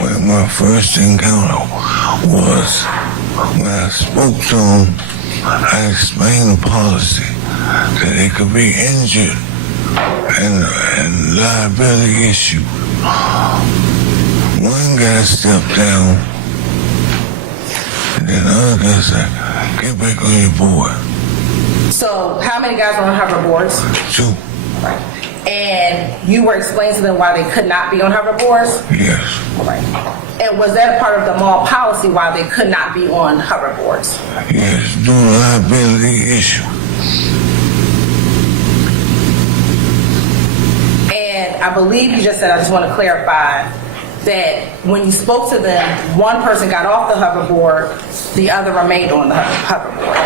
when my first encounter was when I spoke to him. I explained the policy that they could be injured and liability issue. One guy stepped down, and then the other guy said, "Get back on your board." So, how many guys were on hoverboards? 2. Right. And you were explaining to them why they could not be on hoverboards? Yes. Right. And was that a part of the mall policy why they could not be on hoverboards? Yes, due to liability issue. And I believe you just said, I just want to clarify, that when you spoke to them, one person got off the hoverboard, the other remained on the hoverboard.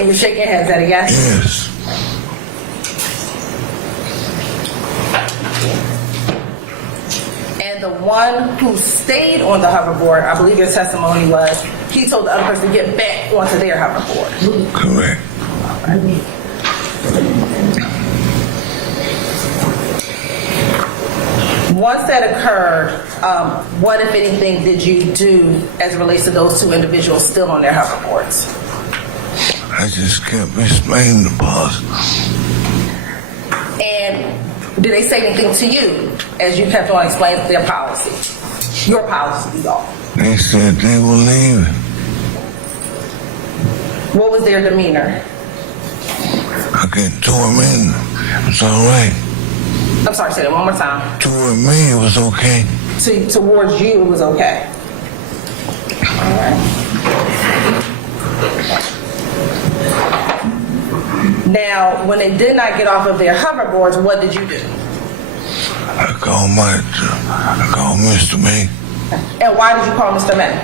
And you're shaking your head, is that a yes? Yes. And the one who stayed on the hoverboard, I believe your testimony was, he told the other person to get back onto their hoverboard. Correct. Once that occurred, what, if anything, did you do as it relates to those two individuals still on their hoverboards? I just kept explaining the policy. And did they say anything to you as you kept on explaining their policy? Your policy, y'all. They said they were leaving. What was their demeanor? I get tormented. It's all right. I'm sorry, say that one more time. Toward me, it was okay. Towards you, it was okay. All right. Now, when they did not get off of their hoverboards, what did you do? I called Mr. May. And why did you call Mr. May?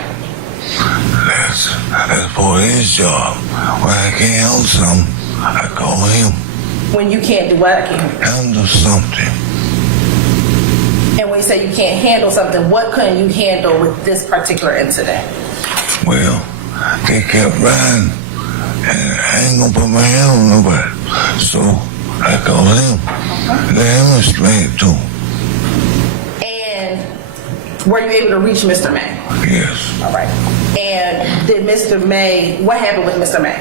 That's for his job. When I can't help something, I call him. When you can't do what? Handle something. And when you say you can't handle something, what couldn't you handle with this particular incident? Well, they kept riding, and I ain't gonna put my hand on nobody. So I called him. Let him explain it to him. And were you able to reach Mr. May? Yes. All right. And did Mr. May, what happened with Mr. May?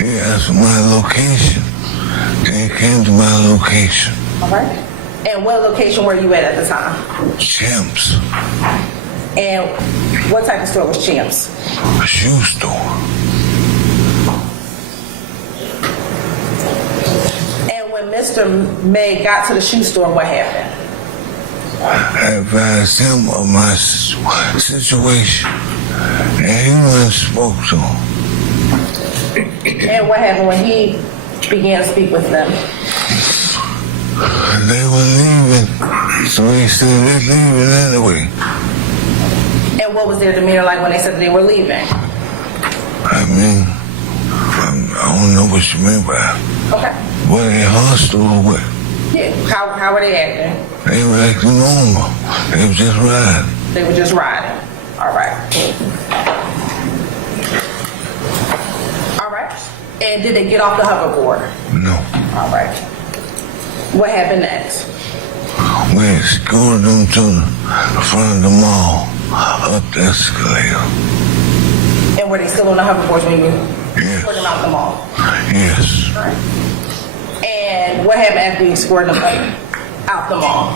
He asked for my location. They came to my location. All right. And what location were you at the time? Champs. And what type of store was Champs? A shoe store. And when Mr. May got to the shoe store, what happened? I advised him of my situation, and he went and spoke to him. And what happened when he began to speak with them? They were leaving, so he said they're leaving anyway. And what was their demeanor like when they said they were leaving? I mean, I don't know what you mean by it. Okay. Were they hostile or what? Yeah. How were they acting? They were acting normal. They were just riding. They were just riding. All right. All right. And did they get off the hoverboard? No. All right. What happened next? We escorted them to the front of the mall, up the escalator. And were they still on the hoverboards when you Yes. escorted them out the mall? Yes. All right. And what happened after you escorted them out the mall?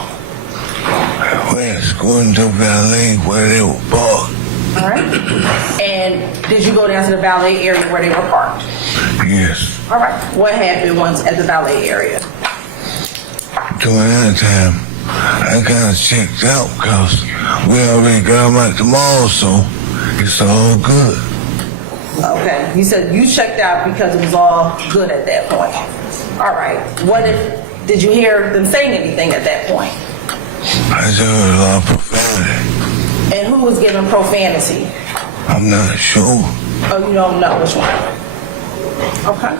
We escorted them to valet where they were parked. All right. And did you go down to the valet area where they were parked? Yes. All right. What happened once at the valet area? During that time, I kind of checked out because we already got them at the mall, so it's all good. Okay. You said you checked out because it was all good at that point. All right. Did you hear them saying anything at that point? I just heard a lot of profanity. And who was giving profanity? I'm not sure. Oh, you don't know which one? Okay.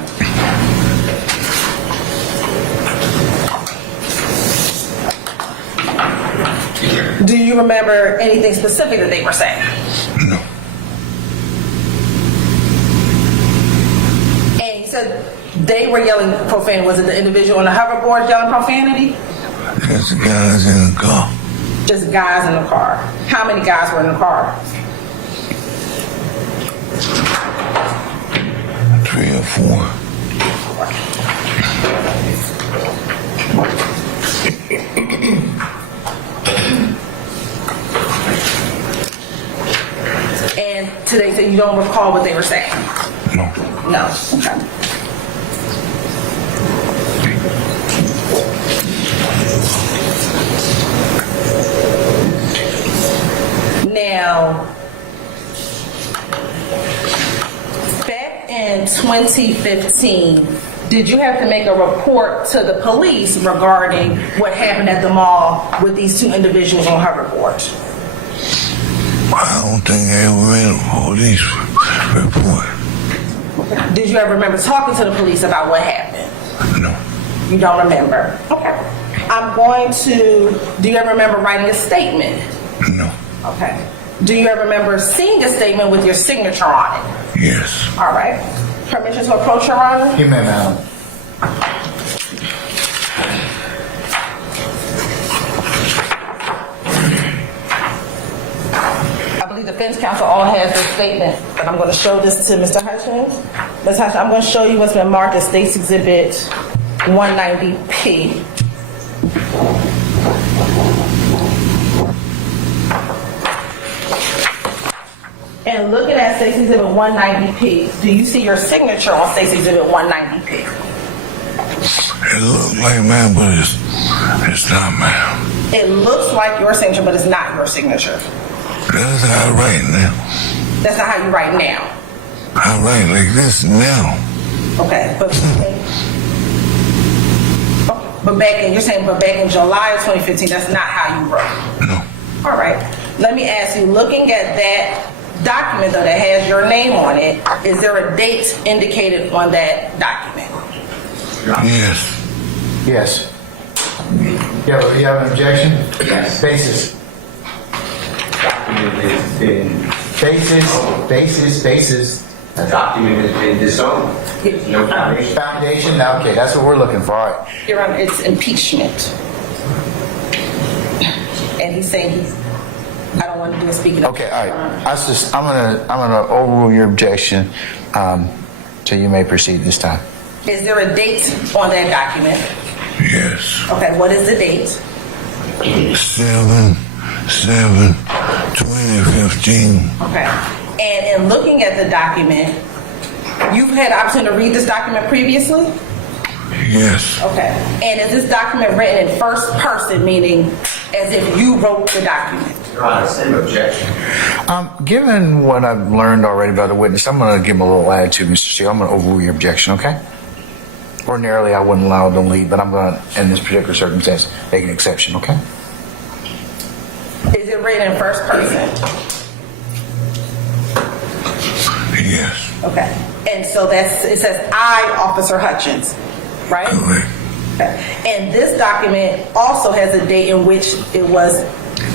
Do you remember anything specific that they were saying? No. And you said they were yelling profanity. Was it the individual on the hoverboard yelling profanity? Just the guys in the car. Just guys in the car. How many guys were in the car? 3 or 4. And today, so you don't recall what they were saying? No. No. Okay. Now, back in 2015, did you have to make a report to the police regarding what happened at the mall with these 2 individuals on hoverboards? I don't think I ever made a police report. Did you ever remember talking to the police about what happened? No. You don't remember? Okay. I'm going to, do you ever remember writing a statement? No. Okay. Do you ever remember seeing a statement with your signature on it? Yes. All right. Permission to approach, Your Honor? You may, madam. I believe the defense counsel all has this statement, but I'm going to show this to Mr. Hutchins. Ms. Hutchins, I'm going to show you what's been marked as State's Exhibit 190P. And looking at State's Exhibit 190P, do you see your signature on State's Exhibit 190P? It looks like mine, but it's not mine. It looks like your signature, but it's not your signature. That's how I write now. That's not how you write now. I write like this now. Okay, but back in, you're saying, but back in July of 2015, that's not how you wrote. No. All right. Let me ask you, looking at that document though that has your name on it, is there a date indicated on that document? Yes. Yes. You have an objection? Yes. Basis. Document has been, Basis. the document has been disowned. There's no foundation. Foundation, okay, that's what we're looking for, all right. Your Honor, it's impeachment. And he's saying I don't want to do a speaking. Okay, all right. I'm gonna overrule your objection, so you may proceed this time. Is there a date on that document? Yes. Okay, what is the date? 7/7/2015. Okay. And in looking at the document, you've had the opportunity to read this document previously? Yes. Okay. And is this document written in first person, meaning as if you wrote the document? Your Honor, same objection. Given what I've learned already about the witness, I'm gonna give him a little attitude, Mr. Steele. I'm gonna overrule your objection, okay? Ordinarily, I wouldn't allow them to leave, but I'm gonna, in this particular circumstance, make an exception, okay? Is it written in first person? Yes. Okay. And so it says I, Officer Hutchins, right? Correct. Okay. And this document also has a date in which it was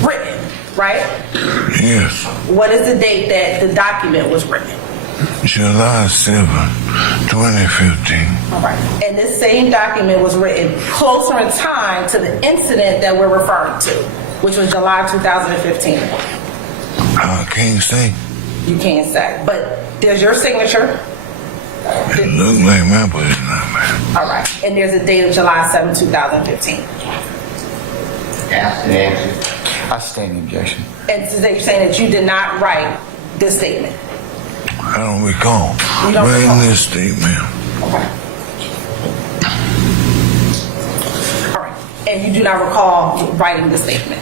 written, right? Yes. What is the date that the document was written? July 7, 2015. All right. And this same document was written closer in time to the incident that we're referring to, which was July 2015. I can't say. You can't say. But there's your signature. It looks like mine, but it's not mine. All right. And there's a date of July 7, 2015. Ask and answer. I sustain the objection. And today you're saying that you did not write this statement. I don't recall You don't writing recall? this statement. Okay. All right. And you do not recall writing the statement.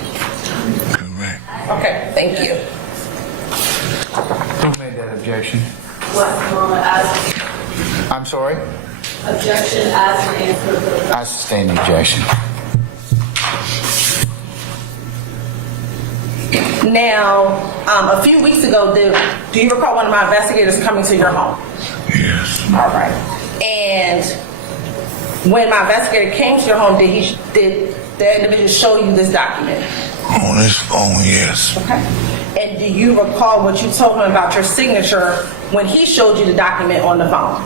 Correct. Okay. Thank you. Who made that objection? What, as I'm sorry? objection as an answer. I sustain the objection. Now, a few weeks ago, do you recall one of my investigators coming to your home? Yes. All right. And when my investigator came to your home, did the individual show you this document? On his phone, yes. Okay. And do you recall what you told him about your signature when he showed you the document on the phone?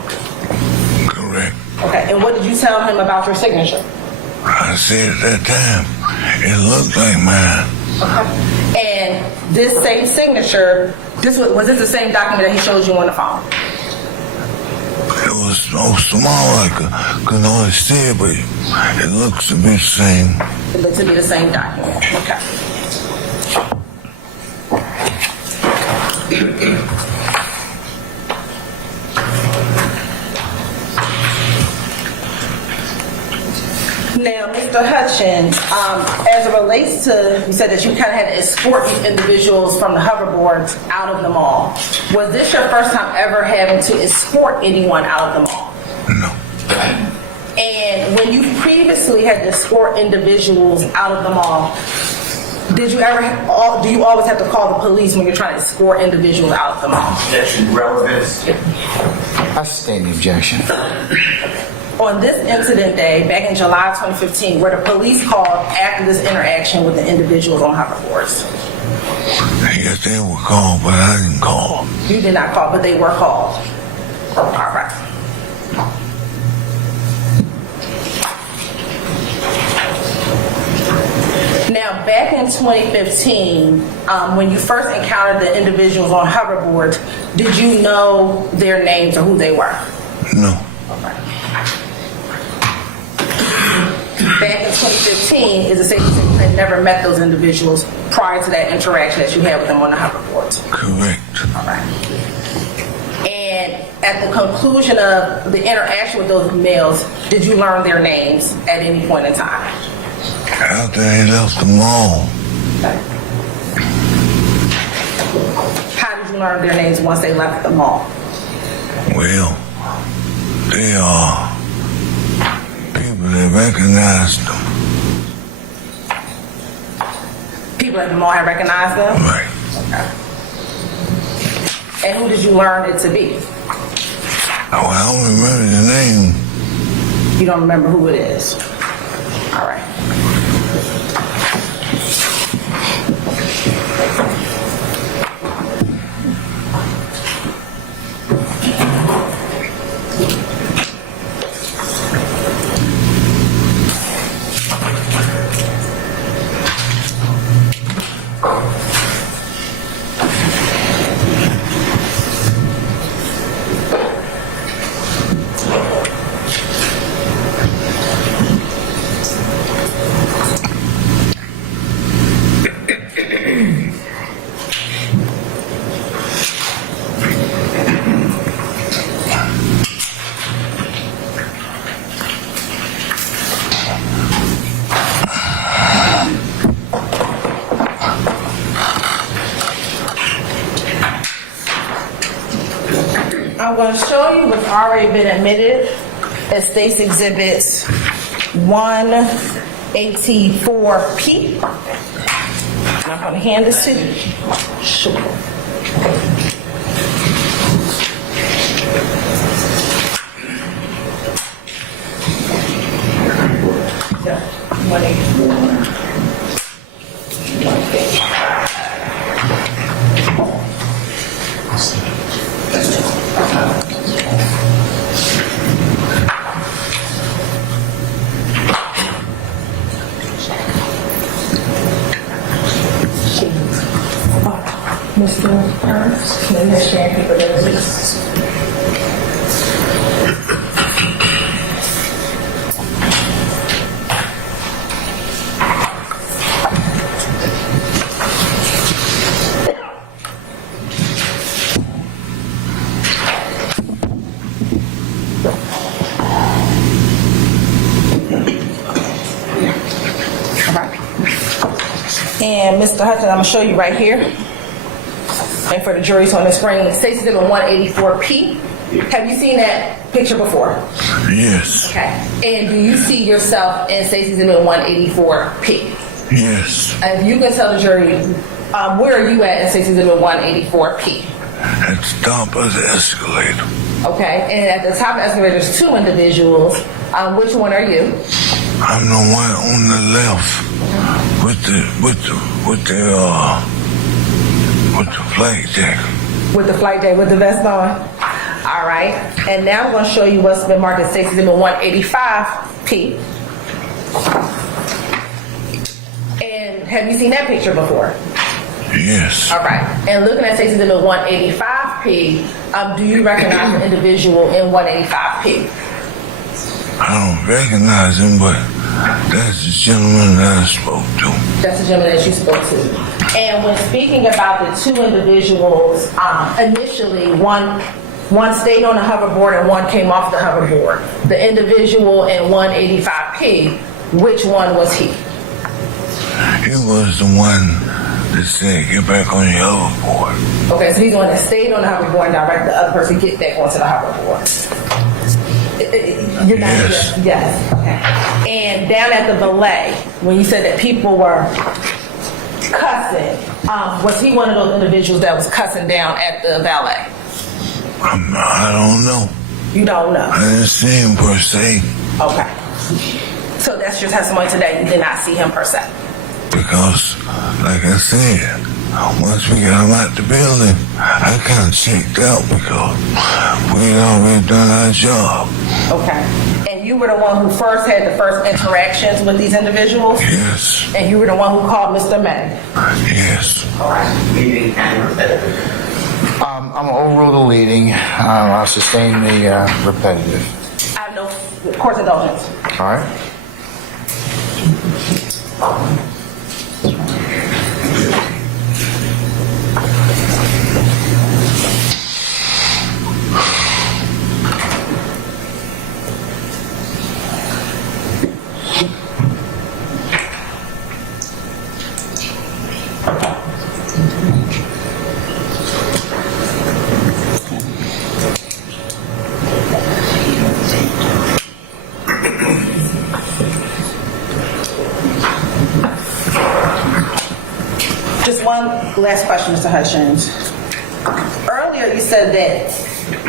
Correct. Okay. And what did you tell him about your signature? I said at that time, it looked like mine. And this same signature, was this the same document that he showed you on the phone? It was so small I couldn't always see it, but it looks to be the same. It looks to be the same document. Okay. Now, Mr. Hutchins, as it relates to, you said that you kind of had to escort these individuals from the hoverboards out of the mall. Was this your first time ever having to escort anyone out of the mall? No. And when you previously had to escort individuals out of the mall, do you always have to call the police when you're trying to escort individuals out of the mall? Objection, relevance. I sustain the objection. On this incident day, back in July 2015, were the police called after this interaction with the individuals on hoverboards? Yes, they were called, but I didn't call. You did not call, but they were called. All right. Now, back in 2015, when you first encountered the individuals on hoverboards, did you know their names or who they were? No. Back in 2015, is it safe to say you had never met those individuals prior to that interaction that you had with them on the hoverboards? Correct. All right. And at the conclusion of the interaction with those males, did you learn their names at any point in time? After they left the mall, Okay. How did you learn their names once they left the mall? well, they are people that recognized them. People at the mall had recognized them? Right. Okay. And who did you learn it to be? Well, I don't remember the name. You don't remember who it is. All right. I'm going to show you what's already been admitted as State's Exhibits 184P. And I'm going to hand this to you. Sure. Yeah, 184. Mr. Ernst, can you share capabilities? And Mr. Hutchins, I'm going to show you right here. And for the jury's on the screen, Stacey Exhibit 184P. Have you seen that picture before? Yes. Okay. And do you see yourself in Stacey Exhibit 184P? Yes. If you can tell the jury, where are you at in Stacey Exhibit 184P? At the top of the escalator. Okay. And at the top of the escalator, there's two individuals. Which one are you? I'm the one on the left with the flight jacket. With the flight jacket, with the vest on. All right. And now I'm going to show you what's been marked as Stacey Exhibit 185P. And have you seen that picture before? Yes. All right. And looking at Stacey Limit 185P, do you recognize the individual in 185P? I don't recognize him, but that's the gentleman that I spoke to. That's the gentleman that you spoke to. And when speaking about the two individuals, initially one stayed on the hoverboard and one came off the hoverboard. The individual in 185P, which one was he? He was the one that said, get back on your hoverboard. Okay, so he's the one that stayed on the hoverboard and directed the other person to get back onto the hoverboard. You're not yes. Okay. And down at the valet, when you said that people were cussing, was he one of those individuals that was cussing down at the valet? I don't know. You don't know. I didn't see him per se Okay. So that's your testimony today. You did not see him per se. because, like I said, once we got him out the building, I kind of checked out because we had already done our job. Okay. And you were the one who first had the first interactions with these individuals? Yes. And you were the one who called Mr. May? Yes. All right. Leading and repetitive. I'm going to overrule the leading. I'll sustain the repetitive. I have no course indulgence. All right. Just one last question, Mr. Hutchins. Earlier, you said that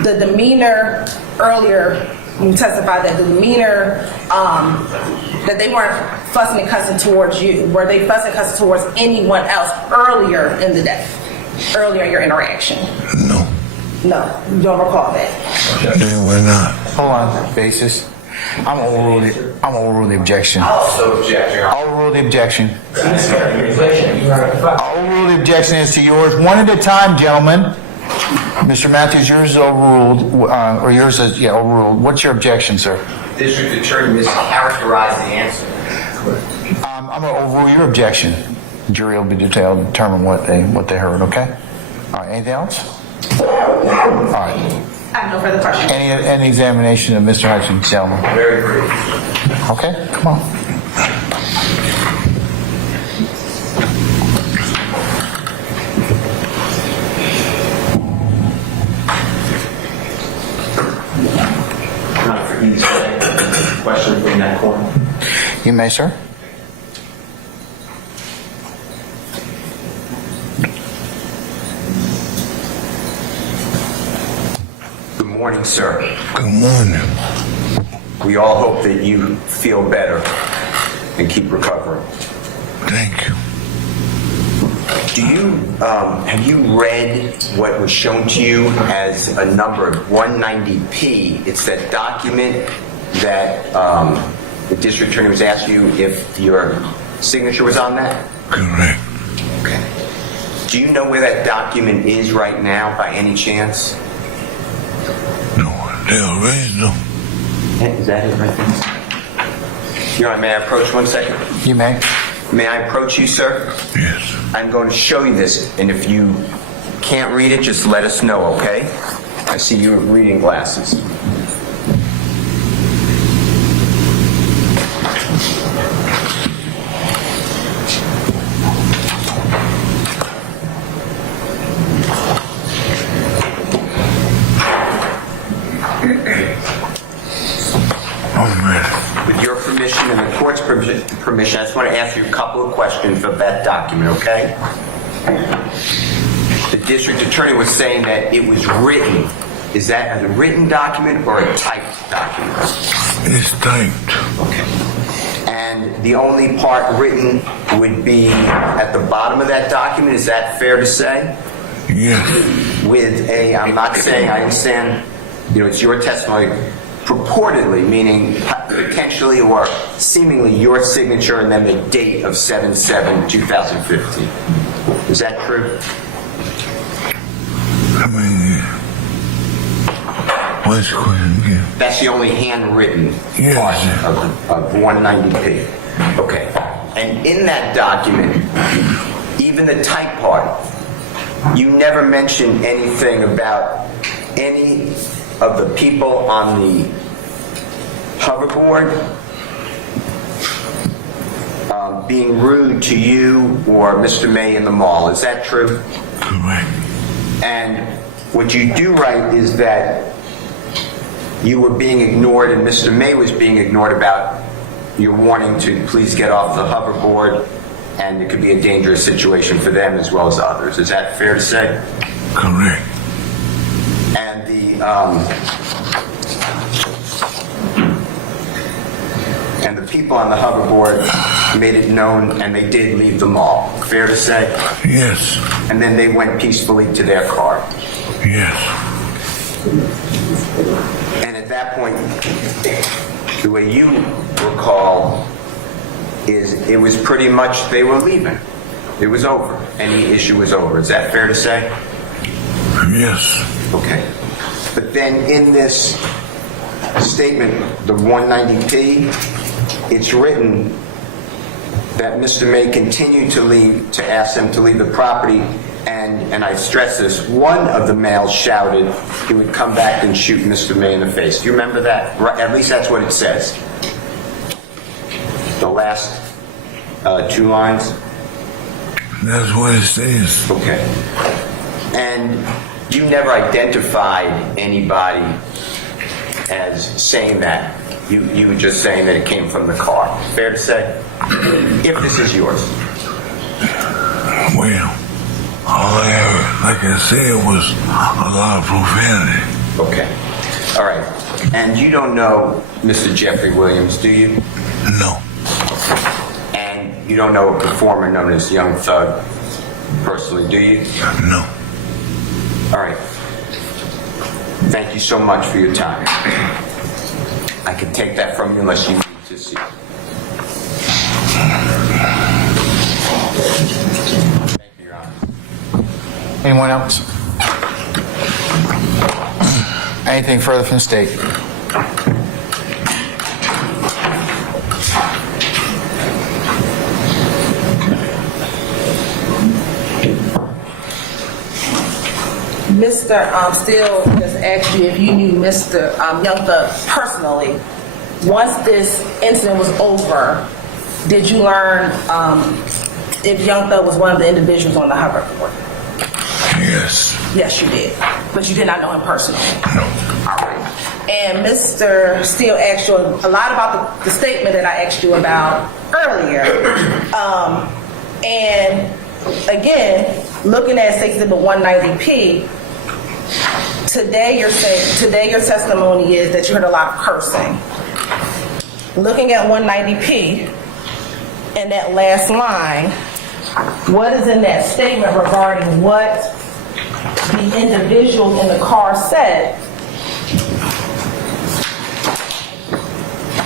the demeanor, earlier, you testified that the demeanor, that they weren't fussing and cussing towards you. Were they fussing and cussing towards anyone else earlier in the day? Earlier in your interaction? No. No, you don't recall that. They were not. Hold on. Basis. I'm going to overrule the objection. Also object, Your Honor. I'll overrule the objection. I'll overrule the objection as to yours. One at a time, gentlemen. Mr. Matthews, yours is overruled, or yours is, overruled. What's your objection, sir? District Attorney mischaracterized the answer. I'm going to overrule your objection. The jury will be determine what they heard, okay? All right, anything else? All right. I have no further questions. Any examination of Mr. Hutchins, gentlemen? Very brief. Okay, come on. Not for you to say. Question from that corner. You may, sir. Good morning, sir. Good morning. We all hope that you feel better and keep recovering. Thank you. Do you have you read what was shown to you as a number 190P? It's that document that the district attorney was asking you if your signature was on that? Correct. Okay. Do you know where that document is right now, by any chance? No, the original. Is that it right there? Your Honor, may I approach 1 second? You may. May I approach you, sir? Yes. I'm going to show you this, and if you can't read it, just let us know, okay? I see you have reading glasses. I'm ready. With your permission and the court's permission, I just want to ask you a couple of questions about that document, okay? The district attorney was saying that it was written. Is that a written document or a typed document? It's typed. Okay. And the only part written would be at the bottom of that document, is that fair to say? Yes. With a, I'm not saying, I understand, it's your testimony, purportedly, meaning potentially or seemingly your signature and then the date of 7/7/2015. Is that true? I mean, what's the question again? That's the only handwritten Yes. part of 190P. Okay. And in that document, even the type part, you never mentioned anything about any of the people on the hoverboard being rude to you or Mr. May in the mall. Is that true? Correct. And what you do write is that you were being ignored and Mr. May was being ignored about your warning to please get off the hoverboard, and it could be a dangerous situation for them as well as others. Is that fair to say? Correct. And the people on the hoverboard made it known, and they did leave the mall. Fair to say? Yes. And then they went peacefully to their car. Yes. And at that point, the way you recall is it was pretty much they were leaving. It was over. Any issue was over. Is that fair to say? Yes. Okay. But then in this statement, the 190P, it's written that Mr. May continued to ask them to leave the property, and I stress this, one of the males shouted he would come back and shoot Mr. May in the face. Do you remember that? Right, at least that's what it says. The last two lines? That's what it says. Okay. And you never identified anybody as saying that. You were just saying that it came from the car. Fair to say? If this is yours. Well, all I heard, like I said, was a lot of profanity. Okay. All right. And you don't know Mr. Jeffrey Williams, do you? No. And you don't know a performer known as Young Thug personally, do you? No. All right. Thank you so much for your time. I can take that from you unless you need to see. Thank you, Your Honor. Anyone else? Anything further from the state? Mr. Steele just asked you if you knew Mr. Young Thug personally. Once this incident was over, did you learn if Young Thug was one of the individuals on the hoverboard? Yes. Yes, you did. But you did not know him personally. No. All right. And Mr. Steele asked you a lot about the statement that I asked you about earlier. And again, looking at Exhibit 190P, today your testimony is that you heard a lot of cursing. Looking at 190P and that last line, what is in that statement regarding what the individual in the car said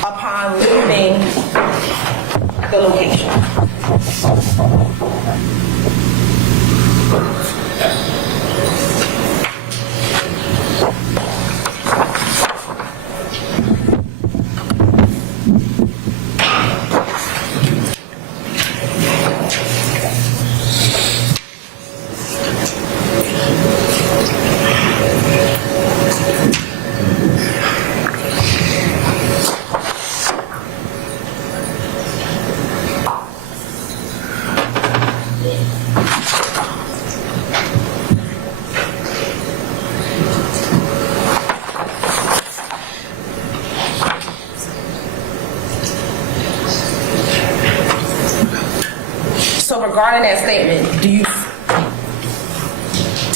upon leaving the location? So regarding that statement, do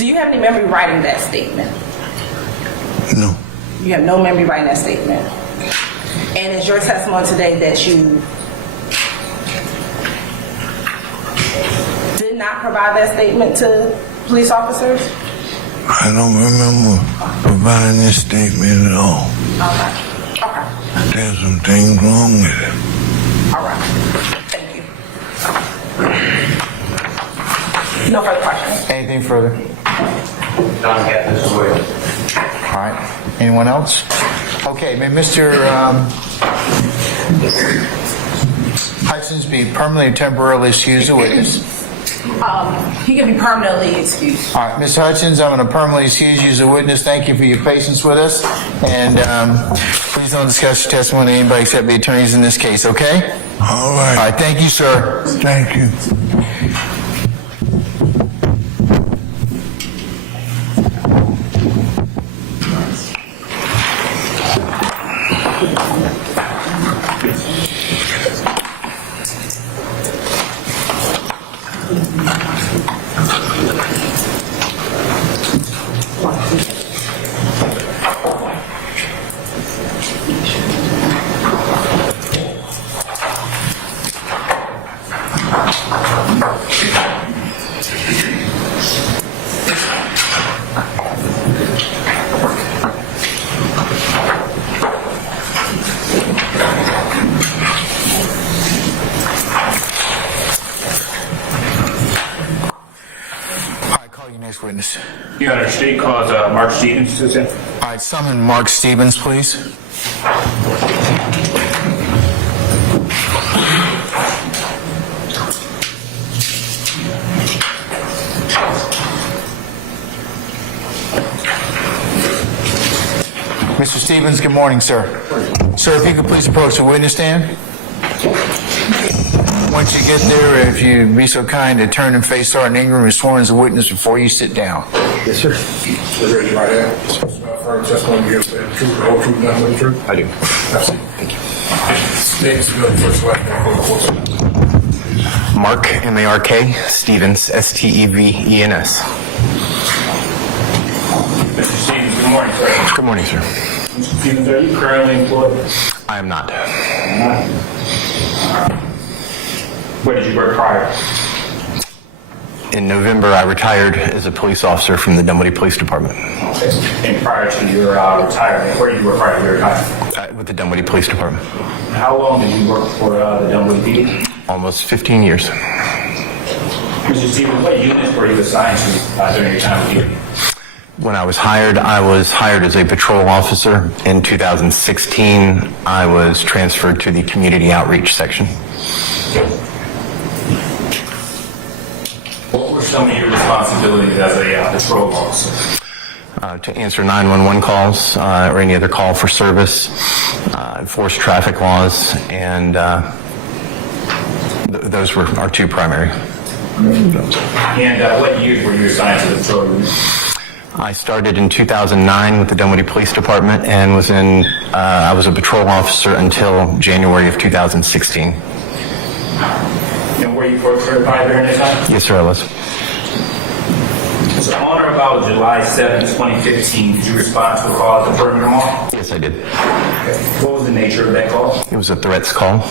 you have any memory writing that statement? No. You have no memory writing that statement. And is your testimony today that you did not provide that statement to police officers? I don't remember providing this statement at all. Okay. there's some things wrong with it. All right. Thank you. No further questions. Anything further? Don had this way. All right. Anyone else? Okay, may Mr. Hudson's be permanently or temporarily excused as a witness? He can be permanently excused. All right, Ms. Hutchins, I'm going to permanently excuse you as a witness. Thank you for your patience with us. And please don't discuss your testimony with anybody except the attorneys in this case, okay? All All right. right, thank you, sir. Thank you. All right, call your next witness. Your Honor, state calls Mark Stevens, Susan. All right, summon Mark Stevens, please. Mr. Stevens, good morning, sir. Sir, if you could please approach the witness stand. Once you get there, if you'd be so kind to turn and face Sergeant Ingram, who's sworn as a witness before you sit down. Raise your right hand. Affirm testimony you give the truth, the whole truth, nothing but the truth? I do. Absolutely. Thank you. Name, spelling, first last name for the court. Mark, M-A-R-K, Stevens, S-T-E-V-E-N-S. Mr. Stevens, good morning, sir. Good morning, sir. Mr. Stevens, are you currently employed? I am not. Where did you work prior? In November, I retired as a police officer from the Dunwoody Police Department And prior to your retirement, where did you work prior to your retirement? with the Dunwoody Police Department. How long did you work for the Dunwoody PD? Almost 15 years. Mr. Stevens, what units were you assigned to during your time with you? When I was hired as a patrol officer. In 2016, I was transferred to the community outreach section. What were some of your responsibilities as a patrol officer? To answer 911 calls or any other call for service, enforce traffic laws, and those were our two primary. And what years were you assigned to the patrol unit? I started in 2009 with the Dunwoody Police Department and I was a patrol officer until January of 2016. And were you court certified during that time? Yes, sir, I was. So on or about July 7, 2015, did you respond to a call at the perimeter mall? Yes, I did. What was the nature of that call? It was a threats call.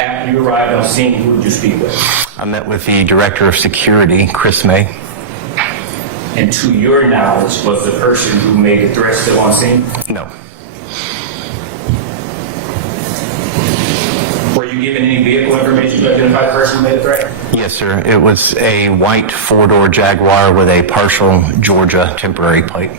After you arrived on scene, who did you speak with? I met with the Director of Security, Chris May. And to your knowledge, was the person who made the threat still on scene? No. Were you given any vehicle information to identify the person who made the threat? Yes, sir. It was a white four-door Jaguar with a partial Georgia temporary plate.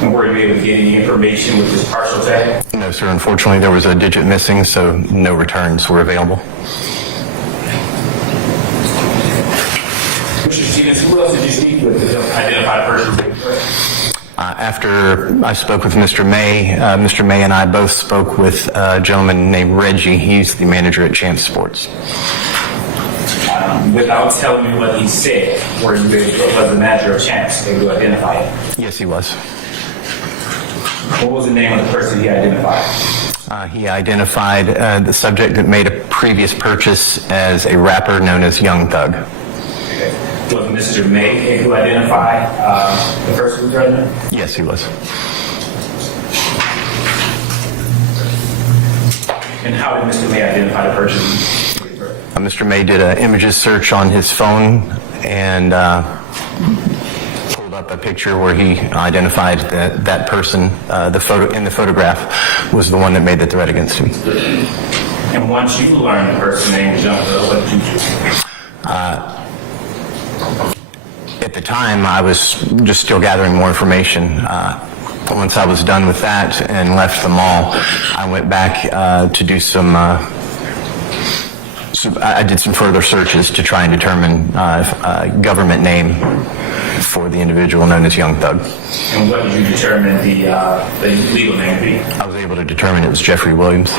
And were you able to get any information with this partial tag? No, sir. Unfortunately, there was a digit missing, so no returns were available. Mr. Stevens, who else did you speak with to identify the person who made the threat? After I spoke with Mr. May and I both spoke with a gentleman named Reggie. He's the manager at Champ Sports. Without telling me what he said, were you able, was the manager of Champs able to identify him? Yes, he was. What was the name of the person he identified? He identified the subject that made a previous purchase as a rapper known as Young Thug. Was Mr. May able to identify the person who threatened him? Yes, he was. And how did Mr. May identify the person? Mr. May did an images search on his phone and pulled held up a picture where he identified that that person, in the photograph, was the one that made the threat against him. And once you learned the person's name was Young Thug, what did you do? At the time, I was just still gathering more information. Once I was done with that and left the mall, I went back to do I did some further searches to try and determine a government name for the individual known as Young Thug. And what did you determine the legal name to be? I was able to determine it was Jeffrey Williams.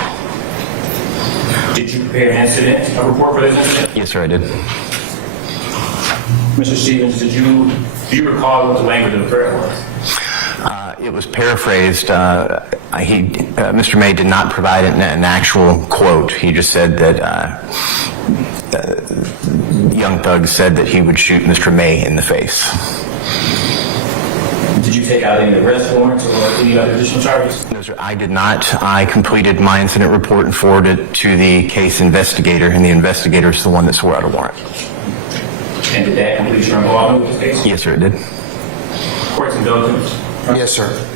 Did you prepare a report for this incident? Yes, sir, I did. Mr. Stevens, do you recall what the language of the threat was? It was paraphrased. Mr. May did not provide an actual quote. He just said that Young Thug said that he would shoot Mr. May in the face. Did you take out any arrest warrants or any other additional charges? No, sir, I did not. I completed my incident report and forwarded it to the case investigator, and the investigator is the one that swore out a warrant. And did that complete your involvement with this case? Yes, sir, it did. Court's indulgence. Yes, sir.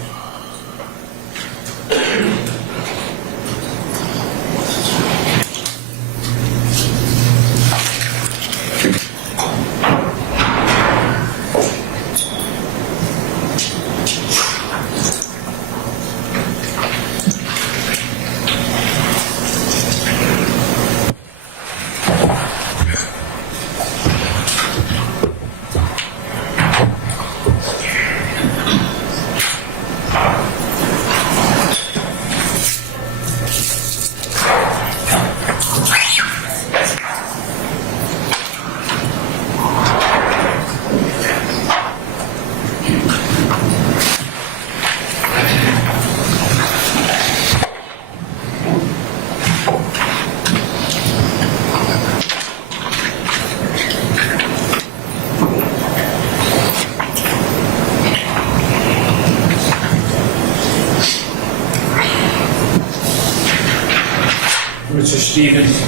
Mr. Stevens,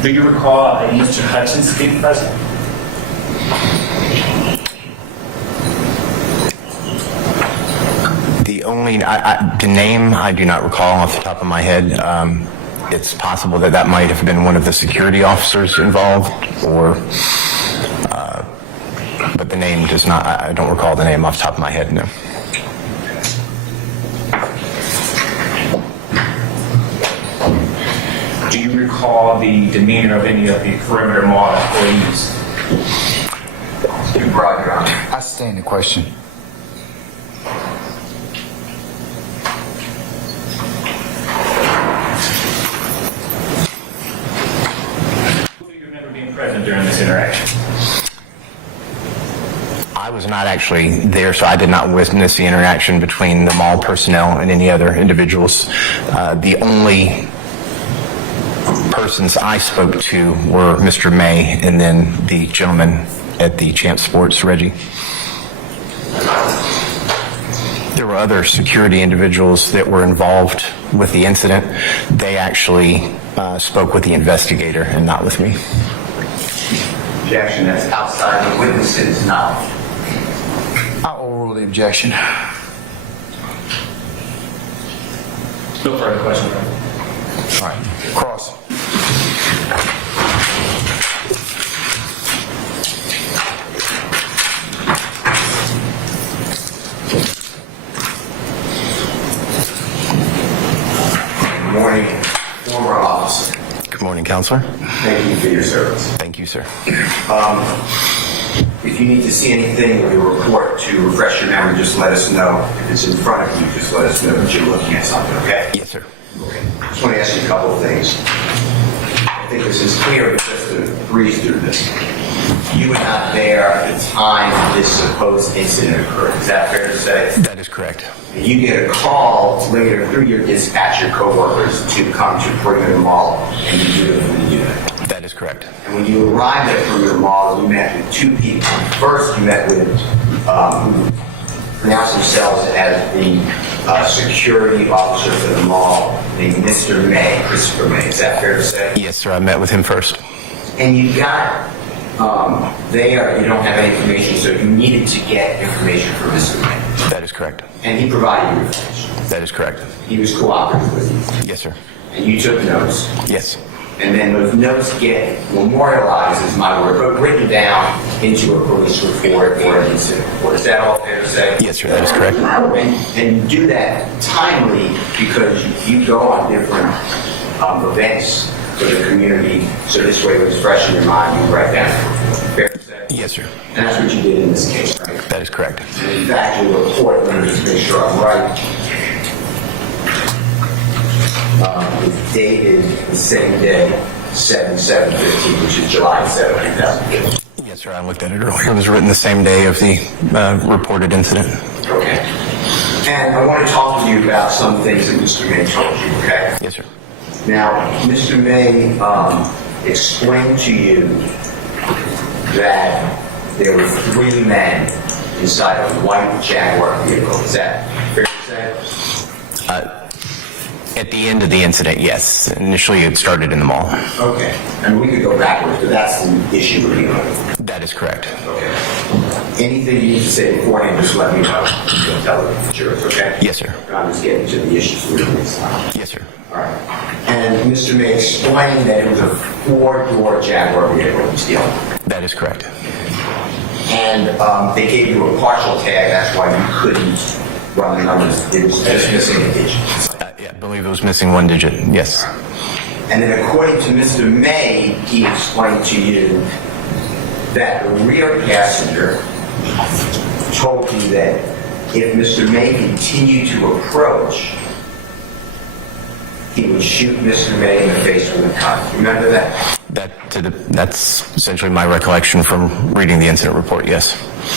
do you recall Mr. Hutchins being present? The name I do not recall off the top of my head. It's possible that might have been one of the security officers involved, but the name does not. I don't recall the name off the top of my head. No. Do you recall the demeanor of any of the perimeter mall employees? Too broad, Your Honor. I stand the question. Who do you remember being present during this interaction? I was not actually there, so I did not witness the interaction between the mall personnel and any other individuals. The only persons I spoke to were Mr. May and then the gentleman at the Champ Sports, Reggie. There were other security individuals that were involved with the incident. They actually spoke with the investigator and not with me. Objection, that's outside the witness's knowledge. I'll overrule the objection. No further questions. All right. Cross. Good morning, former officer. Good morning, Counselor. Thank you for your service. Thank you, sir. If you need to see anything in your report to refresh your memory, just let us know. If it's in front of you, just let us know that you're looking at something, okay? Yes, sir. Okay. Just want to ask you a couple of things. I think this is clear, but just to breeze through this. You were not there at the time this supposed incident occurred. Is that fair to say? That is correct. And you get a call later through your dispatcher coworkers to come to Perimeter Mall, and you do it from the unit. That is correct. And when you arrived at Perimeter Mall, you met with two people. First, you met with who pronounced themselves as the security officer for the mall, named Mr. May, Christopher May. Is that fair to say? Yes, sir. I met with him first. And you got there, you don't have any information, so you needed to get information from Mr. May. That is correct. And he provided you information. That is correct. He was cooperative with you. Yes, sir. And you took notes. Yes. And then those notes get memorialized, is my word, but written down into a police report or an incident report. Is that all fair to say? Yes, sir. That is correct. And you do that timely because you go on different events for the community, so this way when it's fresh in your mind, you write down. Fair to say? Yes, sir. And that's what you did in this case, right? That is correct. And in fact, your report, let me just make sure I'm right. It's dated the same day, 7/7/15, which is July 7, 2015. Yes, sir. I looked at it earlier. It was written the same day of the reported incident. Okay. And I want to talk to you about some things that Mr. May told you, okay? Yes, sir. Now, Mr. May explained to you that there were 3 men inside a white Jaguar vehicle. Is that fair to say? At the end of the incident, yes. Initially, it started in the mall. Okay. And we could go backwards, but that's the issue we're dealing with. That is correct. Okay. Anything you need to say beforehand, just let me know. You'll tell the jurors, okay? Yes, sir. I'm just getting to the issues we're dealing with. Yes, sir. All right. And Mr. May explained that it was a 4-door Jaguar vehicle he was dealing with. That is correct. And they gave you a partial tag, that's why you couldn't run the numbers. It was just missing a digit. Yeah, I believe it was missing 1 digit. Yes. And then according to Mr. May, he explained to you that the rear passenger told you that if Mr. May continued to approach, he would shoot Mr. May in the face with a gun. Remember that? That's essentially my recollection from reading the incident report, yes.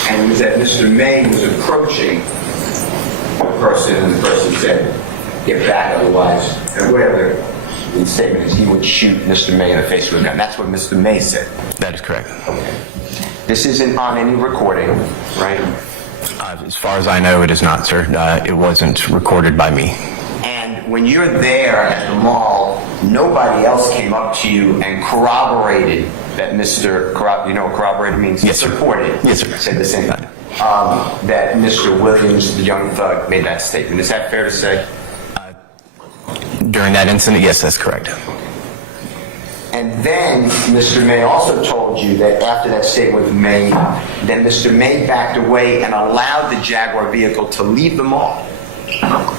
And it was that Mr. May was approaching the person, and the person said, "Get back, otherwise," and whatever the statement is, he would shoot Mr. May in the face with a gun. That's what Mr. May said. That is correct. Okay. This isn't on any recording, right? As far as I know, it is not, sir. It wasn't recorded by me. And when you're there at the mall, nobody else came up to you and corroborated that you know what corroborated means? Yes, sir. Supported. Yes, sir. Said the same thing. That Mr. Williams, the young thug, made that statement. Is that fair to say? During that incident, yes, that's correct. And then Mr. May also told you that after that statement was made, then Mr. May backed away and allowed the Jaguar vehicle to leave the mall.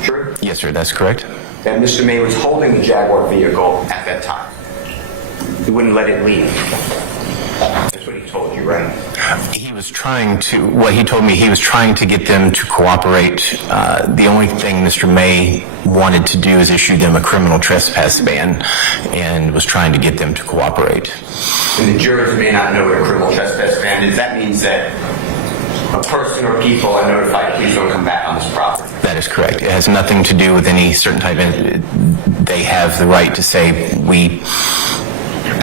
True? Yes, sir, that's correct. That Mr. May was holding the Jaguar vehicle at that time. He wouldn't let it leave. That's what he told you, right? What he told me, he was trying to get them to cooperate. The only thing Mr. May wanted to do is issue them a criminal trespass ban and was trying to get them to cooperate. And the jurors may not know what a criminal trespass ban is. That means that a person or people are notified, please don't come back on this property. That is correct. It has nothing to do with any certain type of... They have the right to say, we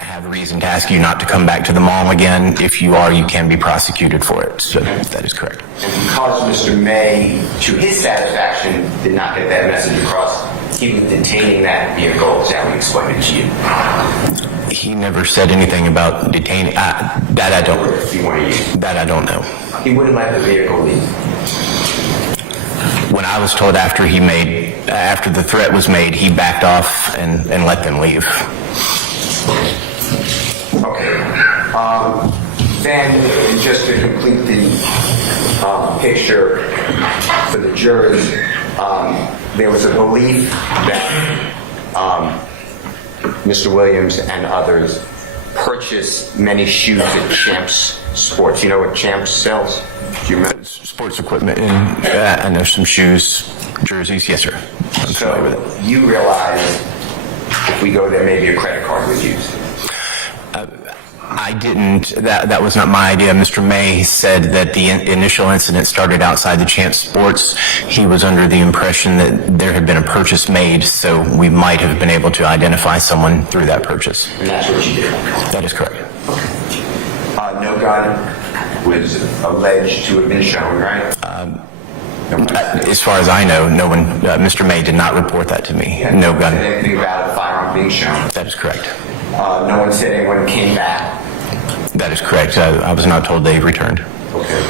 have a reason to ask you not to come back to the mall again. If you are, you can be prosecuted for it. So that is correct. And because Mr. May, to his satisfaction, did not get that message across, he was detaining that vehicle. Is that what he explained it to you? He never said anything about detaining. That I don't. If you want to use. That I don't know. He wouldn't let the vehicle leave. When I was told after the threat was made, he backed off and let them leave. Okay. Then, just to complete the picture for the jurors, there was a belief that Mr. Williams and others purchased many shoes at Champs Sports. You know what Champs sells? Do you remember? Sports equipment and there's some shoes, jerseys. Yes, sir. I'm familiar with it. So you realize if we go there, maybe a credit card was used. I didn't. That was not my idea. Mr. May said that the initial incident started outside the Champs Sports. He was under the impression that there had been a purchase made, so we might have been able to identify someone through that purchase. And that's what you did. That is correct. No gun was alleged to have been shown, right? As far as I know, no one. Mr. May did not report that to me. No gun. Said anything about a firearm being shown? That is correct. No one said anyone came back. That is correct. I was not told they returned. Okay.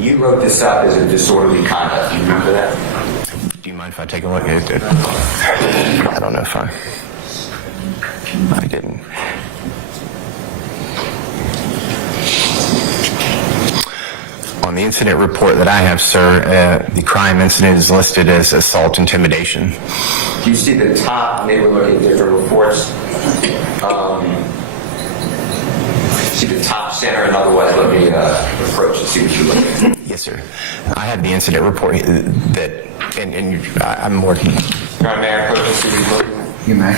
You wrote this up as a disorderly conduct. Do you remember that? Do you mind if I take a look at it? I don't know if I didn't. On the incident report that I have, sir, the crime incident is listed as assault intimidation. Do you see the top? Maybe we're looking at different reports. See the top center, and otherwise let me approach and see what you're looking at. Yes, sir. I have the incident report that, and I'm working. May I approach and see what you're looking at? You may.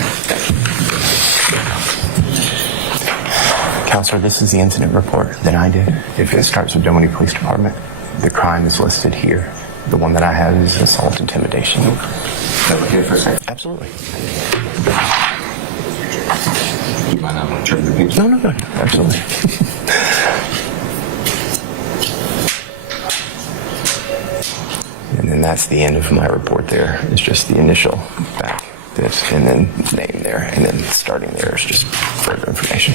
Counselor, this is the incident report that I did. If it starts with Domoney Police Department, the crime is listed here. The one that I have is assault intimidation. Can I look at it for a second? Absolutely. Do you mind? I'm going to turn the page. No, absolutely. And then that's the end of my report there. It's just the initial back, this, and then name there, and then starting there is just further information.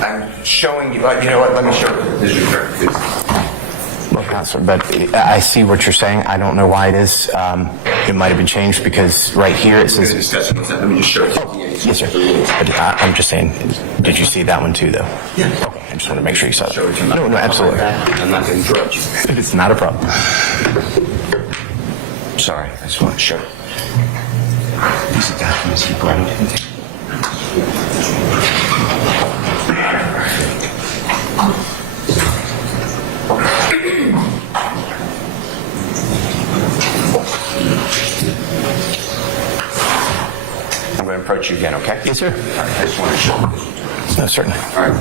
I'm showing you. You know what? Let me show you this report, please. Well, Counselor, but I see what you're saying. I don't know why it is. It might have been changed because right here it says... Let me just show it to you. Yes, sir. But I'm just saying, did you see that one too, though? Yeah. Okay, I just want to make sure you saw it. Show it to you. No, absolutely. I'm not going to interrupt you. It's not a problem. Sorry, I just want to show you. These are documents you brought in. I'm going to approach you again, okay? Yes, sir. All right, I just want to show you. No, certainly. All right.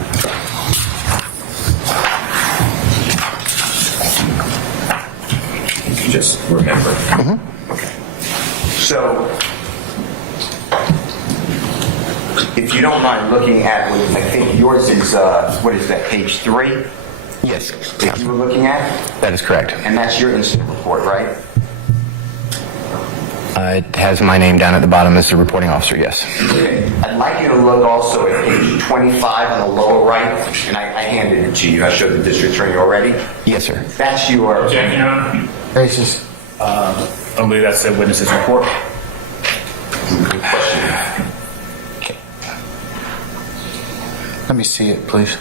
Just remember. Okay. So, if you don't mind looking at what I think yours is, what is that, page 3? Yes. That you were looking at? That is correct. And that's your incident report, right? It has my name down at the bottom as the reporting officer, yes. Okay. I'd like you to look also at page 25 on the lower right, and I handed it to you. I showed the district attorney already. Yes, sir. That's your... Objection, Your Honor. Basis. I don't believe that's the witness's report. Good question. Let me see it, please.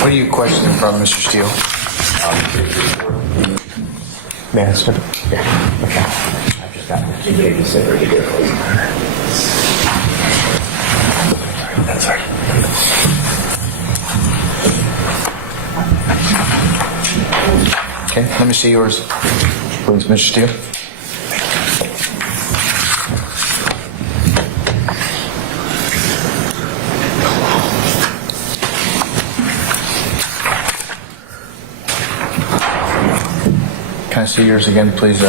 What are you questioning from, Mr. Steele? May I step? Yeah. Okay. I've just got the babysitter to get it. That's all right. Okay, let me see yours, please, Mr. Steele. Can I see yours again, please?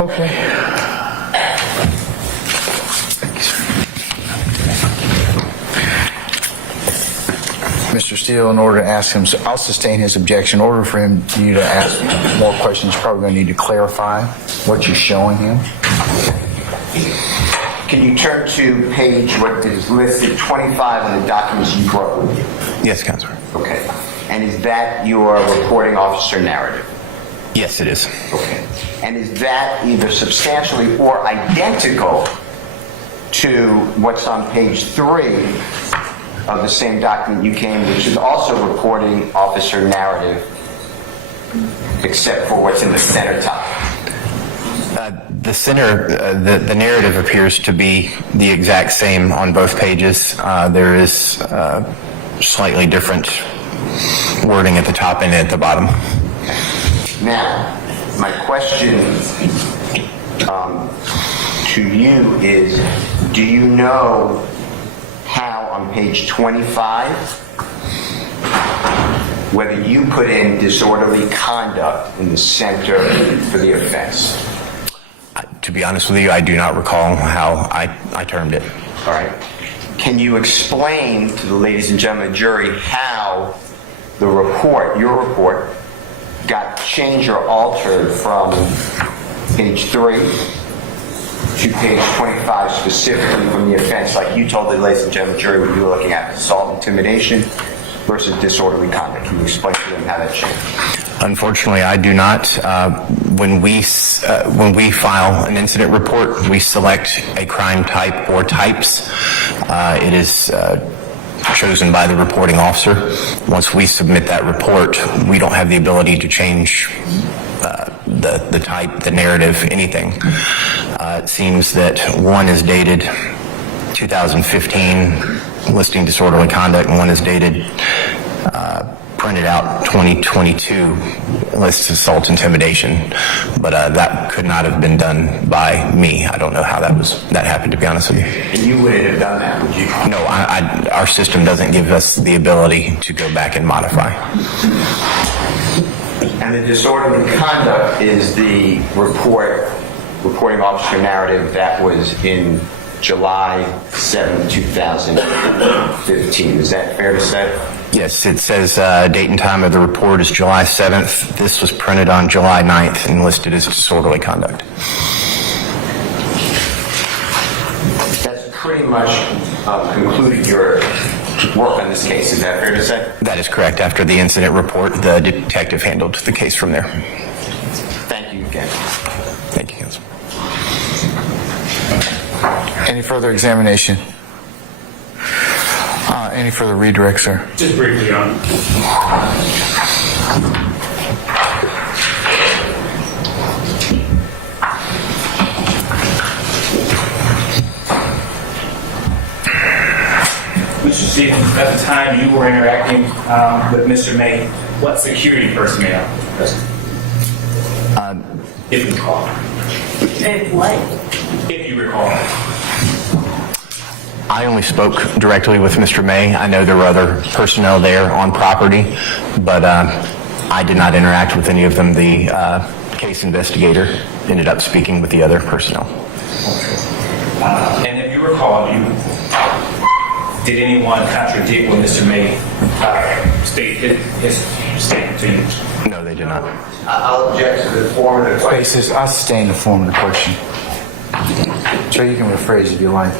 Okay. Mr. Steele, in order to ask him, so I'll sustain his objection. In order for you to ask more questions, you're probably going to need to clarify what you're showing him. Can you turn to page, what is listed 25 on the documents you brought with you? Yes, Counselor. Okay. And is that your reporting officer narrative? Yes, it is. Okay. And is that either substantially or identical to what's on page 3 of the same document you came, which is also reporting officer narrative, except for what's in the center top? The center, the narrative appears to be the exact same on both pages. There is slightly different wording at the top and at the bottom. Now, my question to you is, do you know how on page 25, whether you put in disorderly conduct in the center for the offense? To be honest with you, I do not recall how I termed it. All right. Can you explain to the ladies and gentlemen of the jury how the report, your report, got changed or altered from page 3 to page 25, specifically from the offense, like you told the ladies and gentlemen of the jury when you were looking at assault, intimidation versus disorderly conduct? Can you explain to them how that changed? Unfortunately, I do not. When we file an incident report, we select a crime type or types. It is chosen by the reporting officer. Once we submit that report, we don't have the ability to change the type, the narrative, anything. It seems that one is dated 2015, listing disorderly conduct, and one is dated printed out 2022, lists assault intimidation, but that could not have been done by me. I don't know how that happened, to be honest with you. And you wouldn't have done that, would you? No, our system doesn't give us the ability to go back and modify. And the disorderly conduct is the reporting officer narrative that was in July 7, 2015. Is that fair to say? Yes, it says date and time of the report is July 7th. This was printed on July 9th and listed as disorderly conduct. That's pretty much concluded your work on this case. Is that fair to say? That is correct. After the incident report, the detective handled the case from there. Thank you again. Thank you, Counsel. Any further examination? Any further redirect, sir? Just briefly, Your Honor. Mr. Stevens, at the time you were interacting with Mr. May, what security personnel present? If you recall. If you recall. I only spoke directly with Mr. May. I know there were other personnel there on property, but I did not interact with any of them. The case investigator ended up speaking with the other personnel. And if you recall, did anyone contradict what Mr. May stated his statement to you? No, they did not. I'll object to the form of the question. Basis, I sustain the form of the question. So you can rephrase if you like.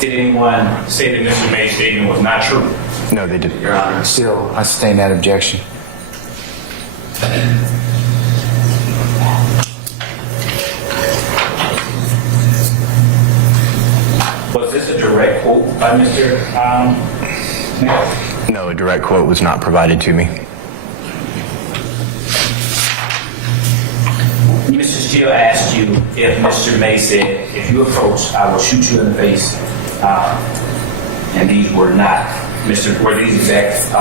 Did anyone say that Mr. May's statement was not true? No, they didn't. Your Honor. Still, I sustain that objection. Was this a direct quote by Mr. May? No, a direct quote was not provided to me. Mr. Steele asked you if Mr. May said, if you approach, I will shoot you in the face. And these were not, were these exact,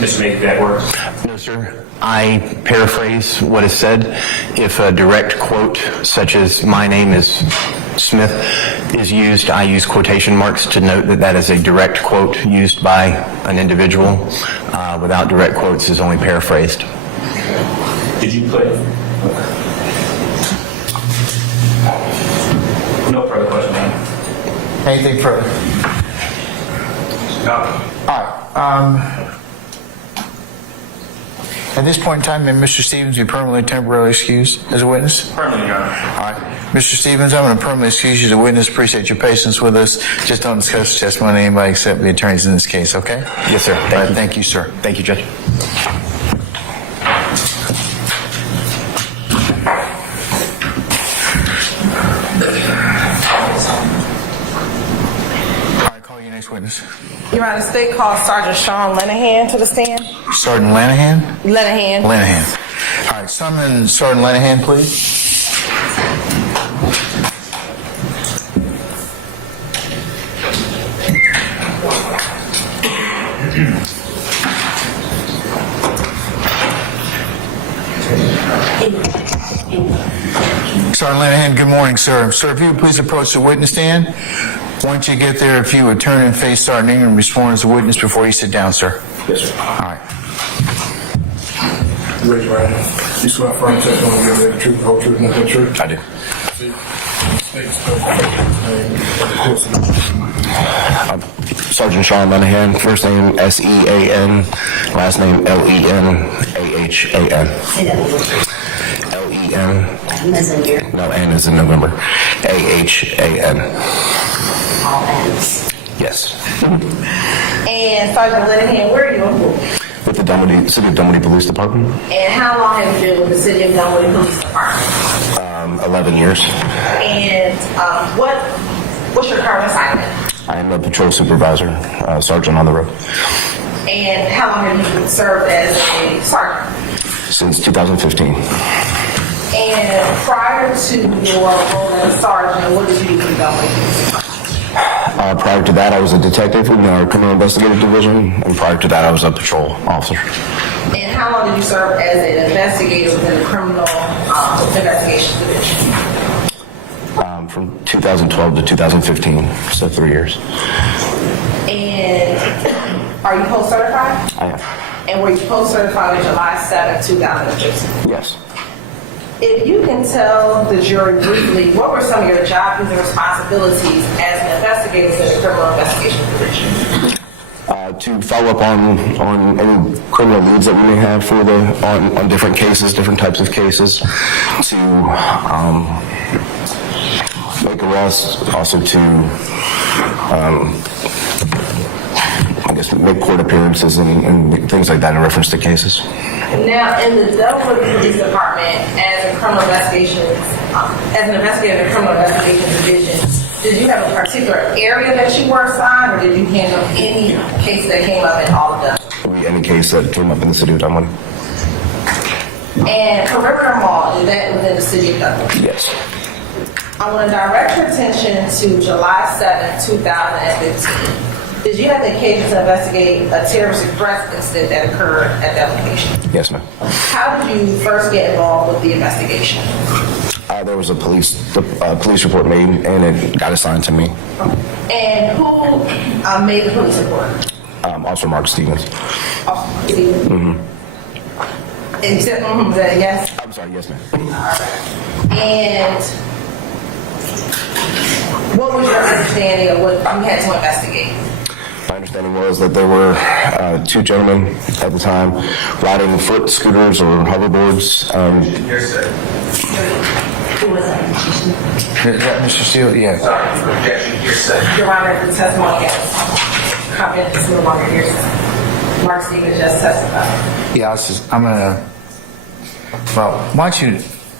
Mr. May's exact words? No, sir. I paraphrase what is said. If a direct quote, such as "my name is Smith," is used, I use quotation marks to note that that is a direct quote used by an individual. Without direct quotes is only paraphrased. Did you put Anything further? No. All right. At this point in time, may Mr. Stevens be permanently temporarily excused as a witness? Permanently, Your Honor. All right. Mr. Stevens, I'm going to permanently excuse you as a witness. Appreciate your patience with us. Just don't discuss testimony of anybody except the attorneys in this case, okay? Yes, sir. All right, thank you, sir. Thank you, Judge. All right, call your next witness. Your Honor, state called Sergeant Sean Lenahan to the stand. Sergeant Lanahan? Lenahan. Lanahan. All right, summon Sergeant Lanahan, please. Sergeant Lanahan, good morning, sir. Sir, if you would please approach the witness stand. Once you get there, if you would turn and face Sergeant Ingram and be sworn as a witness before you sit down, sir. Yes, sir. All right. Raise your right hand. You swear firm testimony you give the truth, the whole truth, and nothing but the truth? I do. State spell name of the course of Sergeant Sean Lenahan, first name S-E-A-N, last name L-E-N-A-H-A-N. L-E-N, no, N is in November, A-H-A-N. All ends. Yes. And Sergeant Lenahan, where are you on board? With the City of Dunwoody Police Department, And how long have you been with the City of Dunwoody Police Department? 11 years. And what's your current assignment? I am a patrol supervisor, sergeant on the road, And how long have you served as a sergeant? since 2015. And prior to your role as a sergeant, what did you do for the Dunwoody Police Department? Prior to that, I was a detective in our criminal investigative division, and prior to that, I was a patrol officer. And how long did you serve as an investigator within the criminal investigations division? From 2012 to 2015, so 3 years. And are you post-certified? I am. And were you post-certified on July 7, 2015? Yes. If you can tell the jury briefly, what were some of your job and responsibilities as an investigator in the criminal investigation division? To follow up on any criminal leads that we may have for on different cases, different types of cases, to make arrests, also to I guess make court appearances and things like that in reference to cases. Now, in the Dunwoody Police Department, as an investigator in the criminal investigation division, did you have a particular area that you were assigned, or did you handle any case that came up in all of them? Any case that came up in the City of Dunwoody. And Perimeter Mall, is that within the City of Dunwoody? Yes. I want to direct your attention to July 7, 2015. Did you have the occasion to investigate a terrorist threat incident that occurred at that location? Yes, ma'am. How did you first get involved with the investigation? There was a police report made, and it got assigned to me. And who made the police report? Officer Mark Stevens. Officer Stevens. And you said, is that a yes? I'm sorry, yes, ma'am. And what was your understanding of what you had to investigate? My understanding was that there were two gentlemen at the time riding foot scooters or hoverboards. Yes, sir. Who was that? Is that Mr. Steele? Yeah. Sorry for objection. Yes, sir. Your Honor, the testimony has comment is no longer here. Mark Stevens just testified. Yeah, I'm gonna. Well, why don't you?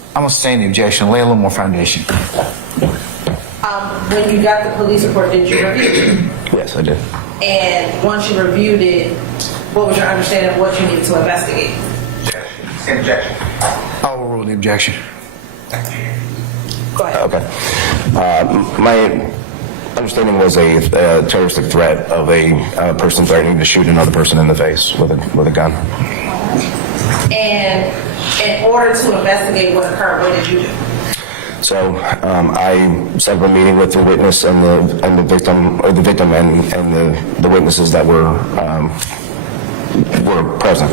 I'm gonna sustain the objection. Lay a little more foundation. When you got the police report, did you review it? Yes, I did. And once you reviewed it, what was your understanding of what you needed to investigate? Same objection. I will rule the objection. Go ahead. Okay. My understanding was a terroristic threat of a person threatening to shoot another person in the face with a gun. And in order to investigate what occurred, what did you do? So I set up a meeting with the witness and the victim, or the victim and the witnesses that were present.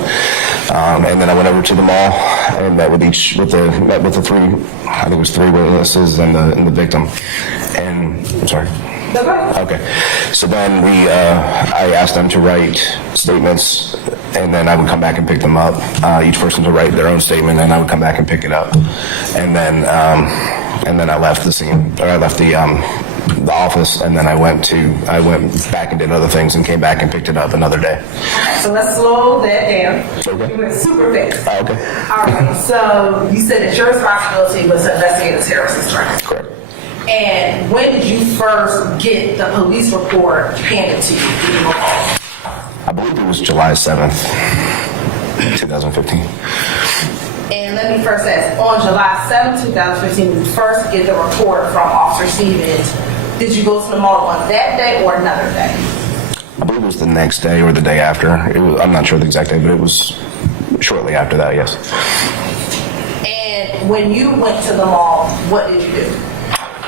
And then I went over to the mall and met with the three, I think it was three witnesses and the victim. And I'm sorry. Okay. So then I asked them to write statements, and then I would come back and pick them up. Each person to write their own statement, and I would come back and pick it up. And then I left the scene, or I left the office, and then I went back and did other things and came back and picked it up another day. So let's slow that down. Okay. You went super fast. Okay. All right, so you said that your responsibility was to investigate a terrorist threat. Correct. And when did you first get the police report handed to you? Do you recall? I believe it was July 7th, 2015. And let me first ask, on July 7th, 2015, when you first get the report from Officer Stevens, did you go to the mall on that day or another day? I believe it was the next day or the day after. I'm not sure the exact day, but it was shortly after that, yes. And when you went to the mall, what did you do?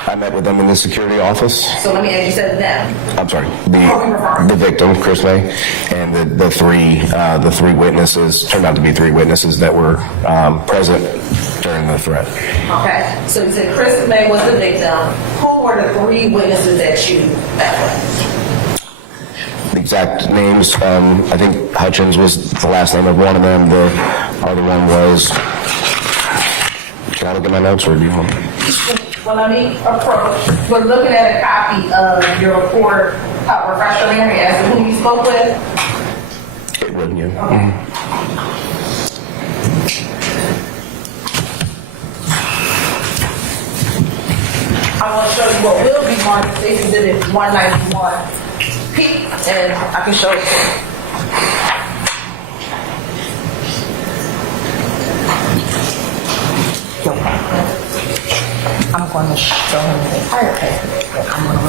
I met with them in the security office. So let me ask you, said them. I'm sorry, the victim, Chris May, and the three witnesses, turned out to be three witnesses that were present during the threat. Okay, so you said Chris May was the victim. Who were the three witnesses that you met with? The exact names, I think Hutchins was the last name of one of them. The other one was, can I look at my notes, or do you want me? Well, let me approach. We're looking at a copy of your report. Refresh your memory as to who you spoke with. It wasn't you. Okay. I want to show you what will be marked as State's Exhibit 191P, and I can show it to you. I'm going to show him the entire package, but I'm going to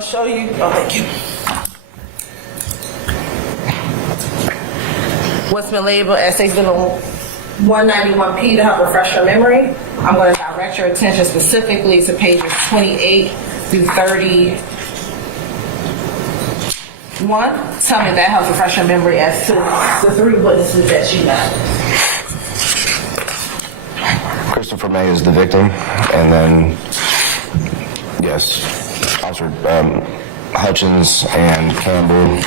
show you. Oh, thank you. What's been labeled as State's Exhibit 191P to help refresh your memory. I'm going to direct your attention specifically to pages 28 through 31. Tell me if that helps refresh your memory as to the three witnesses that you met. Christopher May is the victim, and then, yes, Officer Hutchins and Campbell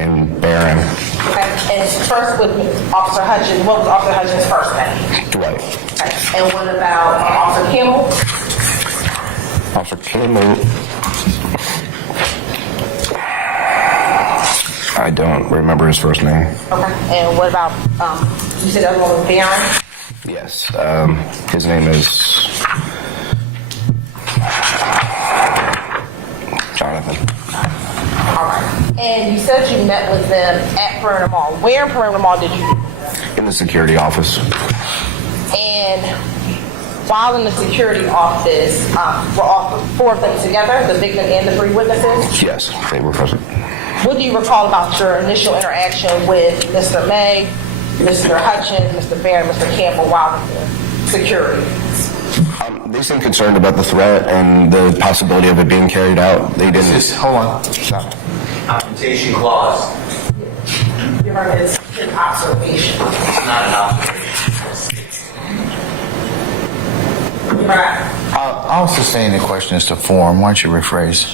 and Barron. Okay. And first with Officer Hutchins, what was Officer Hutchins' first name? Dwight. Okay. And what about Officer Campbell? Officer Campbell, I don't remember his first name. Okay. And what about, you said the other one was Barron? Yes, his name is Jonathan. All right. And you said you met with them at Perimeter Mall. Where in Perimeter Mall did you meet? In the security office. And while in the security office, were all four of them together, the victim and the three witnesses? Yes, they were present. What do you recall about your initial interaction with Mr. May, Mr. Hutchins, Mr. Barron, Mr. Campbell while in security? They seemed concerned about the threat and the possibility of it being carried out. They didn't. Hold on. Stop. Confrontation clause. You heard his observation. It's not an observation. Right. I'll sustain the question as to form. Why don't you rephrase?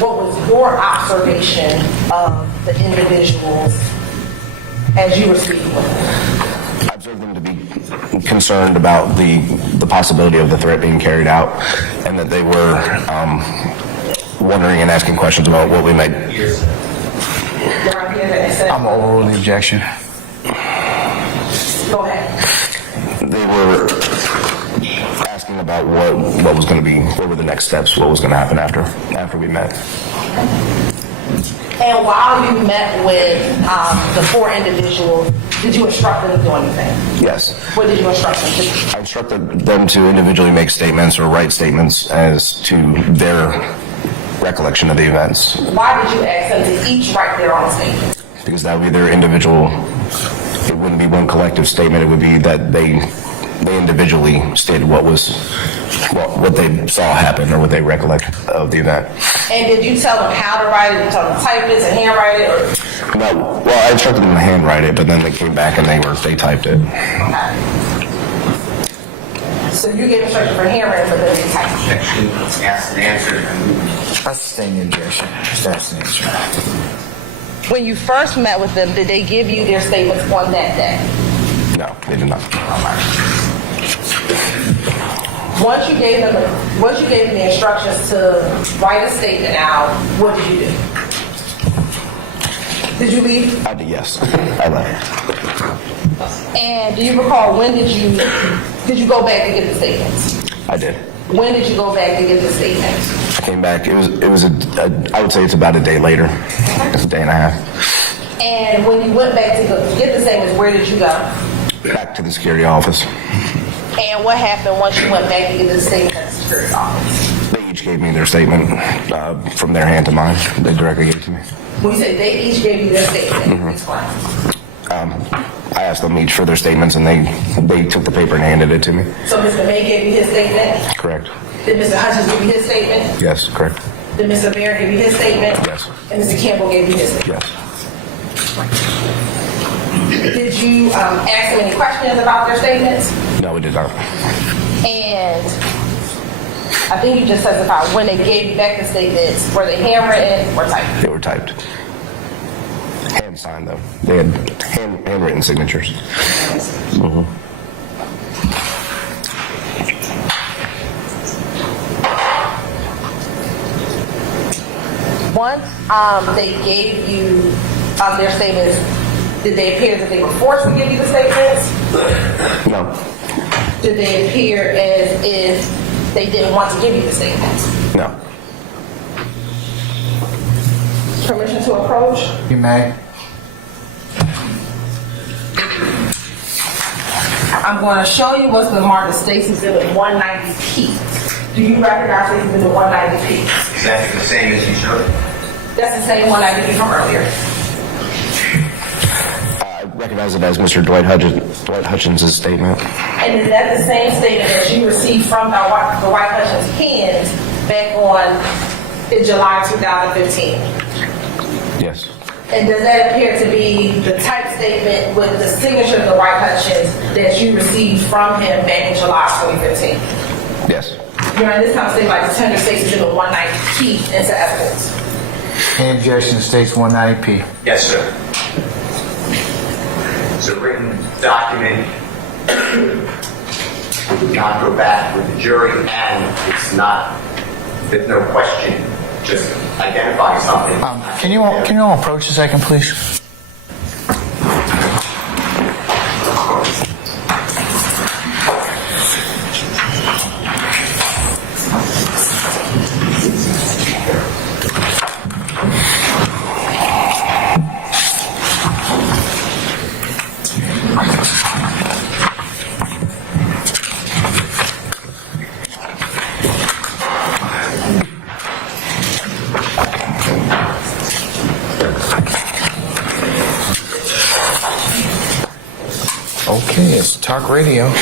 What was your observation of the individuals as you were speaking with them? I observed them to be concerned about the possibility of the threat being carried out, and that they were wondering and asking questions about what we might. I'm gonna overrule the objection. Go ahead. They were asking about what was going to be, what were the next steps, what was going to happen after we met. And while you met with the 4 individuals, did you instruct them to do anything? Yes. What did you instruct them to do? I instructed them to individually make statements or write statements as to their recollection of the events, Why did you ask them to each write their own statement? because that would be their individual. It wouldn't be one collective statement. It would be that they individually stated what they saw happen or what they recollect of the event. And did you tell them how to write it? Did you tell them to type it, to handwrite it? Or... No, well, I instructed them to handwrite it, but then they came back and they typed it. Okay. So you gave instructions for handwriting, but then they typed it. Objection, asked and answered. That's staying in objection. Just ask and answer. When you first met with them, did they give you their statements on that day? No, they did not. Once you gave them the instructions to write a statement out, what did you do? Did you leave? I did, yes. I left. And do you recall when did you go back to get the statements? I did. When did you go back to get the statements? I came back. It was I would say it's about a day later. It's a day and a half. And when you went back to get the statements, where did you go? Back to the security office. And what happened once you went back to get the statements at the security office? They each gave me their statement from their hand to mine. They directly gave it to me. When you say they each gave you their statement, explain. I asked them each for their statements, and they took the paper and handed it to me. So Mr. May gave you his statement? Correct. Did Mr. Hutchins give you his statement? Yes, correct. Did Mr. Bear give you his statement? Yes. And Mr. Campbell gave you his statement? Yes. Did you ask them any questions about their statements? No, we did not. And I think you just testified when they gave you back the statements, were they handwritten or typed? They were typed. Hand signed, though. They had handwritten signatures. Mm-hmm. Once they gave you their statements, did they appear that they were forced to give you the statements? No. Did they appear as if they didn't want to give you the statements? No. Permission to approach? You may. I'm going to show you what's been marked as State's Exhibit 190P. Do you recognize State's Exhibit 190P? Is that the same as you showed? That's the same 190P from earlier. I recognize it as Mr. Dwight Hutchins' statement. And is that the same statement that you received from the Dwight Hutchins hands back in July 2015? Yes. And does that appear to be the type statement with the signature of the Dwight Hutchins that you received from him back in July 2015? Yes. During this time, state like the tender State's Exhibit 190P into evidence. Any objection to states 190P? Yes, sir. It's a written document. It would not go back with the jury, and there's no question, just identifying something. Can you all approach a second, please? Okay, it's talk radio.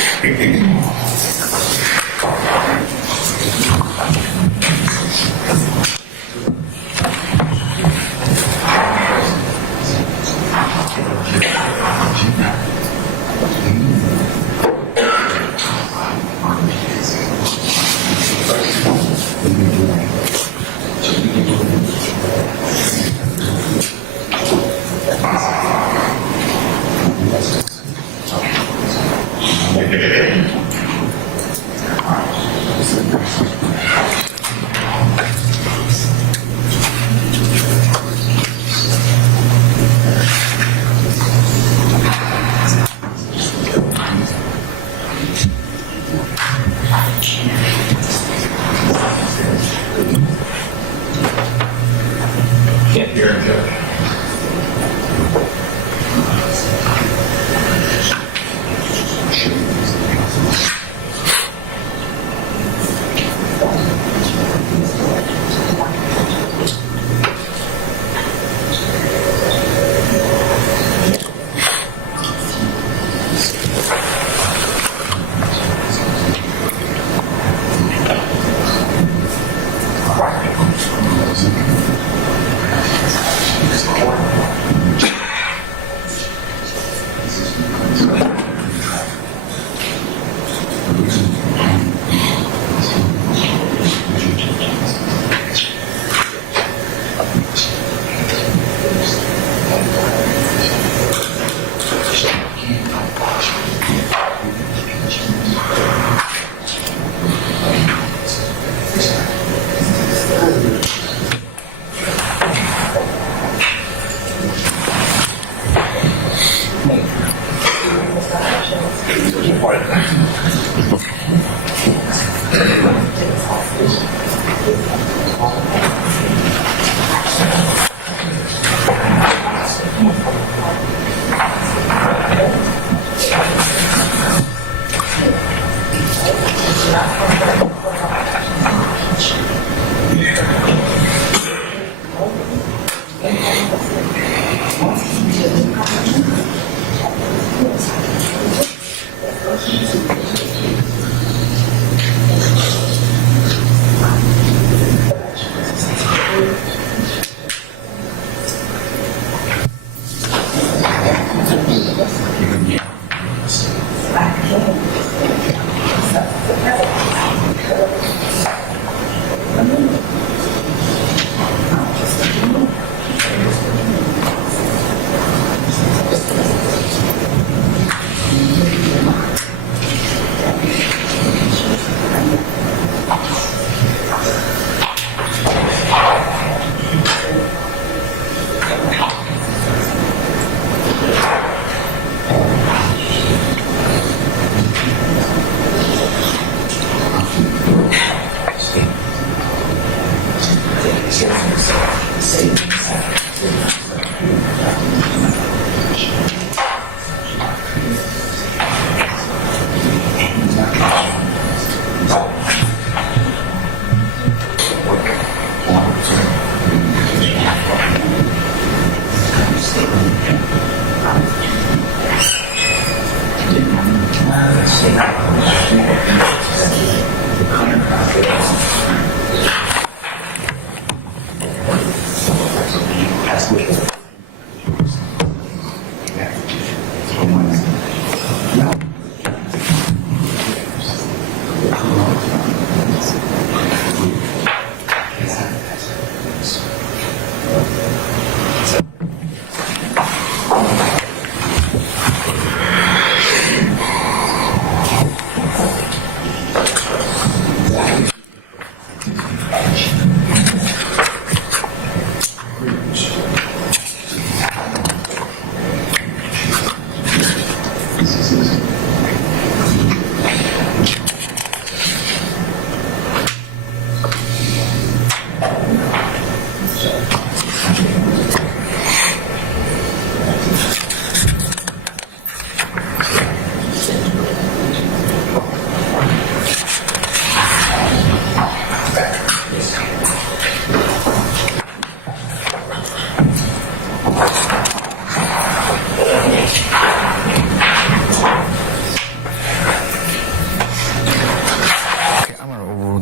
Can't hear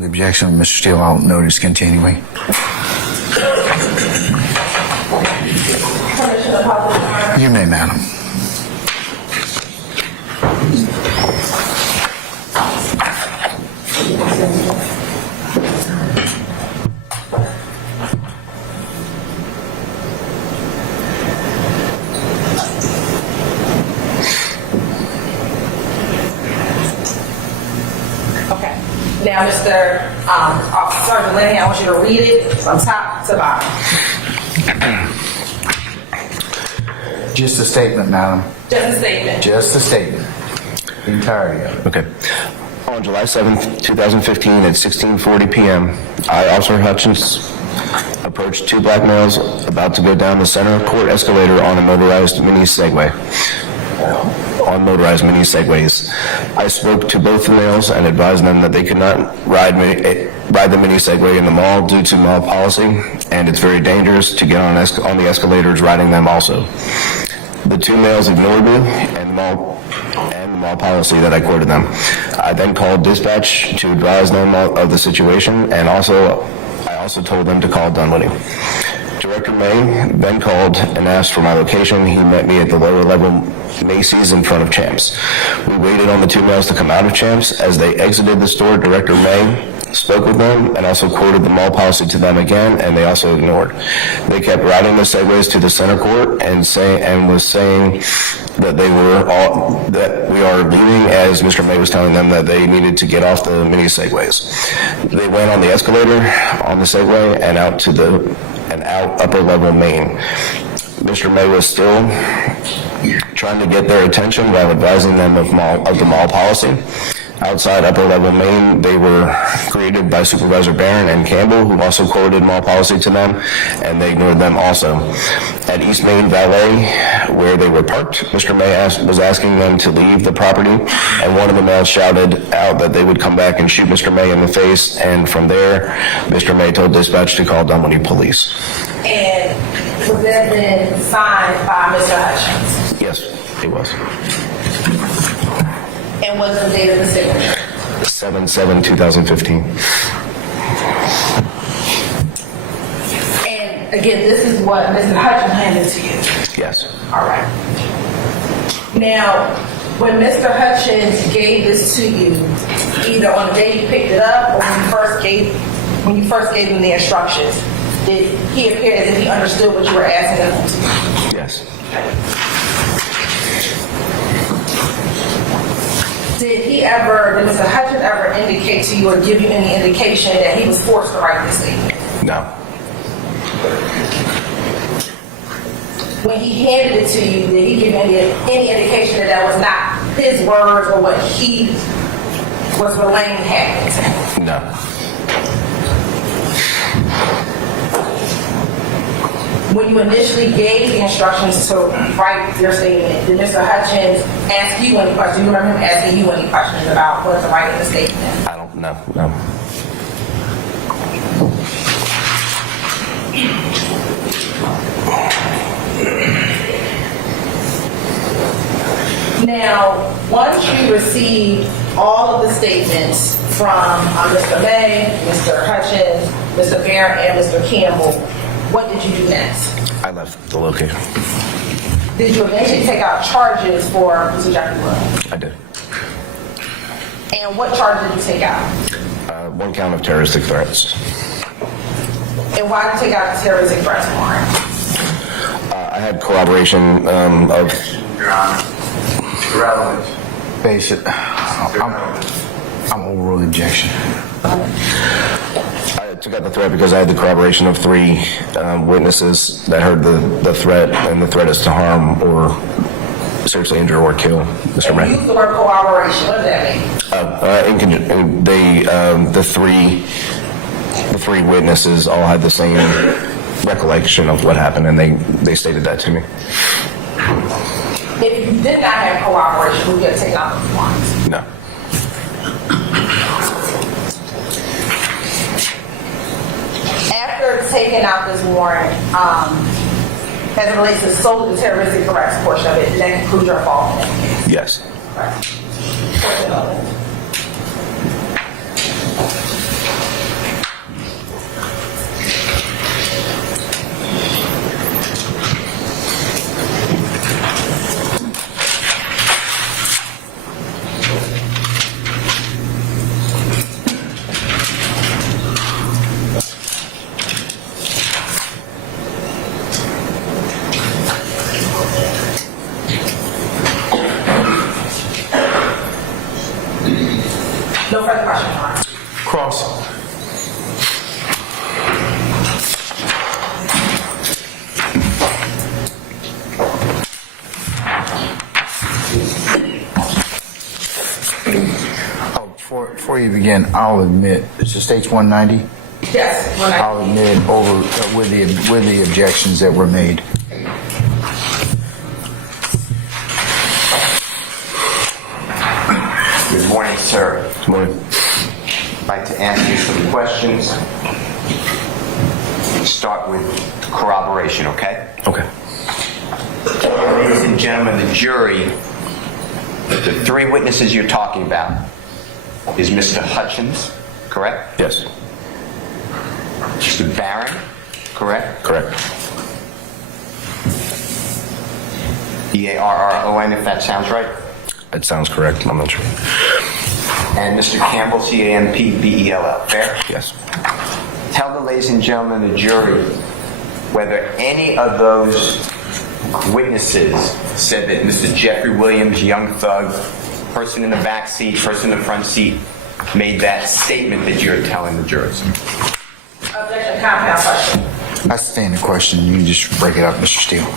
Objection, Mr. Steele, I'll notice continuing. You may, madam. Okay. Now, Mr. Sergeant Lenny, I want you to read it from top to bottom. Just a statement, madam. Just a statement. Just a statement. The entirety of it. Okay. On July 7th, 2015 at 16:40 p.m., I, Officer Hutchins, approached two black males about to go down the center court escalator on a motorized mini Segway. I spoke to both the males and advised them that they could not ride the mini Segway in the mall due to mall policy, and it's very dangerous to get on the escalators riding them also. The two males ignored me and the mall policy that I quoted them. I then called dispatch to advise them of the situation, and I also told them to call Dunwoody. Director May then called and asked for my location. He met me at the lower level Macy's in front of Champs. We waited on the two males to come out of Champs. As they exited the store, Director May spoke with them and also quoted the mall policy to them again, and they also ignored. They kept riding the Segways to the center court and was saying that that we are leaving, as Mr. May was telling them that they needed to get off the mini Segways. They went on the escalator on the Segway and out upper level Main. Mr. May was still trying to get their attention while advising them of the mall policy. Outside upper level Maine, they were greeted by Supervisor Barron and Campbell, who also quoted mall policy to them, and they ignored them also. At East Main Valet, where they were parked, Mr. May was asking them to leave the property, and one of the males shouted out that they would come back and shoot Mr. May in the face, and from there, Mr. May told dispatch to call Dunwoody Police. And was that then signed by Mr. Hutchins? Yes, it was. And what's the date of the signature? 7/7/2015. And again, this is what Mr. Hutchins handed to you. Yes. All right. Now, when Mr. Hutchins gave this to you, either on the day you picked it up or when you first gave him the instructions, did he appear as if he understood what you were asking him to? Yes. Did Mr. Hutchins ever indicate to you or give you any indication that he was forced to write this statement? No. When he handed it to you, did he give you any indication that that was not his words or what he was relaying happened? No. When you initially gave the instructions to write your statement, did Mr. Hutchins ask you any questions? Do you remember him asking you any questions about what to write in the statement? I don't know. No. Now, once you received all of the statements from Mr. May, Mr. Hutchins, Mr. Barrett, and Mr. Campbell, what did you do next? I left the location. Did you eventually take out charges for Mr. Jeffrey Williams? I did. And what charge did you take out? One count of terroristic threats. And why did you take out the terroristic threats warrant? I had corroboration of... Your Honor, irrelevant. Basic. I'm overruled the objection. I took out the threat because I had the corroboration of 3 witnesses that heard the threat, and the threat is to harm or seriously injure or kill Mr. And May. you used the word corroboration. What does that mean? The three witnesses all had the same recollection of what happened, and they stated that to me. If you did not have corroboration, would you have taken out those warrants? No. After taking out this warrant, as it relates to solely the terroristic threats portion of it, did that include your involvement in the case? Yes. No further questions, Your Honor. Cross. Oh, before you begin, I'll admit, it's the state's 190. Yes, when I- I'll admit with the objections that were made. Good morning, sir. Good morning. I'd like to ask you some questions. Start with corroboration, okay? Okay. Ladies and gentlemen, the jury, the 3 witnesses you're talking about is Mr. Hutchins, correct? Yes. Mr. Barron, correct? Correct. B-A-R-R-O-N, if that sounds right. It sounds correct. I'm not sure. And Mr. Campbell, C-A-M-P-B-E-L-L, fair? Yes. Tell the ladies and gentlemen of the jury whether any of those witnesses said that Mr. Jeffrey Williams, young thug, person in the back seat, person in the front seat, made that statement that you're telling the jurors. Objection, compound question. That's the standing question. You can just break it up, Mr. Steele.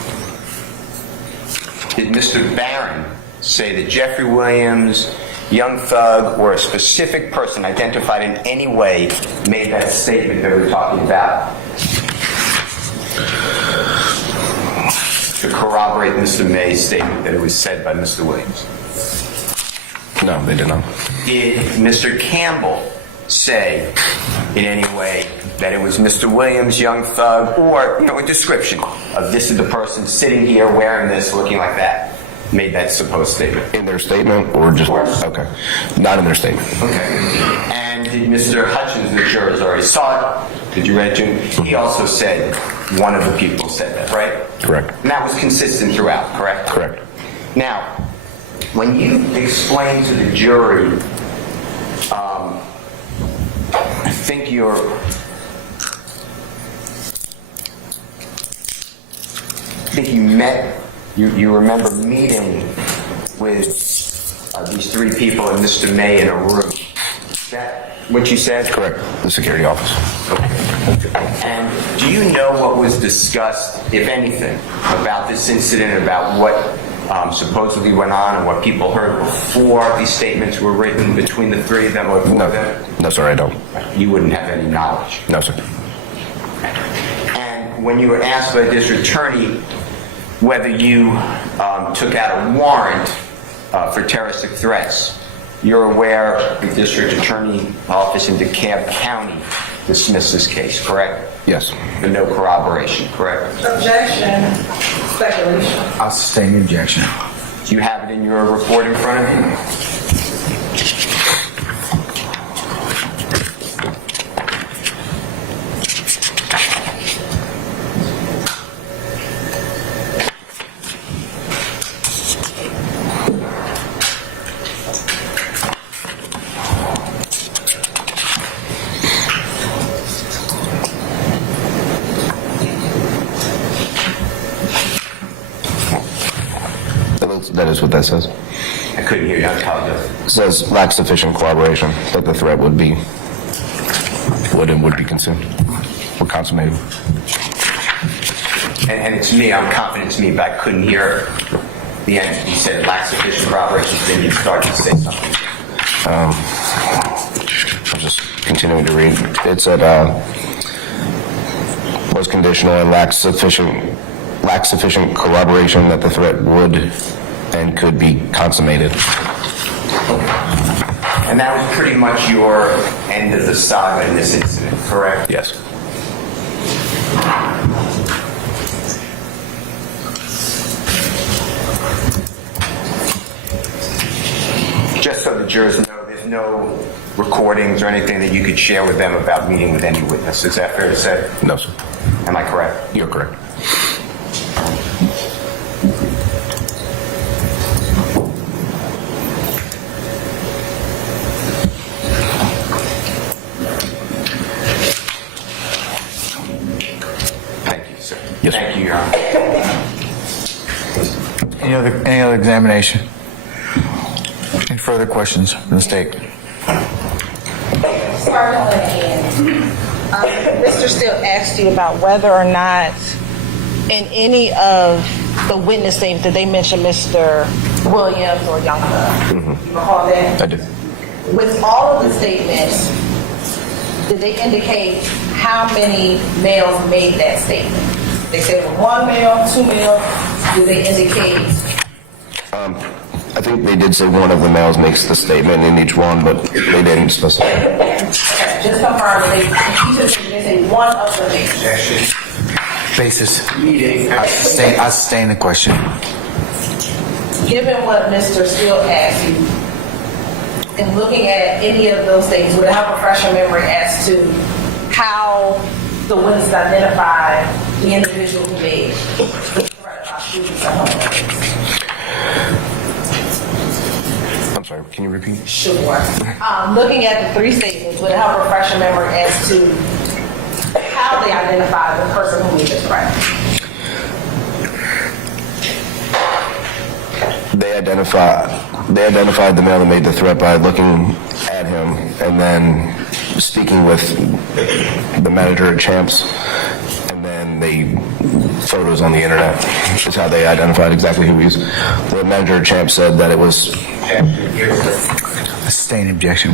Did Mr. Barron say that Jeffrey Williams Young Thug, or a specific person identified in any way made that statement that we're talking about to corroborate Mr. May's statement that it was said by Mr. Williams? No, they did not. Did Mr. Campbell say in any way that it was Mr. Williams, Young Thug, or, a description of this is the person sitting here wearing this, looking like that, made that supposed statement? In their statement, or just... Okay. Not in their statement. Okay. And did Mr. Hutchins, the jurors already saw it? Did you read it to him? He also said one of the people said that, right? Correct. And that was consistent throughout, correct? Correct. Now, when you explain to the jury, I think you remember meeting with these three people and Mr. May in a room. Is that what you said? Correct. The security office. Okay. And do you know what was discussed, if anything, about this incident, about what supposedly went on and what people heard before these statements were written between the three of them or before them? No, sir, I don't. You wouldn't have any knowledge? No, sir. And when you were asked by the district attorney whether you took out a warrant for terroristic threats, you're aware the district attorney office in DeKalb County dismissed this case, correct? Yes. With no corroboration, correct? Objection. Speculation. I'll sustain the objection. Do you have it in your report in front of you? That is what that says. I couldn't hear you. I apologize. It says lacks sufficient corroboration that the threat would be consumed or consummated. And it's me. I'm confident it's me, but I couldn't hear the end. You said it lacks sufficient corroboration, then you started to say something. I'm just continuing to read. It said was conditional and lacks sufficient corroboration that the threat would and could be consummated. And that was pretty much your end of the saga in this incident, correct? Yes. Just so the jurors know, there's no recordings or anything that you could share with them about meeting with any witness. Is that fair to say? No, sir. Am I correct? You're correct. Thank you, sir. Yes, Thank sir. you, Your Honor. Any other examination? Any further questions from the state? Sergeant Linehan, Mr. Still asked you about whether or not in any of the witness statements did they mention Mr. Williams or Young Thug. You recall that? I do. With all of the statements, did they indicate how many males made that statement? They said it was one male, two males. Did they indicate? I think they did say one of the males makes the statement in each one, but they didn't specify. Just confirm that they say one of the males. Basis. I sustain the question. Given what Mr. Steele asked you, and looking at any of those things, would it help refresh your memory as to how the witness identified the individual who made the threat about shooting someone? I'm sorry, can you repeat? Sure. Looking at the three statements, would it help refresh your memory as to how they identified the person who made the threat? They identified the male that made the threat by looking at him and then speaking with the manager at Champs, and then they photos on the internet is how they identified exactly who he was. The manager at Champs said that it was Sustained objection.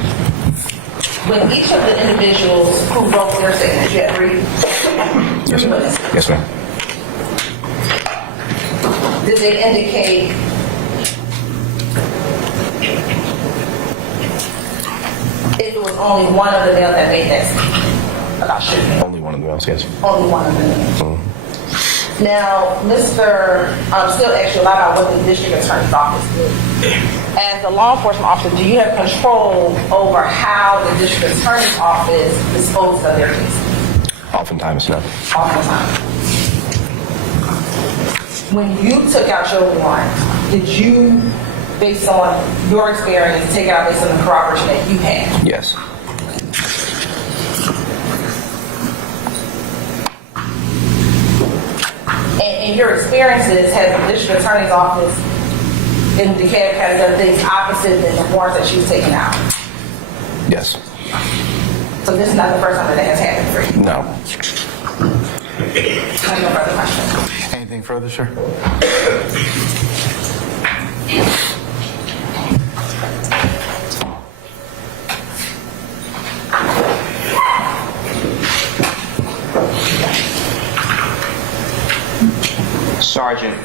When each of the individuals who wrote their statements, you had three witnesses. Yes, ma'am. Did they indicate if it was only one of the males that made that statement about shooting? Only one of the males, yes. Only one of the males. Now, Mr. Still asked you a lot about what the district attorney's office did. As a law enforcement officer, do you have control over how the district attorney's office disposed of their cases? Oftentimes, no. Oftentimes. When you took out your warrant, did you, based on your experience, take it out based on the corroboration that you had? Yes. And in your experiences, has the district attorney's office in DeKalb County done things opposite than the warrants that you've taken out? Yes. So this is not the first time that has happened for you? No. I have no further questions. Anything further, sir? Sergeant,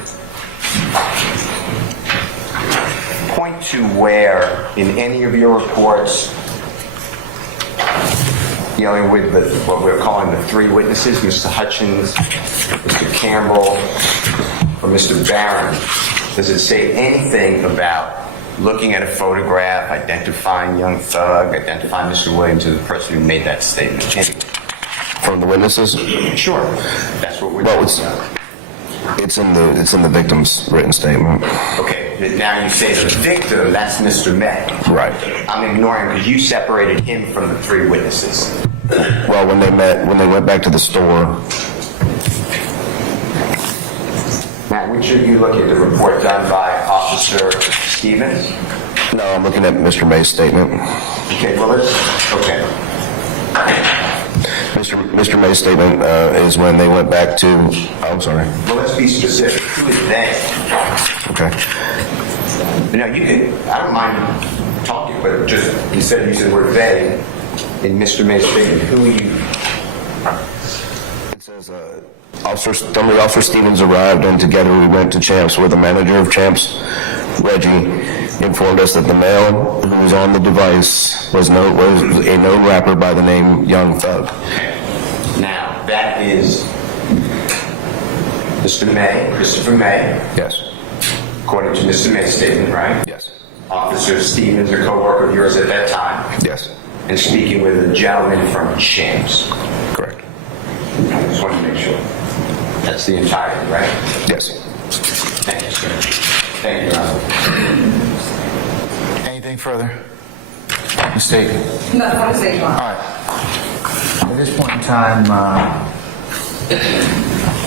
point to where in any of your reports dealing with what we're calling the three witnesses, Mr. Hutchins, Mr. Campbell, or Mr. Barron, does it say anything about looking at a photograph, identifying young thug, identifying Mr. Williams as the person who made that statement? Anything? From the witnesses? Sure. That's what we're Well, talking about. it's in the victim's written statement. Okay, but now you say the victim, that's Mr. May. Right. I'm ignoring because you separated him from the three witnesses. Well, when they went back to the store, Matt, would you look at the report done by Officer Stevens? no, I'm looking at Mr. May's statement. Okay, well, okay. Mr. May's statement is when they went back to, I'm sorry. Well, let's be specific. Who is they? Okay. You know, you can, I don't mind talking, but just instead of using the word they in Mr. May's statement, who are you? It says, Officer Stevens arrived and together we went to Champs where the manager of Champs, Reggie, informed us that the male who was on the device was a known rapper by the name Young Thug. Now, that is Mr. May, Christopher May, Yes. according to Mr. May's statement, right? Yes. Officer Stevens, a co-worker of yours at that time, Yes. and speaking with a gentleman from Champs. Correct. I just want to make sure. That's the entirety, right? Yes. Thank you, sir. Thank you, Your Honor. Anything further? Mistake. Nothing on the stage, Your Honor. All right. At this point in time,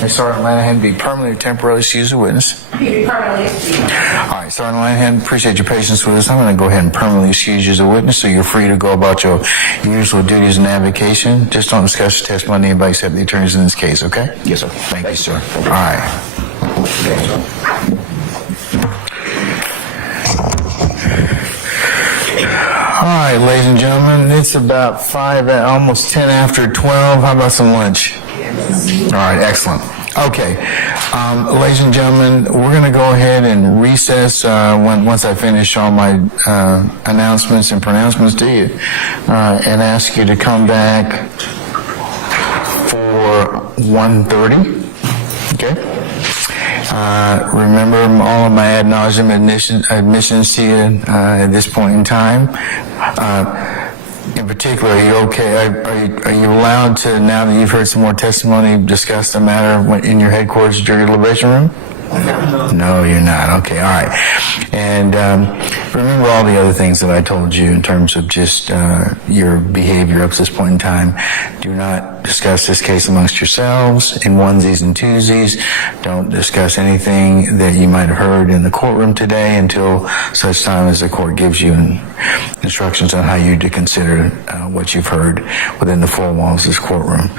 may Sergeant Lanahan be permanently or temporarily excused as a witness. You be permanently excused. All right, Sergeant Lanahan, appreciate your patience with us. I'm going to go ahead and permanently excuse you as a witness, so you're free to go about your usual duties and avocation. Just don't discuss your testimony with anybody except the attorneys in this case, okay? Yes, sir. Thank you, sir. All right. All right, ladies and gentlemen, it's about almost 10 after 12. How about some lunch? All right, excellent. Okay, ladies and gentlemen, we're going to go ahead and recess once I finish all my announcements and pronouncements to you, and ask you to come back for 1:30. Okay. Remember all of my ad nauseum admissions to you at this point in time. In particular, are you okay? Are you allowed to, now that you've heard some more testimony, discuss the matter in your headquarters jury deliberation room? No, you're not. Okay, all right. And remember all the other things that I told you in terms of just your behavior up to this point in time. Do not discuss this case amongst yourselves in onesies and twosies. Don't discuss anything that you might have heard in the courtroom today until such time as the court gives you instructions on how you to consider what you've heard within the four walls of this courtroom.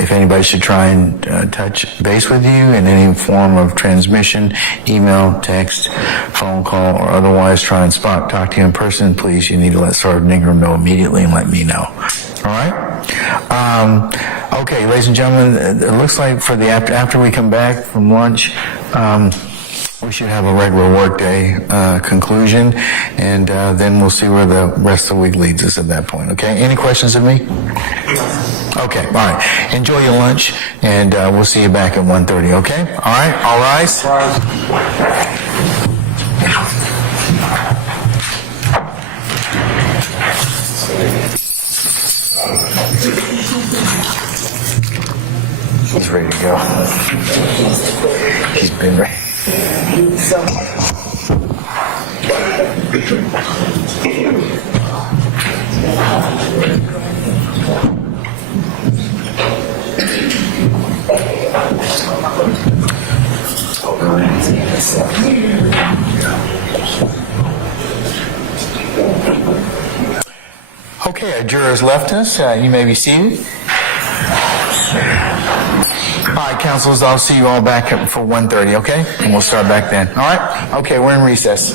If anybody should try and touch base with you in any form of transmission, email, text, phone call, or otherwise try and talk to you in person, please, you need to let Sergeant Ingram know immediately and let me know. All right? Okay, ladies and gentlemen, it looks like for the after we come back from lunch, we should have a regular workday conclusion, and then we'll see where the rest of the week leads us at that point. Okay? Any questions of me? Okay. All right. Enjoy your lunch, and we'll see you back at 1:30. Okay? All right. All rise. He's ready to go. He's been ready. Okay, our jurors left us. You may be seated. All right, councilors, I'll see you all back for 1:30, okay? And we'll start back then. All right? Okay, we're in recess.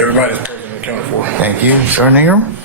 Everybody's present and accounted for. Thank you. Sergeant Ingram?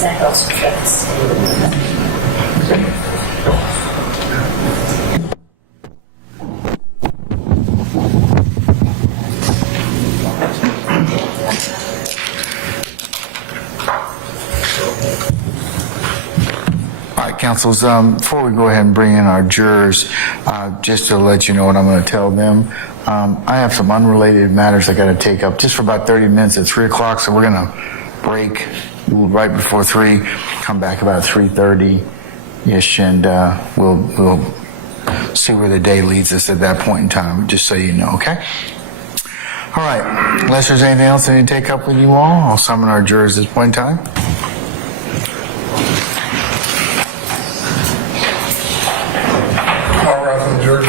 That helps with this. All right, councils, before we go ahead and bring in our jurors, just to let you know what I'm going to tell them, I have some unrelated matters I got to take up just for about 30 minutes at 3 o'clock, so we're going to break right before 3, come back about 3:30-ish, and we'll see where the day leads us at that point in time, just so you know, okay? All right, unless there's anything else I need to take up with you all, I'll summon our jurors at this point in time. All rise on the jury.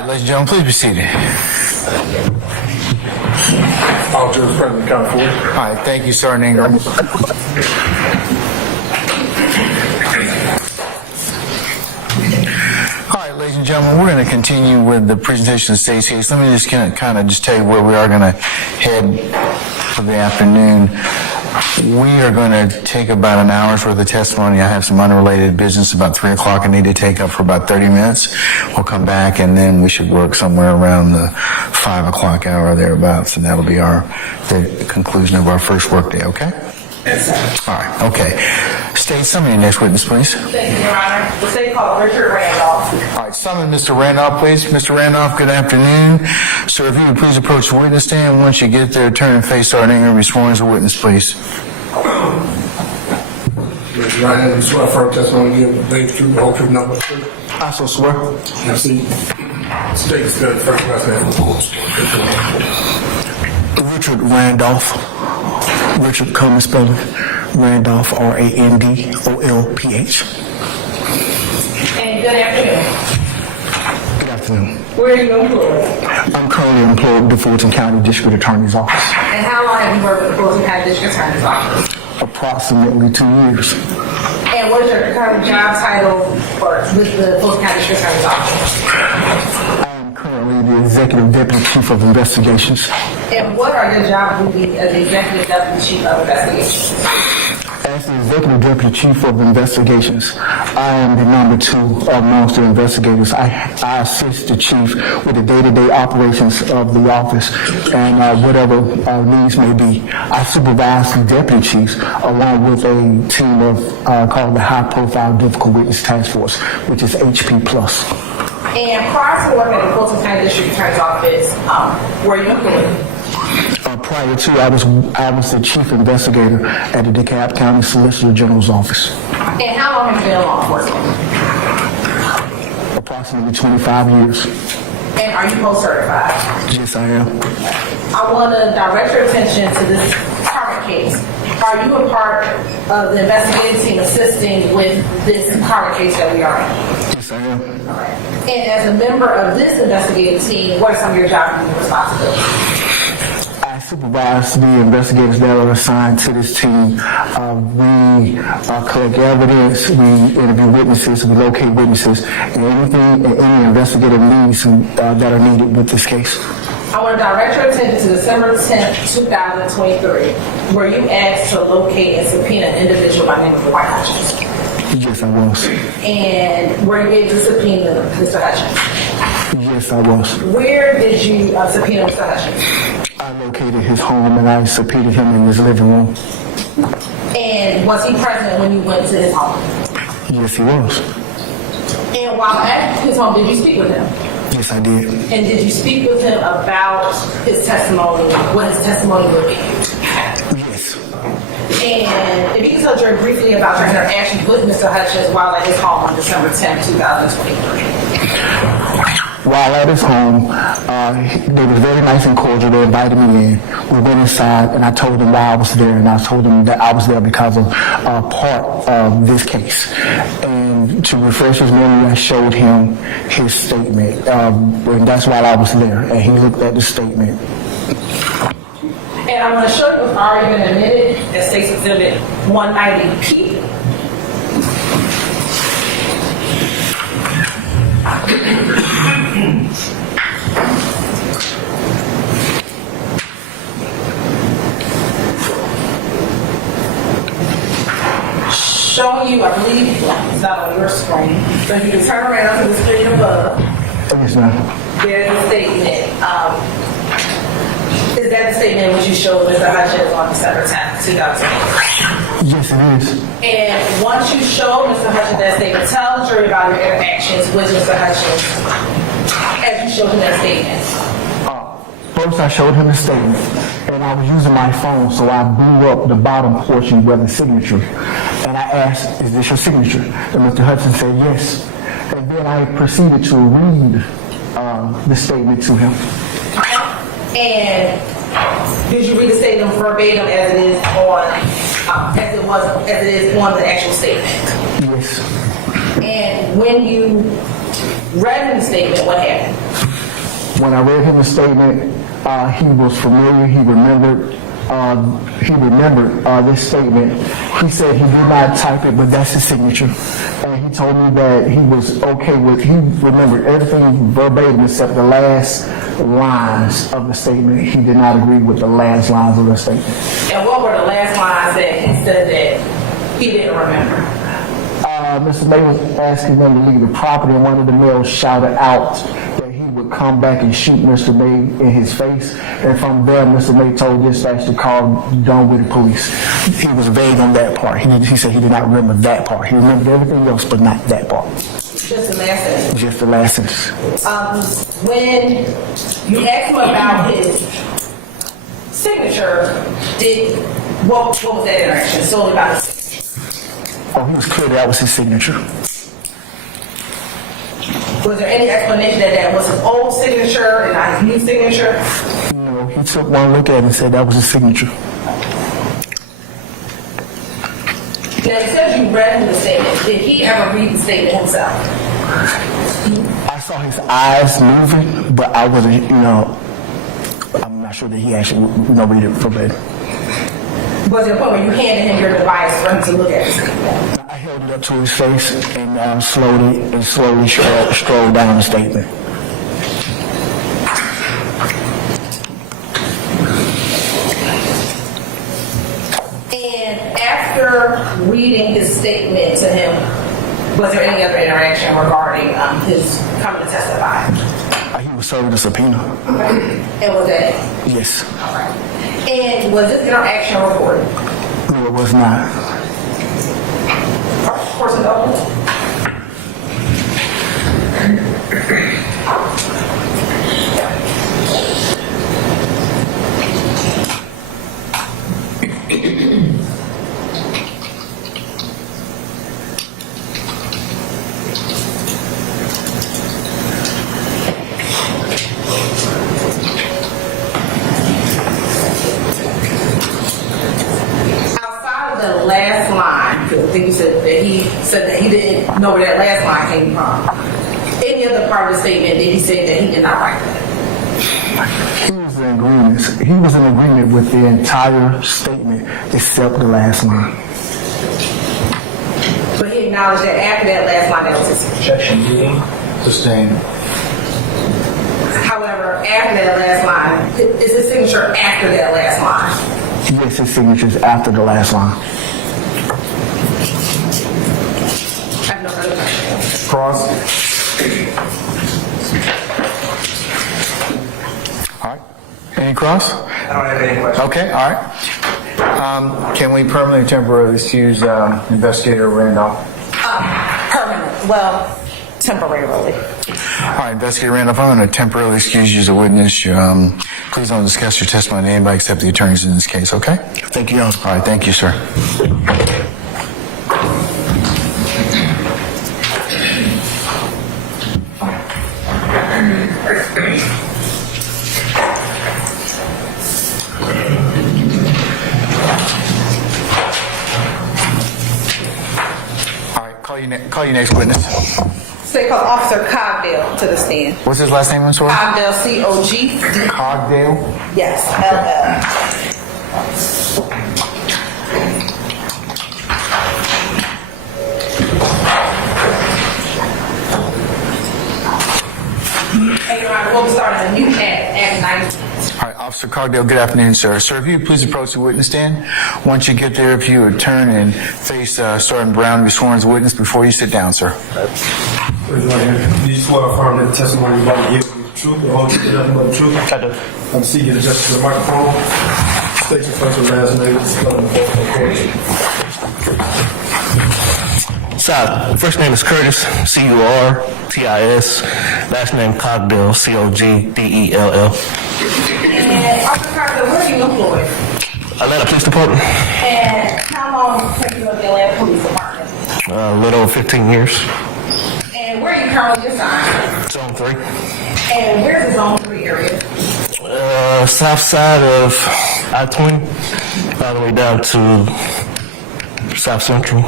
Ladies and gentlemen, please be seated. All jurors present, count for. All right, thank you, Sergeant Ingram. All right, ladies and gentlemen, we're going to continue with the presentation of the state's case. Let me just kind of just tell you where we are going to head for the afternoon. We are going to take about an hour's worth of testimony. I have some unrelated business about 3 o'clock I need to take up for about 30 minutes. We'll come back, and then we should work somewhere around the 5 o'clock hour or thereabouts, and that'll be the conclusion of our first workday, okay? Yes, sir. All right, okay. State, summon your next witness, please. Thank you, Your Honor. The state called Richard Randolph. All right, summon Mr. Randolph, please. Mr. Randolph, good afternoon. Sir, if you would please approach the witness stand. Once you get there, turn and face our name and be sworn as a witness, please. Raise your right hand and swear firm testimony to give the truth, the whole truth, nothing but the truth. I so swear. Have a seat. State the spirit, first class name of the court. Richard Randolph. Richard, come and spell it. Randolph, R-A-N-D-O-L-P-H. And good afternoon. Good afternoon. Where are you employed? I'm currently employed with the Fulton County District Attorney's Office. And how long have you worked with the Fulton County District Attorney's Office? Approximately 2 years. And what is your current job title with the Fulton County District Attorney's Office? I am currently the Executive Deputy Chief of Investigations. And what are your job duties as the Executive Deputy Chief of Investigations? As the Executive Deputy Chief of Investigations, I am the number 2 amongst the investigators. I assist the chief with the day-to-day operations of the office and whatever needs may be. I supervise the deputy chiefs along with a team of called the High Profile Difficult Witness Task Force, which is HP+. And prior to working at the Fulton County District Attorney's Office, were you employed? Prior to, I was the chief investigator at the DeKalb County Solicitor General's office. And how long have you been in law enforcement? Approximately 25 years. And are you post-certified? Yes, I am. I want to direct your attention to this current case. Are you a part of the investigative team assisting with this current case that we are in? Yes, I am. And as a member of this investigative team, what are some of your job duties and responsibilities? I supervise the investigators that are assigned to this team. We collect evidence, we interview witnesses, we locate witnesses, and any investigative needs that are needed with this case. I want to direct your attention to December 10th, 2023, where you asked to locate and subpoena an individual by the name of Dwight Hutchins. Yes, I was. And were you able to subpoena Mr. Hutchins? Yes, I was. Where did you subpoena Mr. Hutchins? I located his home and I subpoenaed him in his living room. And was he present when you went to his home? Yes, he was. And while at his home, did you speak with him? Yes, I did. And did you speak with him about his testimony, what his testimony would be? Yes. And if you can tell Jerry briefly about your interactions with Mr. Hutchins while at his home on December 10th, 2023. While at his home, they were very nice and cordial. They invited me in. We went inside, and I told them why I was there, and I told them that I was there because of part of this case. And to refresh his memory, I showed him his statement, and that's why I was there. And he looked at the statement. And I'm going to show you what's already been admitted as State's Exhibit 190P. Showing you, I believe, it's not on your screen, but if you can turn around to the screen above, Yes, ma'am. there's a statement. Is that the statement which you showed Mr. Hutchins on December 10th, 2008? Yes, it is. And once you show Mr. Hutchins that statement, tell the jury about your interactions with Mr. Hutchins as you showed him that statement. First, I showed him the statement, and I was using my phone, so I blew up the bottom portion where the signature. And I asked, "Is this your signature?" And Mr. Hudson said, "Yes." And then I proceeded to read the statement to him. And did you read the statement verbatim as it is on the actual statement? Yes. And when you read him the statement, what happened? When I read him the statement, he was familiar. He remembered this statement. He said he did not type it, but that's his signature. And he told me that he was okay with. He remembered everything verbatim except the last lines of the statement. He did not agree with the last lines of the statement. And what were the last lines that he said that he didn't remember? Mr. May was asking them to leave the property, and one of the males shouted out that he would would come back and shoot Mr. May in his face. And from there, Mr. May told dispatch to call Dunwoody Police. He was vague on that part. He said he did not remember that part. He remembered everything else, but not that part. Just the last sentence. Just the last sentence. When you asked him about his signature, what was that interaction? Solely about his signature. Oh, he was clear that was his signature. Was there any explanation that was his old signature and not his new signature? No, he took one look at it and said that was his signature. Now, you said you read him the statement. Did he ever read the statement himself? I saw his eyes moving, but I wasn't, I'm not sure that he actually, read it verbatim. Was there a point where you handed him your device for him to look at the statement? I held it up to his face and slowly strolled down the statement. And after reading his statement to him, was there any other interaction regarding his coming to testify? He was served a subpoena. And was that it? Yes. All right. And was this interaction recorded? No, it was not. Of course, no. The last line, because I think you said that he didn't know where that last line came from. Any other part of the statement, did he say that he did not write that? He was in agreement. He was in agreement with the entire statement except the last line. But he acknowledged that after that last line, that was his signature. Objection, sustained. However, after that last line, is his signature after that last line? Yes, his signature is after the last line. I have no further questions. Cross. All right. Any cross? I don't have any questions. Okay, all right. Can we permanently, temporarily excuse Investigator Randolph? Permanent, well, temporarily. All right, Investigator Randolph, I'm going to temporarily excuse you as a witness. Please don't discuss your testimony to anybody except the attorneys in this case, okay? Thank you, Your Honor. All right, thank you, sir. All right, call your next witness. Say call Officer Cogdale to the stand. What's his last name, I'm sorry? Cogdale, C-O-G. Cogdale? Yes, L-L. And Your Honor, we'll be starting a new at 9. All right, Officer Cogdale, good afternoon, sir. Sir, if you would please approach the witness stand. Once you get there, if you would turn and face Sergeant Brown, be sworn as a witness before you sit down, sir. Do you swear or affirm that the testimony you're about to give is the truth, the whole truth, and nothing but the truth? I do. I'm seeking to just to the microphone. State your first and last name. Spell them both, of course. First name is Curtis, C-U-R-T-I-S. Last name Cogdell, C-O-G-D-E-L-L. And Officer Cogdale, where are you employed? Atlanta Police Department. And how long have you been with the Atlanta Police Department? A little over 15 years. And where are you currently assigned? Zone 3. And where's the Zone 3 area? South side of I-20, all the way down to South Central.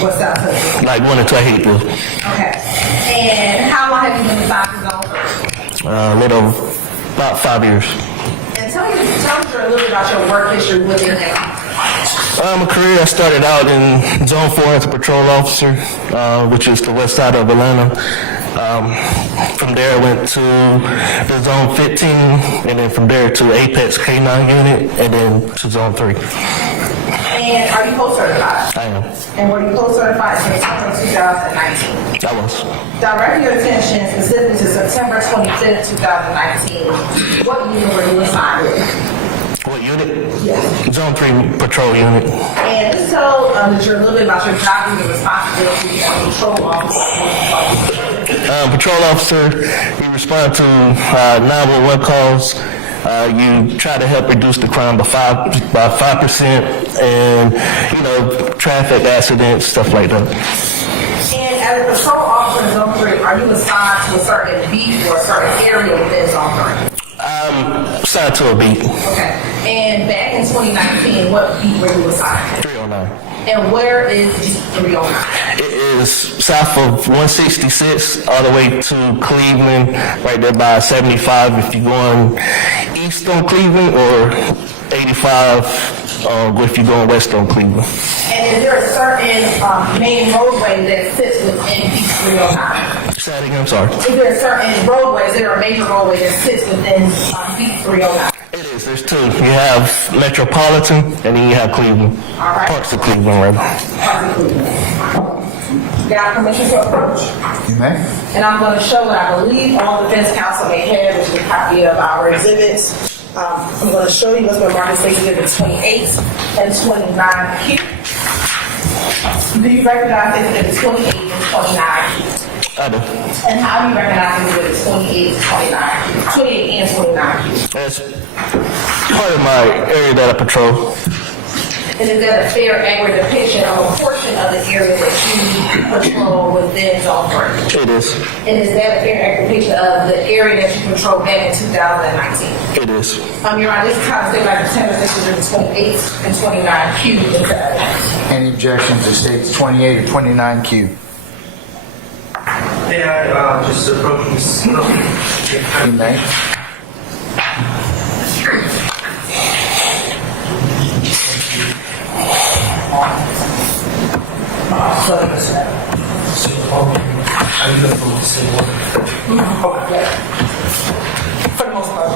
What's South Central? Like 1 and 2, I hate this. Okay. And how long have you been assigned to Zone 3? About 5 years. And tell me a little bit about your work history within that. My career, I started out in Zone 4 as a patrol officer, which is the west side of Atlanta. From there, I went to the Zone 15, and then from there to Apex K9 unit, and then to Zone 3. And are you post certified? I am. And were you post certified since September 2019? I was. Direct your attention specifically to September 25th, 2019. What unit were you assigned with? What unit? Yes. Zone 3 patrol unit. And just tell the jury a little bit about your job and your responsibilities as a control officer. Patrol officer, you respond to 911 calls. You try to help reduce the crime by 5%, and traffic accidents, stuff like that. And as a patrol officer in Zone 3, are you assigned to a certain beat or a certain area within Zone 3? Assigned to a beat. Okay. And back in 2019, what beat were you assigned? 309. And where is beat 309? It is south of 166 all the way to Cleveland, right there by 75 if you're going east on Cleveland, or 85 if you're going west on Cleveland. And is there a certain main roadway that sits within beat 309? Say that again, I'm sorry. Is there a certain roadway, is there a major roadway that sits within beat 309? It is. There's two. You have Metropolitan, and then you have Cleveland. All right. Parts of Cleveland, rather. Got permission to approach? You may. And I'm going to show what I believe all defense counsel may have, which is a copy of our exhibits. I'm going to show you what's been marked as exhibits 28 and 29Q. Do you recognize exhibits 28 and 29Q? I do. And how do you recognize exhibits 28 and 29Q? 28 and 29Q? That's part of my area that I patrol. And is that a fair, accurate depiction of a portion of the area that you patrol within Zone 3? It is. And is that a fair, accurate depiction of the area that you control back in 2019? It is. Your Honor, this is kind of state like the 10 exhibits 28 and 29Q inside. Any objections to states 28 or 29Q? May I just approach Ms. You may. For the most part.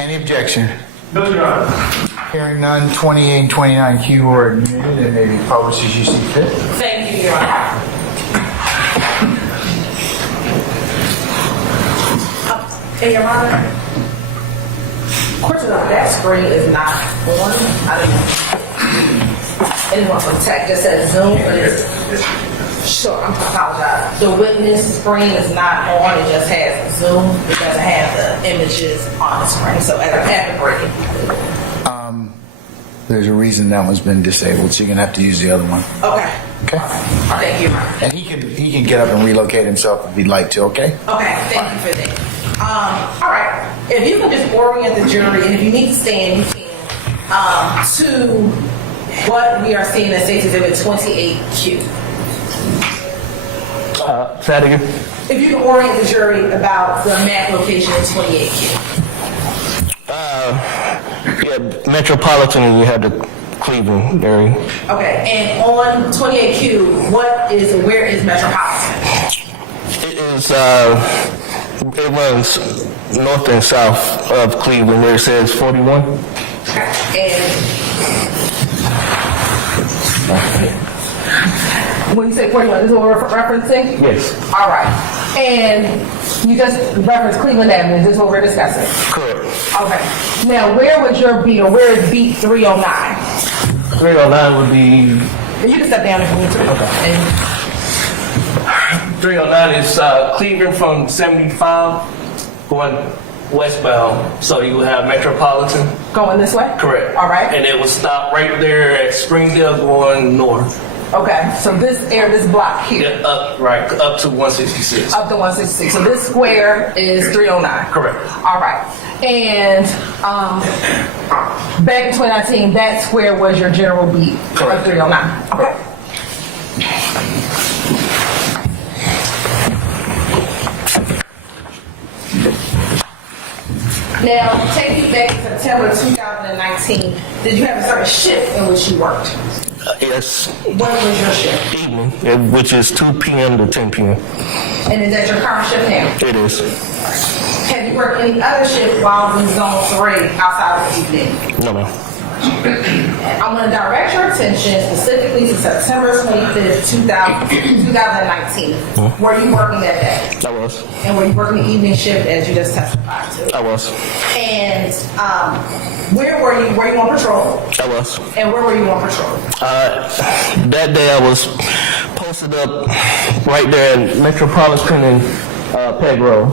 Any objection? No, Your Honor. Hearing none, 28 and 29Q are admitted and may be published as you see fit. Thank you, Your Honor. And Your Honor, question of that screen is not on. I don't know. Anyone from tech just said Zoom, but it's sure. I apologize. The witness screen is not on. It just has Zoom. It doesn't have the images on the screen. So as I have to break it. There's a reason that one's been disabled, so you're gonna have to use the other one. Okay. Okay. Thank you, Your Honor. And he can get up and relocate himself if he'd like to. Okay. Okay, thank you for that. All right, if you can just orient the jury, and if you need to stand, you can, to what we are seeing in State's Exhibit 28Q. Say that again. If you can orient the jury about the map location in 28Q. Yeah, Metropolitan, and you have the Cleveland area. Okay, and on 28Q, where is Metropolitan? It is, it runs north and south of Cleveland, where it says 41. And when you say 41, this is what we're referencing? Yes. All right. And you just referenced Cleveland Avenue. This is what we're discussing? Correct. Okay. Now, where would your beat, or where is beat 309? 309 would be... You can step down if you need to. Okay. 309 is Cleveland from 75 going westbound. So you would have Metropolitan. Going this way? Correct. All right. And it would stop right there at Springdale going north. Okay, so this block here. Yeah, up to 166. Up to 166. So this square is 309. Correct. All right. And back in 2019, that square was your general beat of 309. Okay. Now, take you back to September 2019. Did you have a certain shift in which you worked? Yes, What was your shift? evening, which is 2 p.m. to 10 p.m. And is that your current shift now? It is. Have you worked any other shift while in zone 3 outside of the evening? No, ma'am. I'm going to direct your attention specifically to September 25th, 2019. Were you working that day? I was. And were you working the evening shift as you just testified to? I was. And where were you? Were you on patrol? I was. And where were you on patrol? That day I was posted up right there in Metropolitan and Peg Road.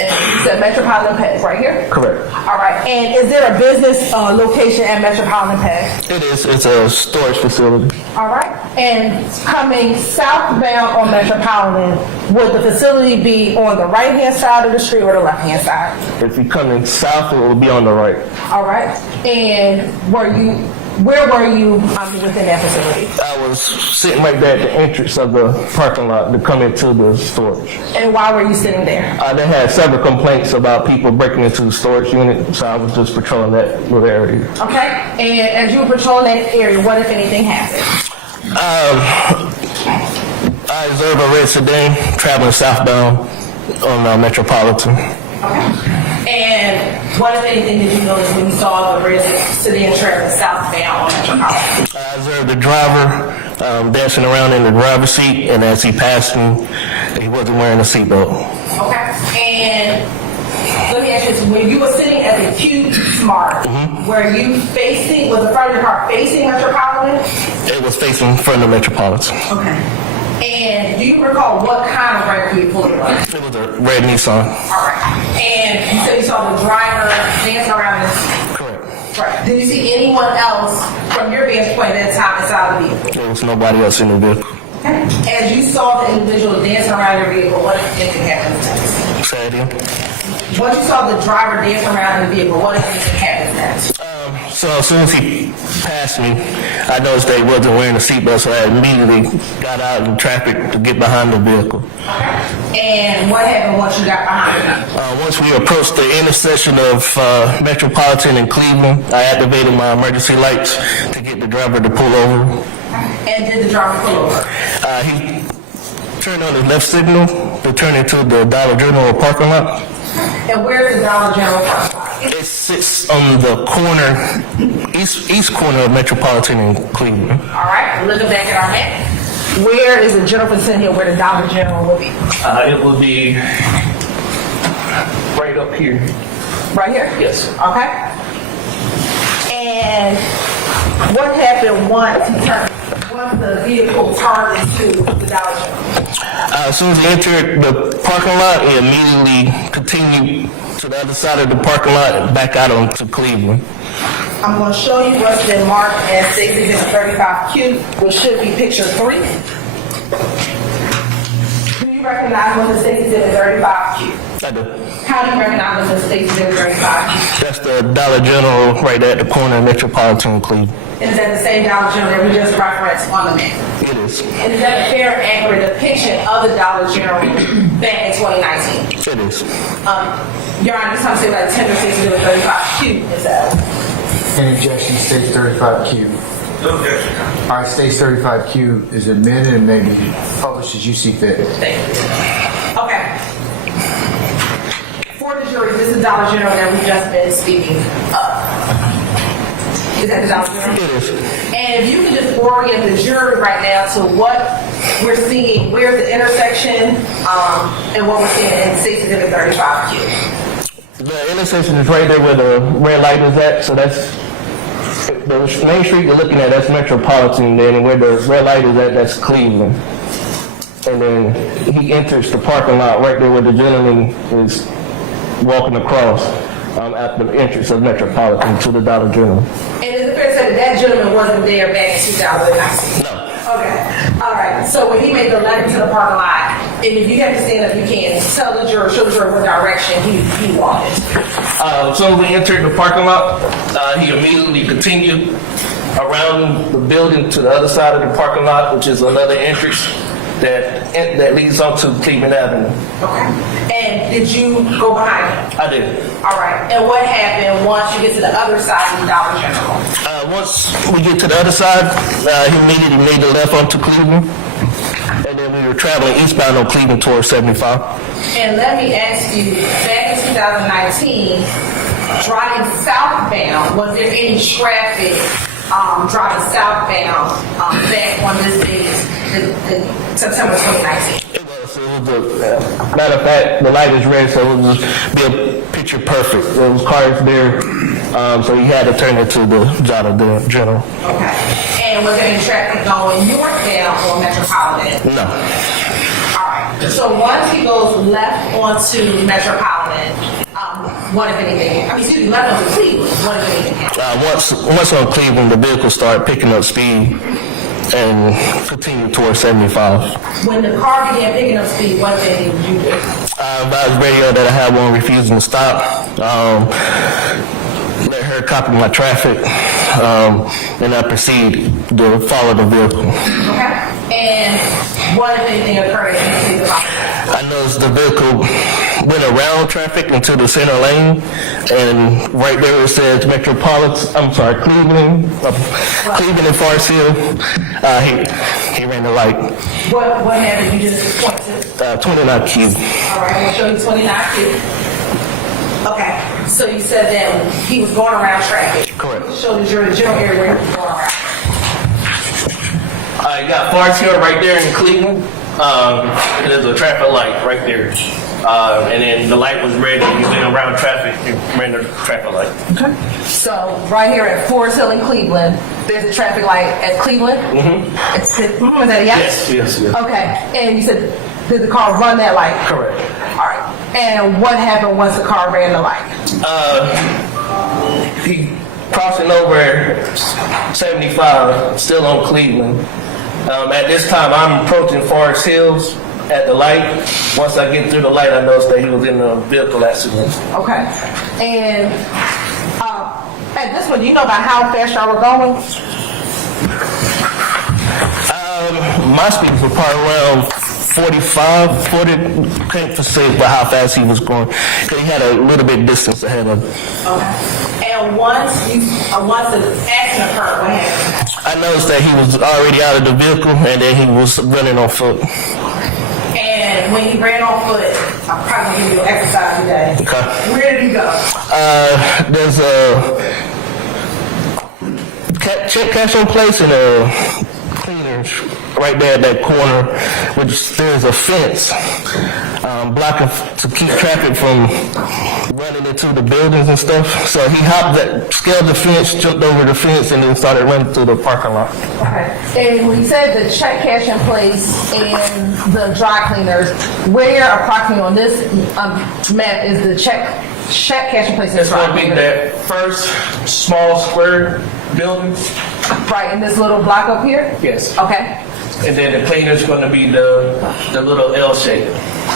And you said Metropolitan Peg, right here? Correct. All right. And is there a business location at Metropolitan Peg? It is. It's a storage facility. All right. And coming southbound on Metropolitan, would the facility be on the right-hand side of the street or the left-hand side? If you're coming south, it will be on the right. All right. And where were you within that facility? I was sitting right there at the entrance of the parking lot to come into the storage. And why were you sitting there? They had several complaints about people breaking into the storage unit, so I was just patrolling that little area. Okay. And as you were patrolling that area, what, if anything, happened? I observed a red sedan traveling southbound on Metropolitan. Okay. And what, if anything, did you notice when you saw the red sedan traveling southbound on Metropolitan? I observed the driver dancing around in the driver's seat, and as he passed me, he wasn't wearing a seatbelt. Okay. And let me ask you this. When you were sitting at the Q Smart, were you facing, was the front of your car facing Metropolitan? It was facing in front of Metropolitan. Okay. And do you recall what kind of red vehicle it was? It was a red Nissan. All right. And you said you saw the driver dancing around this. Correct. Right. Did you see anyone else from your vantage point at that time inside the vehicle? There was nobody else in the vehicle. Okay. As you saw the individual dancing around your vehicle, what, if anything, happened next? Say it again. Once you saw the driver dancing around in the vehicle, what, if anything, happened next? So as soon as he passed me, I noticed that he wasn't wearing a seatbelt, so I immediately got out in traffic to get behind the vehicle. And what happened once you got behind him? Once we approached the intersection of Metropolitan and Cleveland, I activated my emergency lights to get the driver to pull over. And did the driver pull over? He turned on his left signal to turn into the Dollar General parking lot. And where's the Dollar General parking lot? It sits on the corner, east corner of Metropolitan and Cleveland. All right, looking back at our map, where is the general percent here where the Dollar General will be? It will be right up here. Right here? Yes. Okay. And what happened once the vehicle turned into the Dollar General? As soon as he entered the parking lot, he immediately continued to the other side of the parking lot and back out onto Cleveland. I'm going to show you what's been marked as Safety Exhibit 35Q, which should be picture 3. Do you recognize what's the Safety Exhibit 35Q? I do. How do you recognize what's the Safety Exhibit 35Q? That's the Dollar General right there at the corner of Metropolitan and Cleveland. Is that the same Dollar General that we just referenced on the map? It is. And is that a fair, accurate depiction of the Dollar General back in 2019? It is. Your Honor, this time say like tender Safety Exhibit 35Q is that? Any objection, stage 35Q? No objection. All right, stage 35Q is admitted and may be published as you see fit. Thank you. Okay. For the jury, this is the Dollar General that we've just been speaking of. Is that the Dollar General? It is. And if you could just orient the jury right now to what we're seeing, where's the intersection, and what we're seeing in Safety Exhibit 35Q. The intersection is right there where the red light is at, so that's the main street you're looking at, that's Metropolitan, then, and where the red light is at, that's Cleveland. And then he enters the parking lot right there where the gentleman is walking across at the entrance of Metropolitan to the Dollar General. And is it fair to say that gentleman wasn't there back in 2019? No. Okay. All right. So when he made the left to the parking lot, and if you have to stand up, you can tell the juror, show the juror what direction he walked. So when we entered the parking lot, he immediately continued around the building to the other side of the parking lot, which is another entrance that that leads onto Cleveland Avenue. Okay. And did you go behind him? I did. All right. And what happened once you get to the other side of the Dollar General? Once we get to the other side, he immediately made the left onto Cleveland. And then we were traveling eastbound on Cleveland towards 75. And let me ask you, back in 2019, driving southbound, was there any traffic driving southbound back on this date, in September 2019? It was matter of fact, the light is red, so it would just be a picture perfect. There was cars there, so he had to turn it to the General. Okay. And was there any traffic going northbound or Metropolitan? No. All right. So once he goes left onto Metropolitan, what if anything? I mean, excuse me, left onto Cleveland. What if anything happened? Once on Cleveland, the vehicle started picking up speed and continued towards 75. When the car began picking up speed, what did you do? I was radio that I had one refusing to stop. Let her copy my traffic, and I proceeded to follow the vehicle. Okay. And what if anything occurred as you see the car? I noticed the vehicle went around traffic into the center lane, and right there it says Cleveland and Forest Hill. He ran the light. What happened? You just point to? 29Q. All right, we'll show you 29Q. Okay, so you said that he was going around traffic. Correct. Show the general area where he was going around. You got Forest Hill right there in Cleveland. There's a traffic light right there. And then the light was red and he went around traffic and ran the traffic light. Okay. So right here at Forest Hill in Cleveland, there's a traffic light at Cleveland? Mm-hmm. Is that a yes? Yes. Okay. And you said, did the car run that light? Correct. All right. And what happened once the car ran the light? He crossing over 75, still on Cleveland. At this time, I'm approaching Forest Hills at the light. Once I get through the light, I noticed that he was in a vehicle accident. Okay. And at this one, do you know about how fast y'all were going? My speed was probably around 45, 40, couldn't say about how fast he was going, because he had a little bit distance ahead of him. Okay. And once the accident occurred, what happened? I noticed that he was already out of the vehicle, and then he was running on foot. And when he ran on foot, I'm probably going to give you an exercise today. Okay. Where did he go? There's a check cash on place and a cleaners right there at that corner, which there's a fence blocking to keep traffic from running into the buildings and stuff. So he scaled the fence, jumped over the fence, and then started running through the parking lot. Okay. And when you said the check cash in place and the dry cleaners, where approximately on this map is the check cash in place and the It's dry going to be cleaners? that first small square building. Right, in this little block up here? Yes. Okay. And then the cleaner's going to be the little L shape.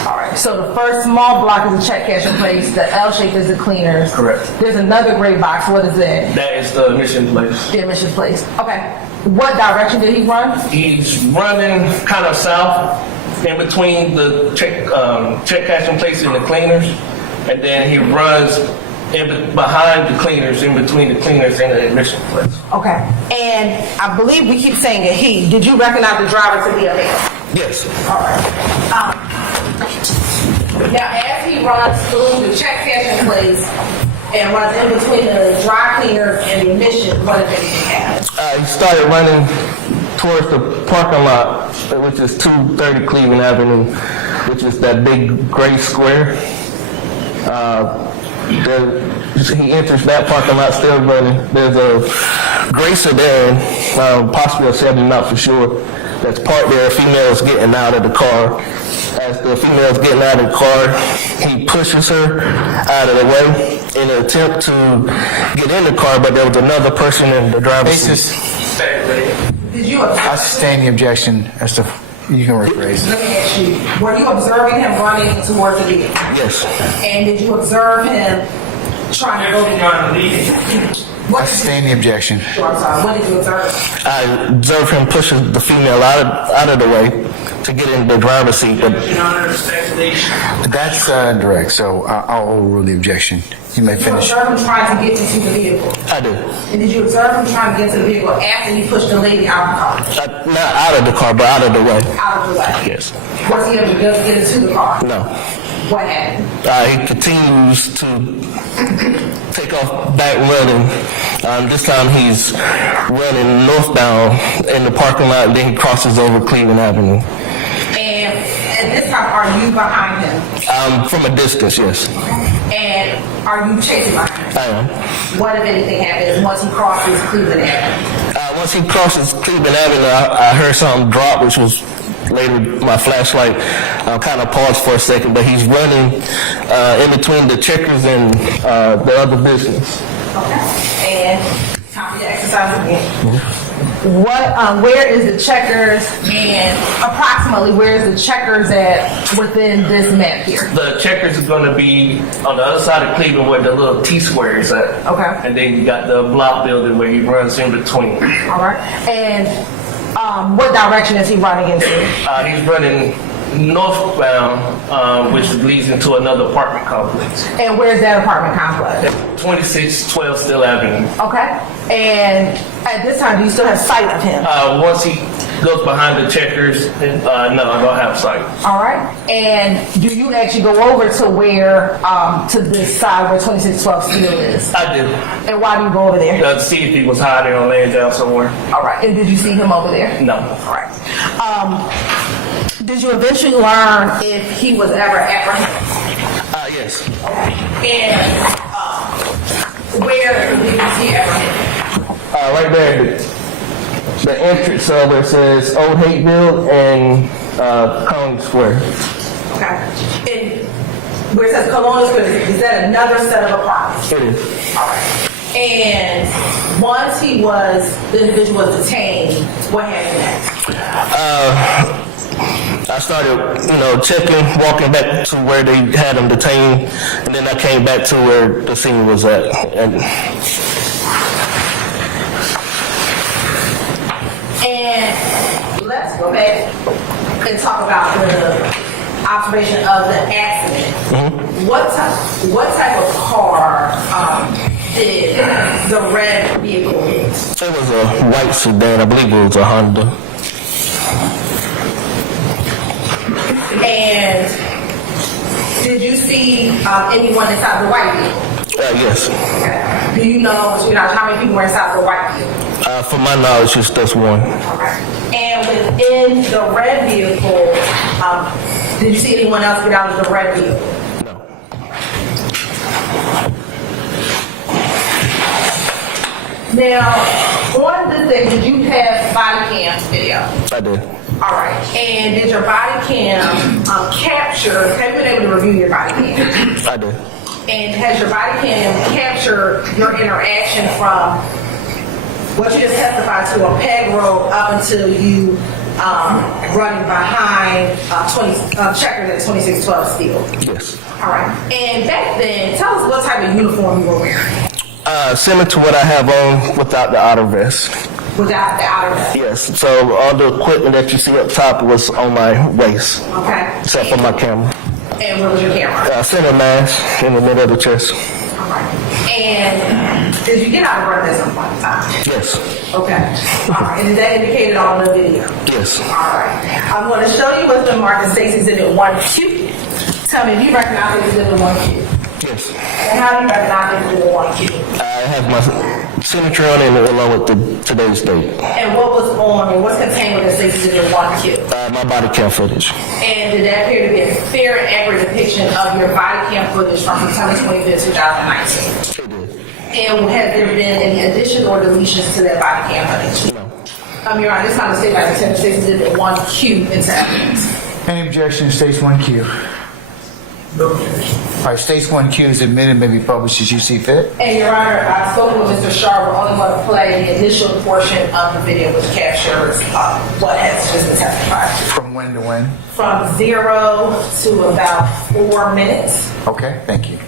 All right. So the first small block is the check cash in place. The L shape is the cleaners. Correct. There's another gray box. What is that? That is the admission place. The admission place. Okay. What direction did he run? He's running kind of south in between the check cash in place and the cleaners. And then he runs behind the cleaners, in between the cleaners and the admission place. Okay. And I believe we keep saying a he. Did you recognize the driver to be a male? Yes. All right. Now, as he runs through the check cash in place and runs in between the dry cleaner and the admission, what did anything happen? He started running towards the parking lot, which is 230 Cleveland Avenue, which is that big gray square. He enters that parking lot still running. There's a gray sedan, possibly a 7, not for sure, that's parked there. A female is getting out of the car. As the female is getting out of the car, he pushes her out of the way in an attempt to get in the car, but there was another person in the driver's seat. Did you I sustain the objection as to, you can rephrase Let it. me ask you, were you observing him running towards the vehicle? Yes. And did you observe him trying to go? What I sustain the objection. I'm sorry, what did you observe? I observed him pushing the female out of the way to get in the driver's seat. But That's direct, so I'll overrule the objection. You may Did you finish. observe him trying to get into the vehicle? I did. And did you observe him trying to get into the vehicle after he pushed the lady out of the car? Not out of the car, but out of the way. Out of the way? Yes. Was he able to get into the car? No. What happened? He continues to take off back running. This time he's running northbound in the parking lot, and then he crosses over Cleveland Avenue. And at this time, are you behind him? From a distance, yes. And are you chasing behind him? I am. What, if anything, happens once he crosses Cleveland Avenue? Once he crosses Cleveland Avenue, I heard something drop, which was later my flashlight. Kind of paused for a second, but he's running in between the Checkers and the other business. Okay. And time for your exercise again. Where is the Checkers, and approximately where is the Checkers at within this map here? The Checkers is going to be on the other side of Cleveland where the little T-square is at. Okay. And then you got the block building where he runs in between. All right. And what direction is he running into? He's running northbound, which leads into another apartment complex. And where's that apartment complex? 2612 Still Avenue. Okay. And at this time, do you still have sight of him? Once he goes behind the Checkers, no, I don't have sight. All right. And do you actually go over to where, to this side where 2612 Still is? I do. And why do you go over there? To see if he was hiding or laying down somewhere. All right. And did you see him over there? No. All right. Did you eventually learn if he was ever apprehended? Yes. And where did you see apprehended? Right there, the entrance where it says Old Hateville and Cone Square. Okay. And where it says Colonial Square, is that another set of apartments? It is. All right. And once the individual was detained, what happened next? I started, checking, walking back to where they had him detained, and then I came back to where the scene was at. And let's go back and talk about the observation of the accident. Mm-hmm. What type of car did the red vehicle use? It was a white sedan. I believe it was a Honda. And did you see anyone inside the white vehicle? Yes. Okay. Do you know how many people were inside the white vehicle? From my knowledge, it's just one. Okay. And within the red vehicle, did you see anyone else get out of the red vehicle? No. Now, on this day, did you have body cam video? I did. All right. And did your body cam capture, have you been able to review your body cam? I did. And has your body cam captured your interaction from what you just testified to on Peg Road up until you running behind Checkers at 2612 Steel? Yes. All right. And back then, tell us what type of uniform you were wearing. Similar to what I have on without the outer vest. Without the outer vest? Yes. So all the equipment that you see up top was on my waist. Okay. Except for my camera. And where was your camera? Center mass in the middle of the chest. All right. And did you get out of breath at some point in time? Yes. Okay. All right. And is that indicated on the video? Yes. All right. I'm going to show you what's been marked as Stacey's Exhibit 1Q. Tell me, do you recognize Exhibit 1Q? Yes. And how do you recognize Exhibit 1Q? I have my signature on it along with today's date. And what was on, or what's contained within Stacey's Exhibit 1Q? My body cam footage. And did that appear to be a fair and accurate depiction of your body cam footage from September 25th, 2019? It did. And has there been any additions or deletions to that body cam footage? No. Your Honor, this time the state like to Stacey's Exhibit 1Q into evidence. Any objection to States 1Q? No. All right, States 1Q is admitted, may be published as you see fit. And Your Honor, I spoke with Mr. Sharp. We're only going to play the initial portion of the video which captures what has just been testified. From when to when? From 0 to about 4 minutes. Okay, thank you.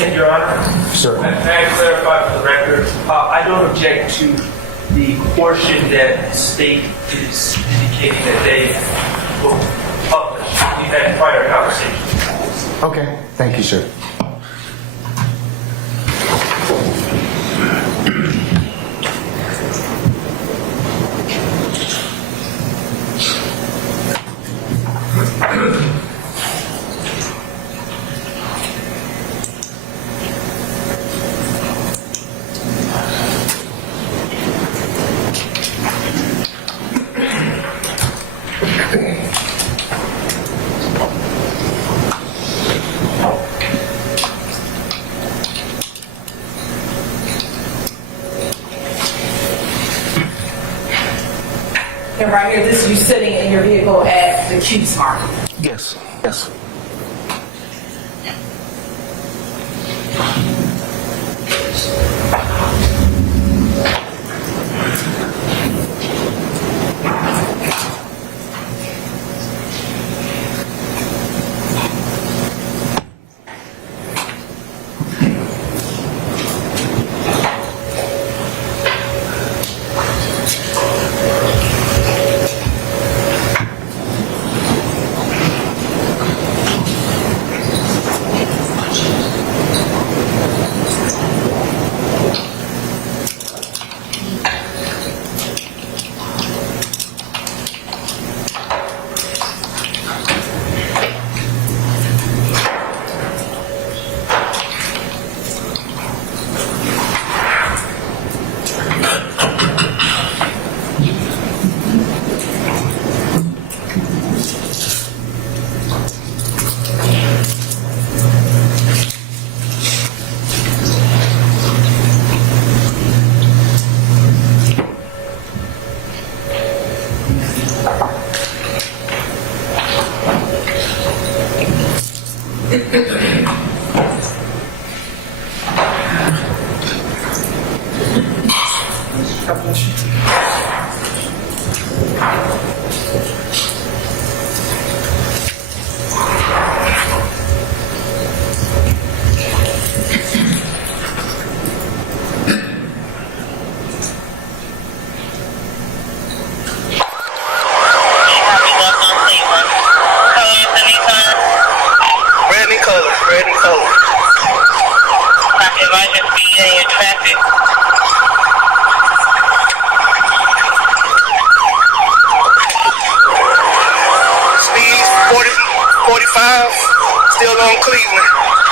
Your Honor. Sir. May I clarify for the record? I don't object to the portion that the state is indicating that they will publish. We've had prior conversations. Okay, thank you, sir. And right here, this is you sitting in your vehicle at the Q's market. Yes, yes.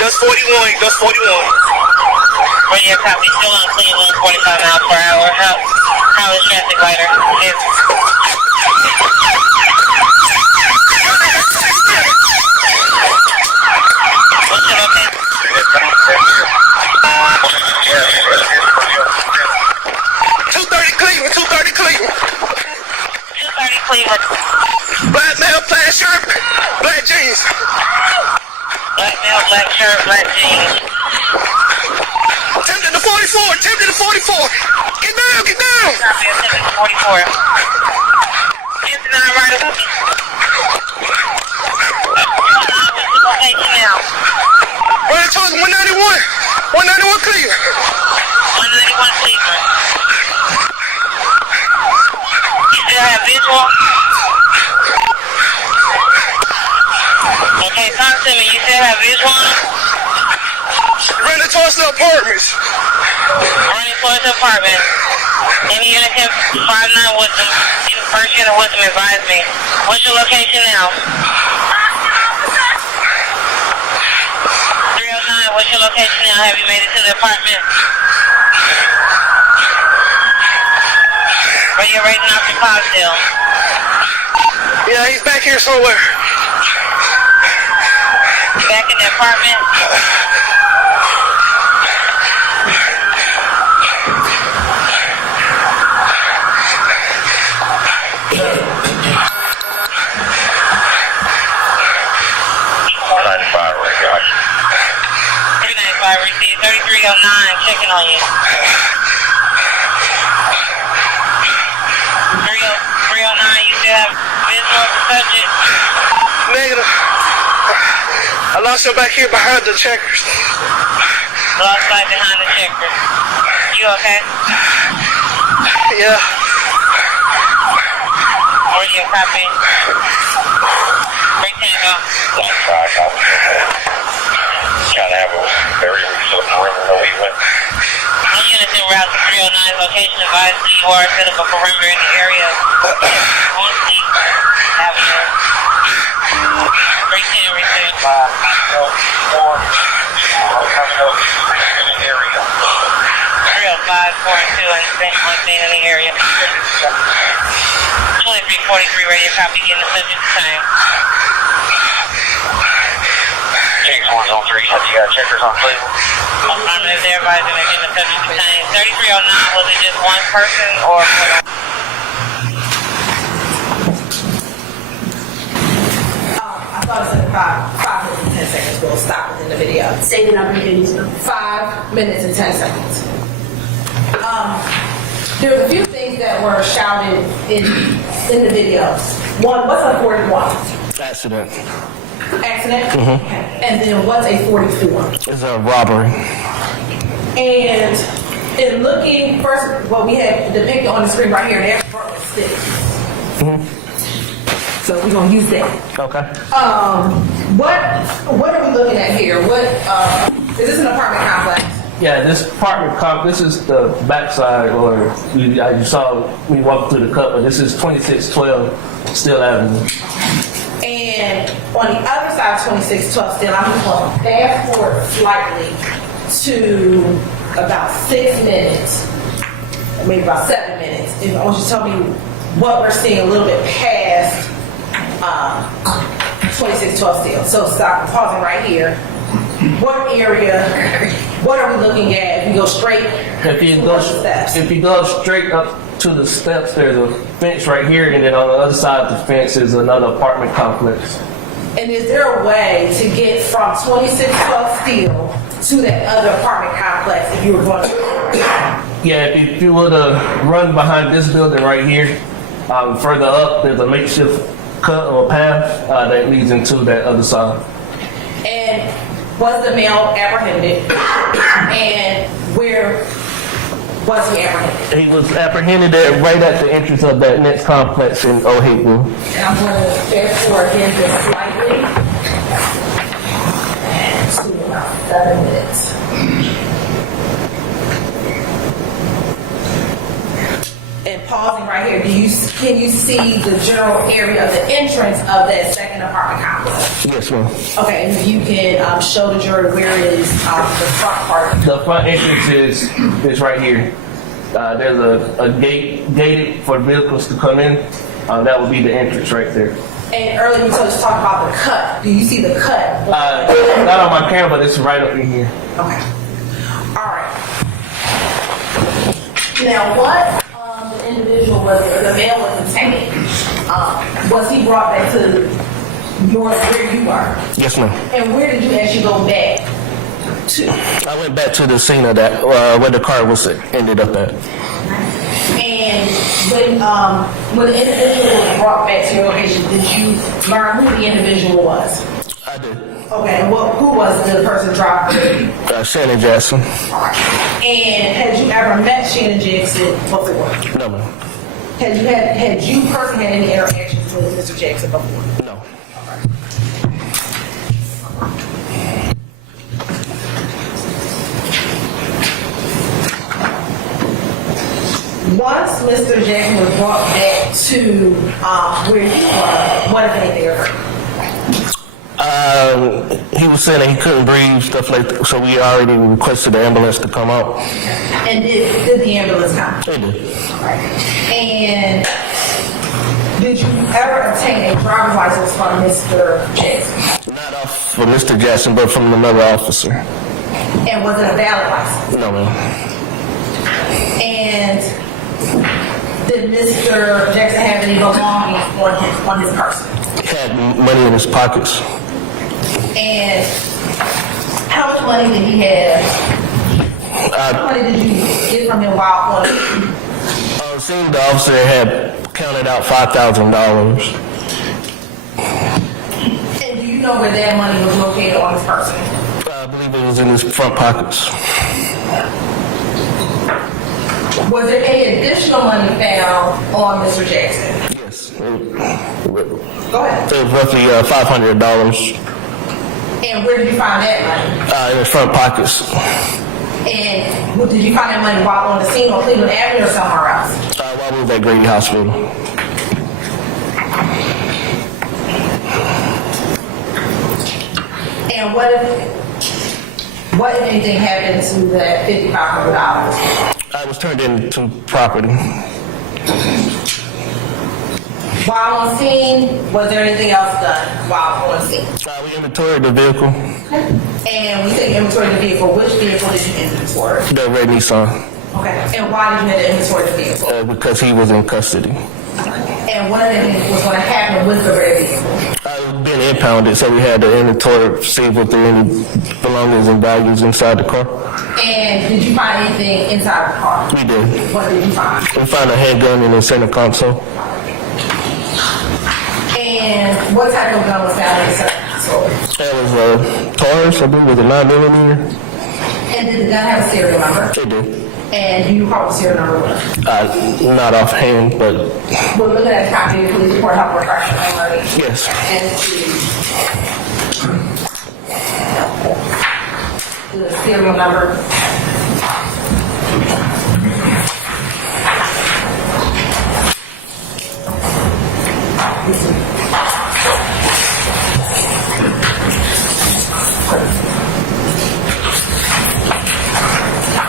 That's 41. That's 41. Radio copy. Still on Cleveland, 45 miles per hour. How is traffic lighter? What's your location? 230 Cleveland. 230 Cleveland. 230 Cleveland. Black male, plaid shirt, black jeans. Black male, black shirt, black jeans. Tempted to 44. Tempted to 44. Get down. Get down. Copy. Attempted to 44. 59 right of me. What's your location now? Running towards 191. 191 Cleveland. 191 Cleveland. You still have visual? Okay, talk to me. You still have visual? Running towards the apartments. Running towards the apartment. Any unit 59 Wisdom, first unit Wisdom, advise me. What's your location now? 309, what's your location now? Have you made it to the apartment? Where you're raising off your cocktail? Yeah, he's back here somewhere. Back in the apartment? Received 3309, checking on you. 309, you still have visual of the subject? Negative. I lost her back here behind the checkers. Lost sight behind the checkers. You okay? Yeah. Where you copy? Rectangle. Trying to have a very reasonable perimeter we went. All units en route to 309 location advised you are set up a perimeter in the area on Steep Avenue. 310 receive. 5, 4, coming up in the area. 305, 4 and 2 on scene in the area. 2343 radio copy, getting the subject the same. James 103, said you got checkers on Cleveland. Affirmative, they're advising they're getting the subject the same. 3309, was it just one person or? I thought it said 5 minutes and 10 seconds. We'll stop within the video. Say the number again. 5 minutes and 10 seconds. There were a few things that were shouted in the video. One, what's a 41? Accident. Accident? Okay. And then what's a 44? It's a robbery. And in looking, first, what we have depicted on the screen right here, there's broken stick. So we're going to use that. Okay. What are we looking at here? Is this an apartment complex? Yeah, this apartment this is the backside, or as you saw, we walked through the cut, but this is 2612 Steel Avenue. And on the other side of 2612 Steel, I'm just going to fast forward slightly to about 6 minutes, maybe about 7 minutes. And I want you to tell me what we're seeing a little bit past 2612 Steel. So stop, pausing right here. What area, what are we looking at? If you go straight If you go straight up to the steps, there's a fence right here, and then on the other side of the fence is another apartment complex. And is there a way to get from 2612 Steel to that other apartment complex if you were going to? Yeah, if you were to run behind this building right here, further up, there's a makeshift cut or path that leads into that other side. And was the male apprehended? And where was he apprehended? He was apprehended right at the entrance of that next complex in O'Hagan. And I'm going to fast forward again just slightly to about 7 minutes. And pausing right here, can you see the general area of the entrance of that second apartment complex? Yes, ma'am. Okay, and you can show the jury where it is, the front part. The front entrance is right here. There's a gate gated for vehicles to come in. That would be the entrance right there. And earlier we talked about the cut. Do you see the cut? Not on my camera, but it's right up in here. Okay. All right. Now, what the individual the male was detained? Was he brought back to where you were? Yes, ma'am. And where did you actually go back to? I went back to the scene of that, where the car was ended up at. And when the individual was brought back to your location, did you learn who the individual was? I did. Okay, and who was the person driving? Shannon Jackson. And had you ever met Shannon Jackson before? No, ma'am. Had you personally had any interactions with Mr. Jackson before? No. Once Mr. Jackson was brought back to where you were, what if anything occurred? He was saying that he couldn't breathe, stuff like that, so we already requested the ambulance to come out. And did the ambulance come? It did. And did you ever obtain a driver's license from Mr. Jackson? Not off from Mr. Jackson, but from another officer. And was it a valid license? No, ma'am. And did Mr. Jackson have any belongings on his person? He had money in his pockets. And how much money did he have? How much money did you get from him while on it? Seeing the officer had counted out $5,000. And do you know where that money was located on this person? I believe it was in his front pockets. Was there any additional money found on Mr. Jackson? Yes. Go ahead. It was roughly $500 And where did you find that money? in his front pockets. And did you find that money while on the scene on Cleveland Avenue or somewhere else? While we was at Grady Hospital. And what if anything happened to that $5,500? I was turned into property. While on scene, was there anything else done while on scene? We inventoried the vehicle, And we said inventory the vehicle. Which vehicle did you inventory? the red Nissan, Okay. And why did you have to inventory the vehicle? because he was in custody. And what was going to happen with the red vehicle? It was being impounded, so we had to inventory, see if there were any belongings and values inside the car. And did you find anything inside the car? We did. What did you find? We found a handgun in the center console. And what type of gun was found in the center console? That was a Taurus, I believe, with a 9mm. And did the gun have a serial number? It did. And do you recall what the serial number was? Not offhand, but We're looking at a copy of the police report, help refresh your memory. yes. And the serial number.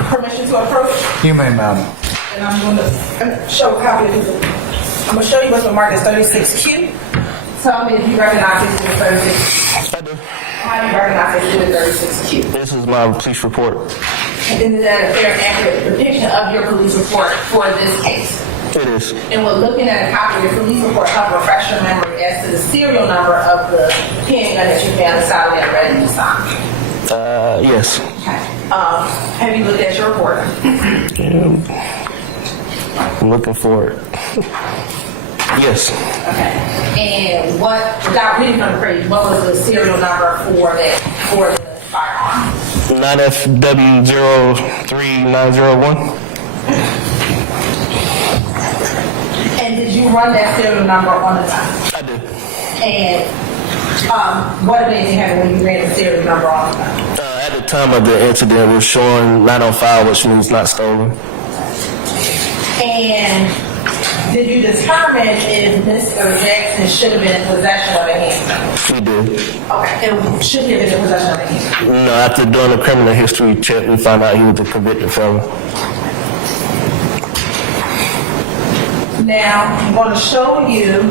Permission to approach? You may, madam. And I'm going to show a copy of this. I'm going to show you what's been marked as 36Q. Tell me if you recognize this as 36. I do. How do you recognize this as 36Q? This is my police report. And is that a fair and accurate depiction of your police report for this case? It is. And we're looking at a copy of your police report, help refresh your memory as to the serial number of the handgun that you found inside of that red Nissan. Yes. Have you looked at your report? I'm looking for it. Yes. Okay. And without reading from the page, what was the serial number for the firearm? 9FW03901. And did you run that serial number on the gun? I did. And what if anything happened when you ran the serial number on the gun? At the time of the incident, it was showing not on file, which means not stolen. And did you determine if Mr. Jackson should have been in possession of a handgun? We did. Okay, and should he have been in possession of a handgun? No, after doing a criminal history check, we found out he was a convicted felon. Now, I'm going to show you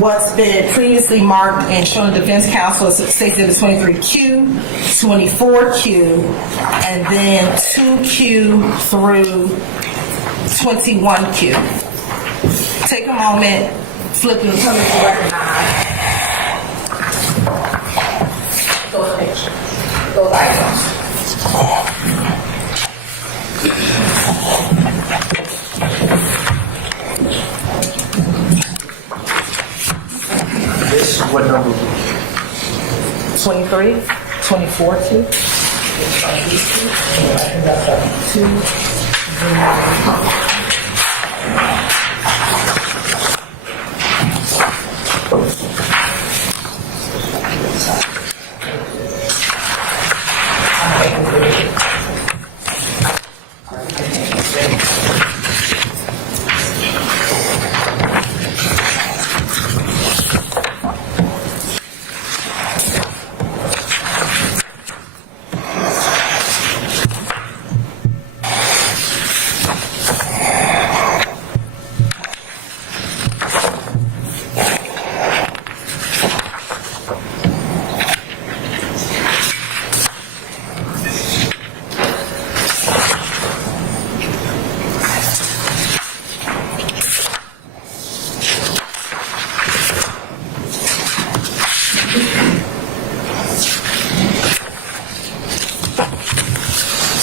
what's been previously marked and shown to defense counsel. States that it's 23Q, 24Q, and then 2Q through 21Q. Take a moment, flip through, tell me to recognize those pictures, those items. This, what number? 23, 24Q.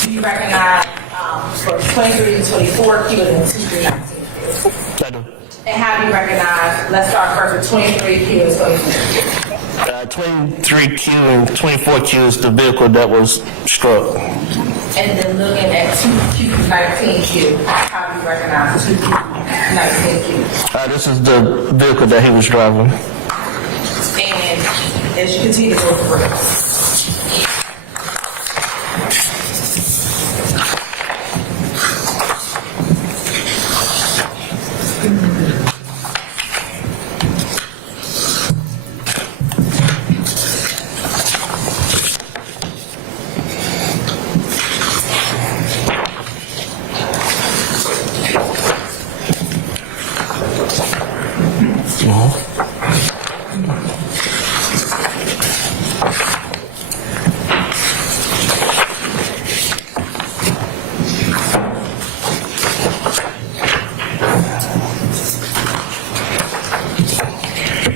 Do you recognize for 23 and 24 Q and then 2 through 19 Q? I do. And how do you recognize, let's start first with 23 Q and 24 Q. 23Q and 24Q is the vehicle that was struck. And then looking at 2Q19Q, how do you recognize 2Q19Q? This is the vehicle that he was driving. And as you continue to go through.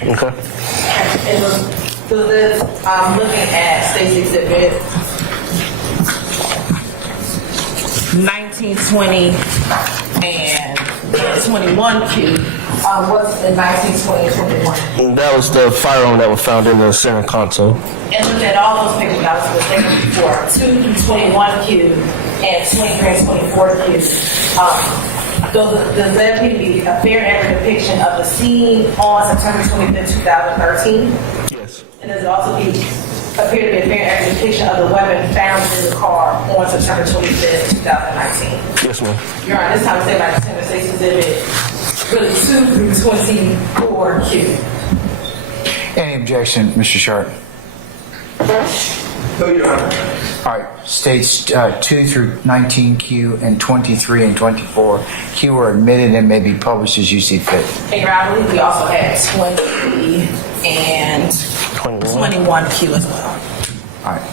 Okay. And so this, looking at State's Exhibit 19, 20, and 21Q, what's in 19, 20, and 21? That was the firearm that was found in the center console. And looking at all those pictures I was thinking before, 2 through 21Q and 23 and 24Q, does that appear to be a fair and accurate depiction of the scene on September 25th, 2013? Yes. And does it also appear to be a fair and accurate depiction of the weapon found in the car on September 25th, 2019? Yes, ma'am. Your Honor, this time I say by September 6th exhibit, really 2 through 24Q. Any objection, Mr. Sharp? No, Your Honor. All right, states 2 through 19Q and 23 and 24Q are admitted and may be published as you see fit. And Your Honor, I believe we also had 20 and 21Q as well. All right.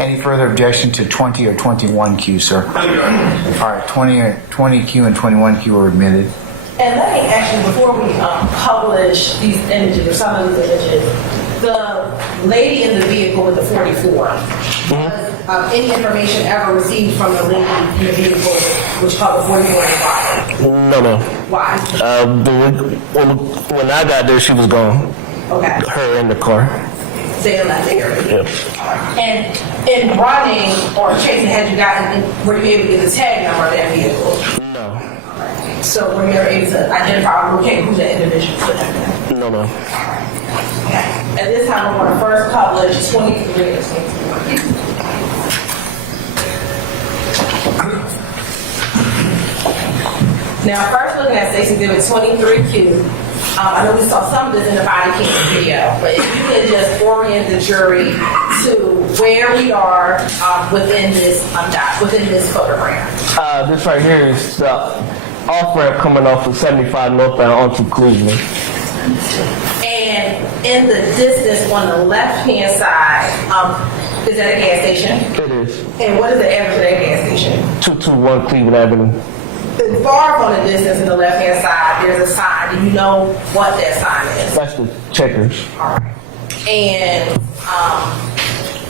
Any further objection to 20 or 21Q, sir? No, Your Honor. All right, 20Q and 21Q are admitted. And let me actually, before we publish these images, or some of these images, the lady in the vehicle with the 44, was any information ever received from the lady in the vehicle which called the 44 involved? No. Why? When I got there, she was gone. Okay. Her in the car. Stay in that area. Yep. And in running or chasing, were you able to get the tag number of that vehicle? No. So were you able to identify who's the individual? No, ma'am. At this time, we're going to first publish 23 and 24. Now, first looking at State's Exhibit 23Q, I know we saw some of this in the body cam video, but if you could just orient the jury to where we are within this photograph. This right here is the off-ramp coming off of 75 northbound onto Cleveland. And in the distance on the left-hand side, is that a gas station? It is. And what is the address of that gas station? 221 Cleveland Avenue. Far from the distance on the left-hand side, there's a sign. Do you know what that sign is? That's the checkers. All right. And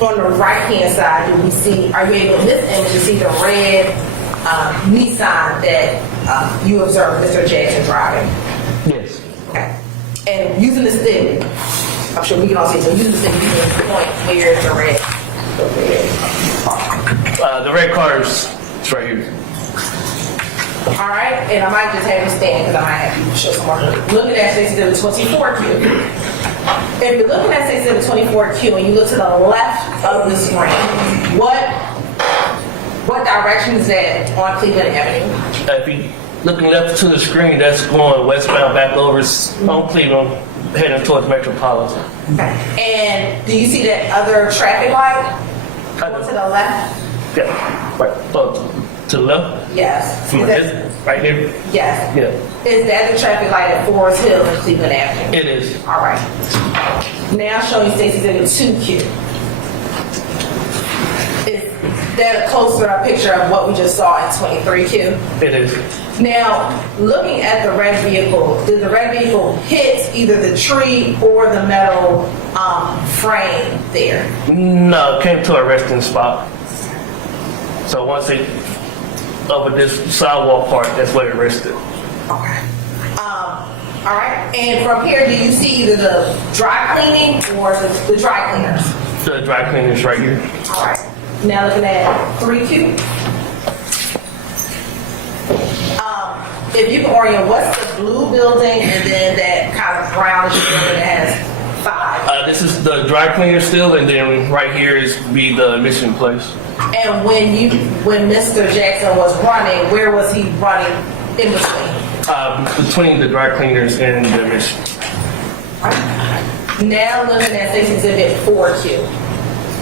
on the right-hand side, are you able in this image to see the red Nissan that you observed Mr. Jackson driving? Yes. Okay. And using the stick, I'm sure we can all see, so using the stick, you can point where's the red. The red car is right here. All right, and I might just have you stand because I might have you show some more. Looking at State's Exhibit 24Q. If you're looking at State's Exhibit 24Q and you look to the left of the screen, what direction is that on Cleveland Avenue? If you looking left to the screen, that's going westbound back over on Cleveland, heading towards Metropolitan. Okay. And do you see that other traffic light going to the left? Yeah, right. To the left? Yes. Right here? Yes. Yeah. Is that the traffic light at Forest Hill and Cleveland Avenue? It is. All right. Now showing State's Exhibit 2Q. Is that a closer picture of what we just saw in 23Q? It is. Now, looking at the red vehicle, did the red vehicle hit either the tree or the metal frame there? No, it came to a resting spot. So once it over this sidewalk part, that's where it rested. Okay. All right. And from here, do you see either the dry cleaning or the dry cleaners? The dry cleaners right here. All right. Now looking at 3Q. If you can orient, what's the blue building and then that kind of brownish building that has 5? This is the dry cleaner still, and then right here is be the admission place. And when Mr. Jackson was running, where was he running in between? Between the dry cleaners and the admission. Now looking at Stacy Exhibit 4Q.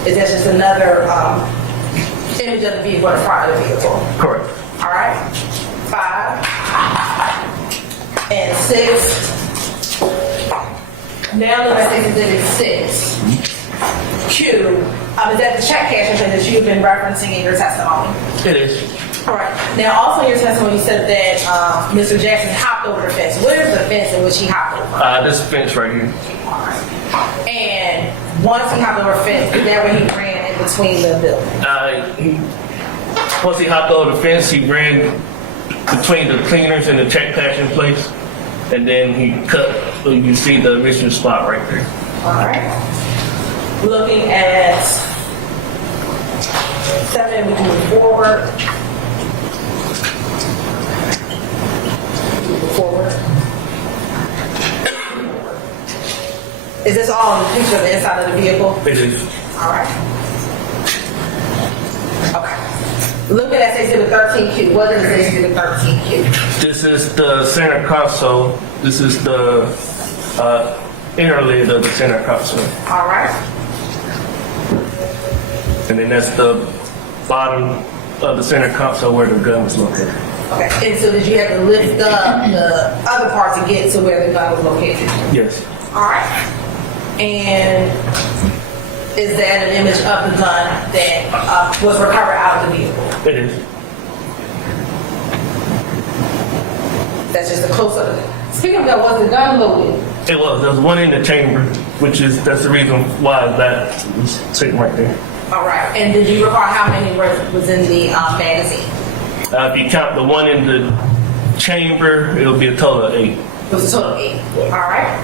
Is that just another image of the vehicle in front of the vehicle? Correct. All right. 5 and 6. Now look at Stacy Exhibit 6Q. Is that the check cashing place that you've been referencing in your testimony? It is. All right. Now, also in your testimony, you said that Mr. Jackson hopped over the fence. What is the fence in which he hopped over? This fence right here. And once he hopped over the fence, is that when he ran in between the buildings? Once he hopped over the fence, he ran between the cleaners and the check cashing place, and then he cut. You can see the admission spot right there. All right. Looking at 7, we move forward. Is this all in the picture of the inside of the vehicle? It is. All right. Okay. Looking at Exhibit 13Q, what is Exhibit 13Q? This is the center console. This is the inner lid of the center console. All right. And then that's the bottom of the center console where the gun was located. Okay. And so did you have to lift up the other part to get to where the gun was located? Yes. All right. And is that an image of the gun that was recovered out of the vehicle? It is. That's just a close-up of it. Speaking of that, was the gun loaded? It was. There was one in the chamber, that's the reason why that was sitting right there. All right. And did you recall how many was in the magazine? If you count the one in the chamber, it'll be a total of 8. It was a total of 8. All right.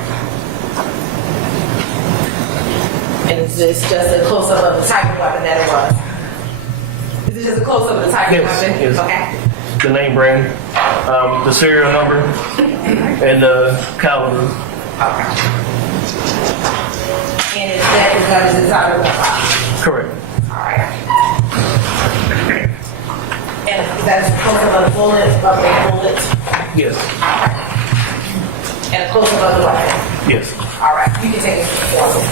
And is this just a close-up of the type of weapon that it was? Is it just a close-up of the type of weapon? Yes. Okay. The name brand, the serial number, and the caliber. Okay. And is that the gun is inside of the box? Correct. All right. And is that a close-up of the bullet? Yes. And a close-up of the weapon? Yes. All right. You can take it forward.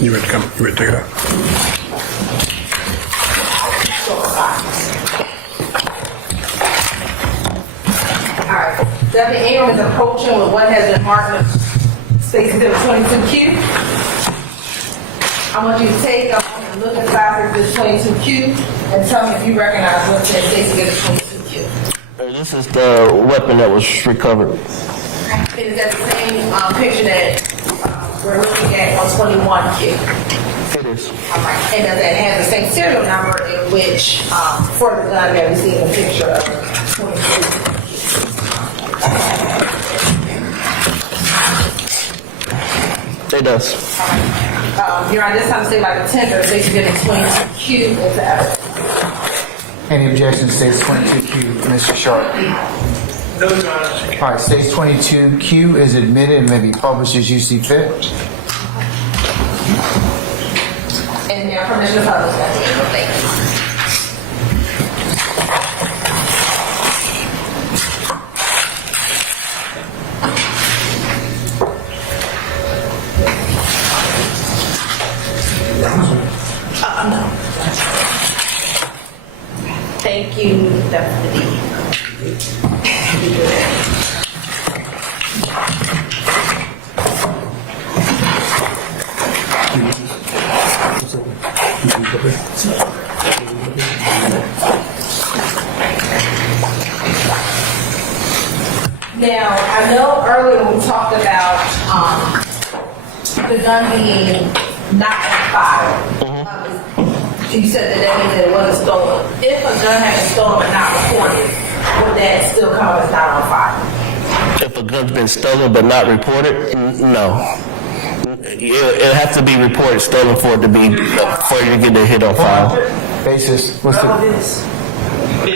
You ready to come? You ready to take it out? All right. Deputy Ingram is approaching with what has been marked with Stacy Exhibit 22Q. I want you to take a moment and look at Stacy Exhibit 22Q and tell me if you recognize what's in Stacy Exhibit 22Q. This is the weapon that was recovered. Is that the same picture that we're looking at on 21Q? It is. All right. And does that have the same serial number in which, for the gun that we see in the picture of 22Q? It does. Your Honor, this time say by the tender, Stacy Exhibit 22Q into evidence. Any objections, states 22Q, Mr. Sharp? No, Your Honor. All right, states 22Q is admitted and may be published as you see fit. And now permission to publish that. Thank you. No. Thank you, Deputy. Now, I know earlier we talked about the gun being not on file. You said that means that it wasn't stolen. If a gun had been stolen but not reported, would that still come up as not on file? If a gun's been stolen but not reported, no. It has to be reported stolen for it to be, for you to get the hit on file. Basis, what's the,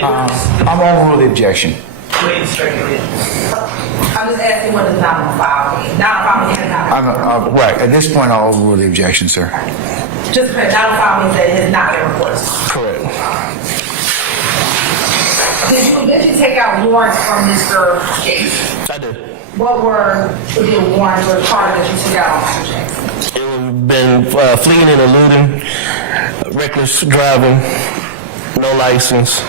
I'm overrule the objection. I'm just asking what does not on file mean? Not on file means not. Right, at this point, I'll overrule the objection, sir. Just because not on file means that it has not been reported. Correct. Did you take out warrants from Mr. Chase? I did. What were the warrants or charges that you took out on Mr. Chase? It would have been fleeing and eluding, reckless driving, no license,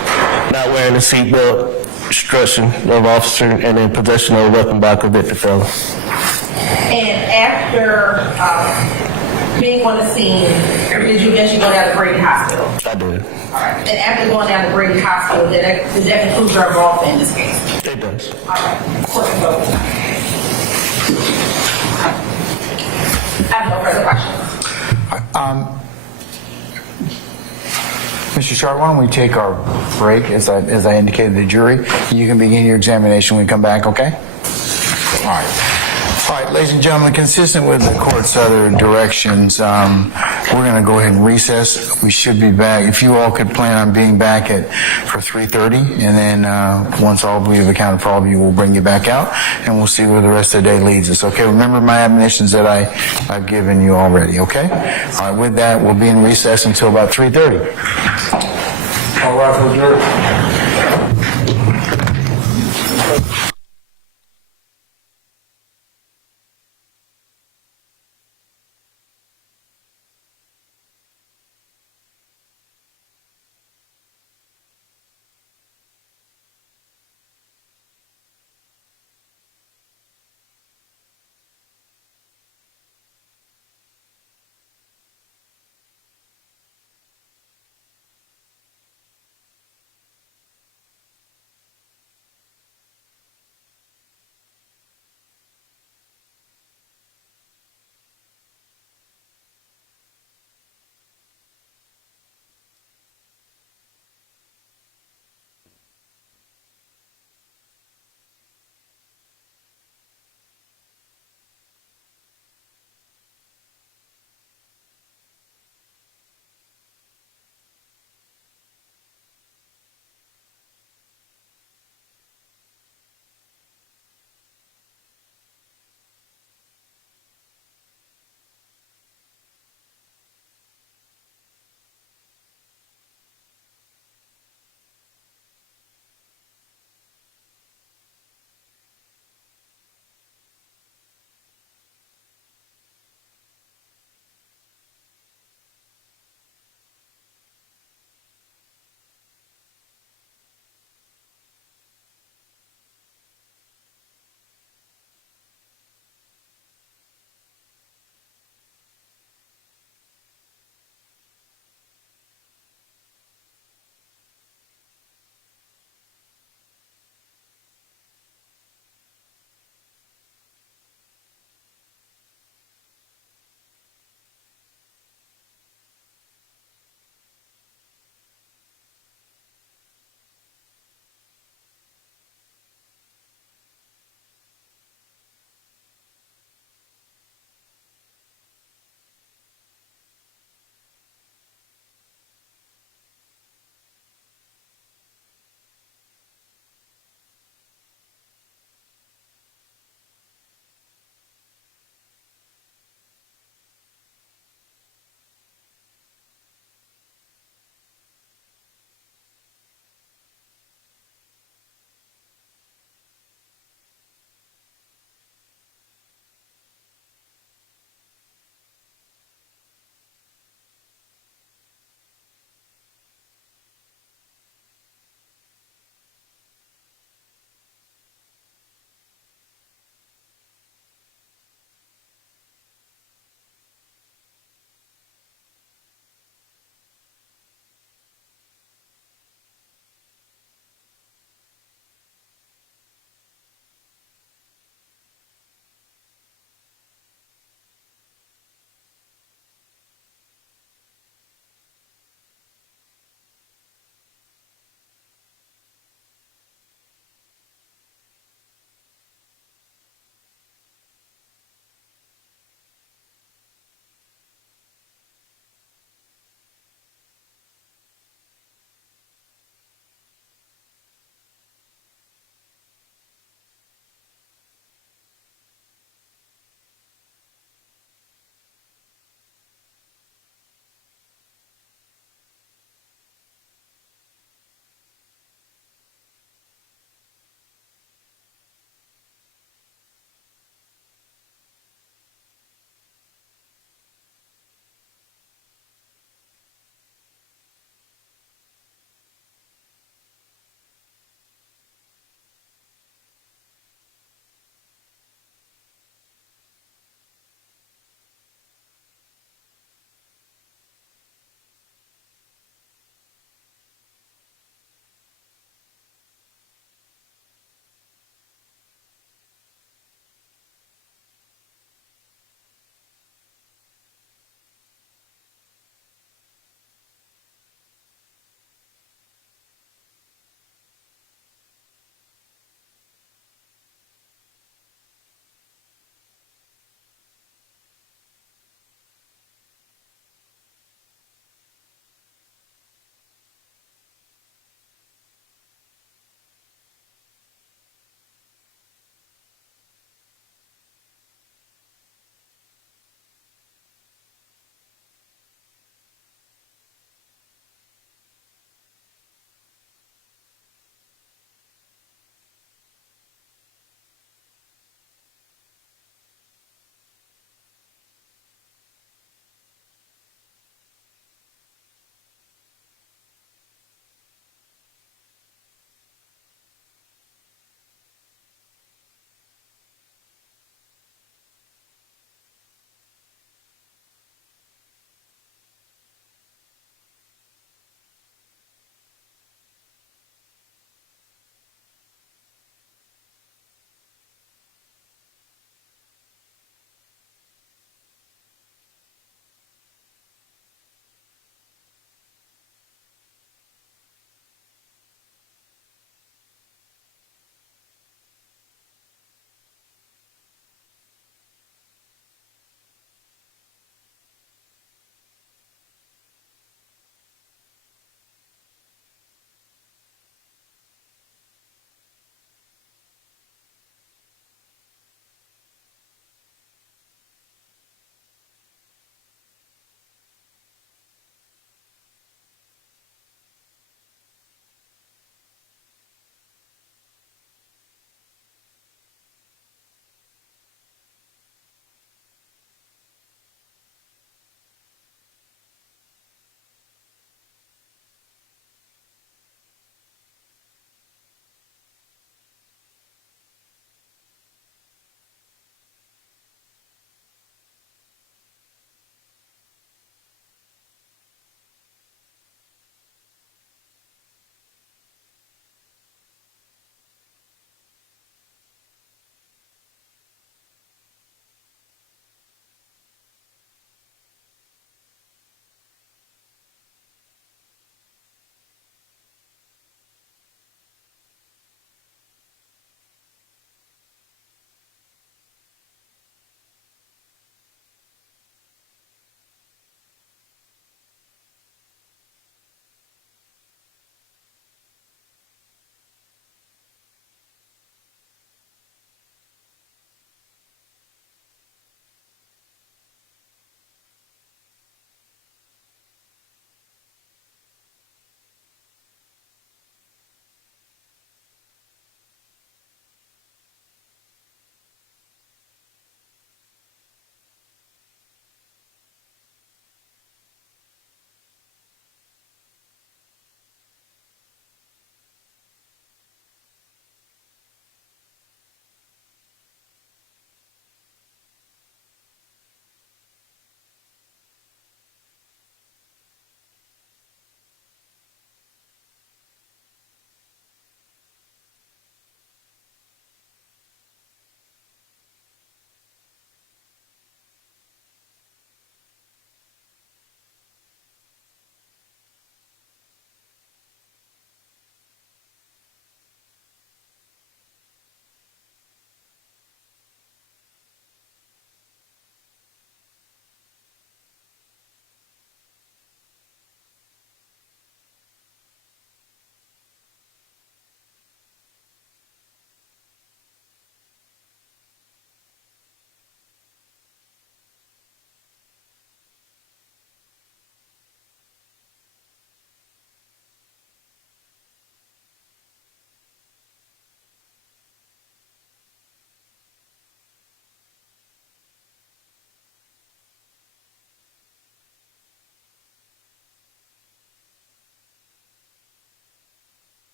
not wearing a seatbelt, obstruction of officer, and then possession of a weapon by a convicted felon. And after being on the scene, did you eventually go down to Brady Hospital? I did. All right. And after going down to Brady Hospital, did that conclude your involvement in this case? It does. All right. Question vote. I have no further questions. Mr. Sharp, why don't we take our break, as I indicated to the jury. You can begin your examination when we come back, okay? All right. All right, ladies and gentlemen, consistent with the court's other directions, we're going to go ahead and recess. We should be back. If you all could plan on being back for 3:30, and then once we have accounted for all of you, we'll bring you back out, and we'll see where the rest of the day leads us. Okay, remember my admonitions that I've given you already, okay? All right, with that, we'll be in recess until about 3:30. All right, for adjourned.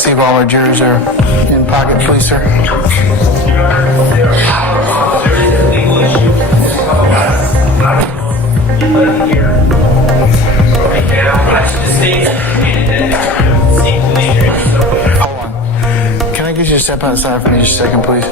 and see if all our jurors are in pocket, please, sir? There is a legal issue. Here, right now, the state indicated that it would seek to leave. Hold on. Can I get you to step outside for me just a second, please?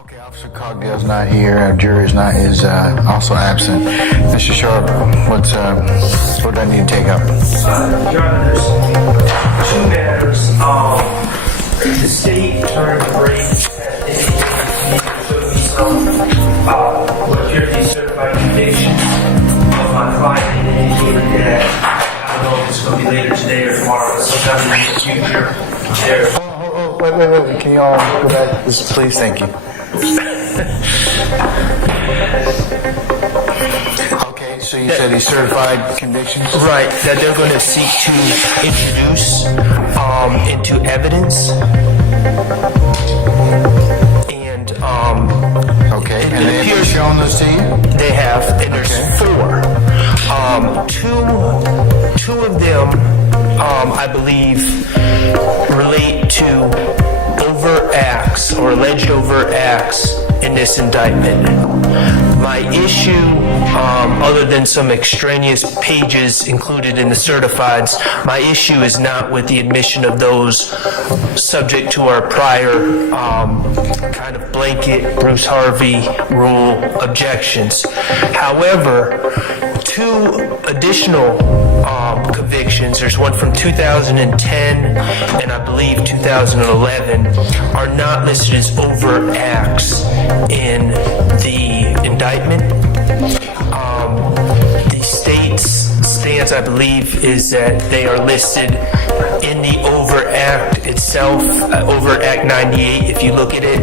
Okay, Officer Cogdale's not here. Our jury is also absent. Mr. Sharp, what do I need to take up? Your Honor, there's two matters. The state turned to break what appear to be certified convictions of my client, and indicated that I don't know if it's going to be later today or tomorrow, but sometime in the future. Wait. Can you all go back, please? Thank you. Okay, so you said these certified convictions? Right, that they're going to seek to introduce into evidence. And okay, and they have shown those to you? They have, and there's four. Two of them, I believe, relate to overt acts or alleged overt acts in this indictment. My issue, other than some extraneous pages included in the certifieds, my issue is not with the admission of those subject to our prior kind of blanket Bruce Harvey rule objections. However, two additional convictions, there's one from 2010 and I believe 2011, are not listed as overt acts in the indictment. The state's stance, I believe, is that they are listed in the overt act itself, overt act 98. If you look at it,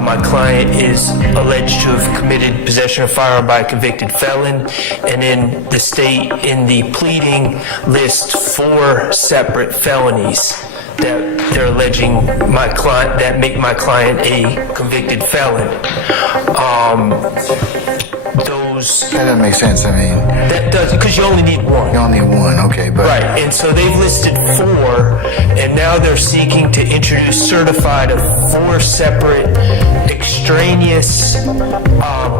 my client is alleged to have committed possession of firearm by a convicted felon, and then the state in the pleading lists 4 separate felonies that they're alleging my client, that make my client a convicted felon. That doesn't make sense. I mean, that does, because you only need one. You only need one, okay, but right. And so they've listed 4, and now they're seeking to introduce certified of 4 separate extraneous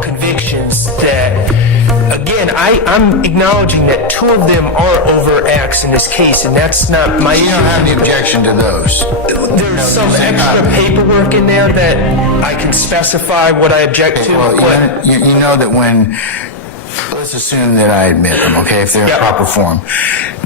convictions that, again, I'm acknowledging that 2 of them are overt acts in this case, and that's not my issue. You don't have any objection to those? There's some extra paperwork in there that I can specify what I object to. Well, you know that when, let's assume that I admit them, okay, if they're in proper form.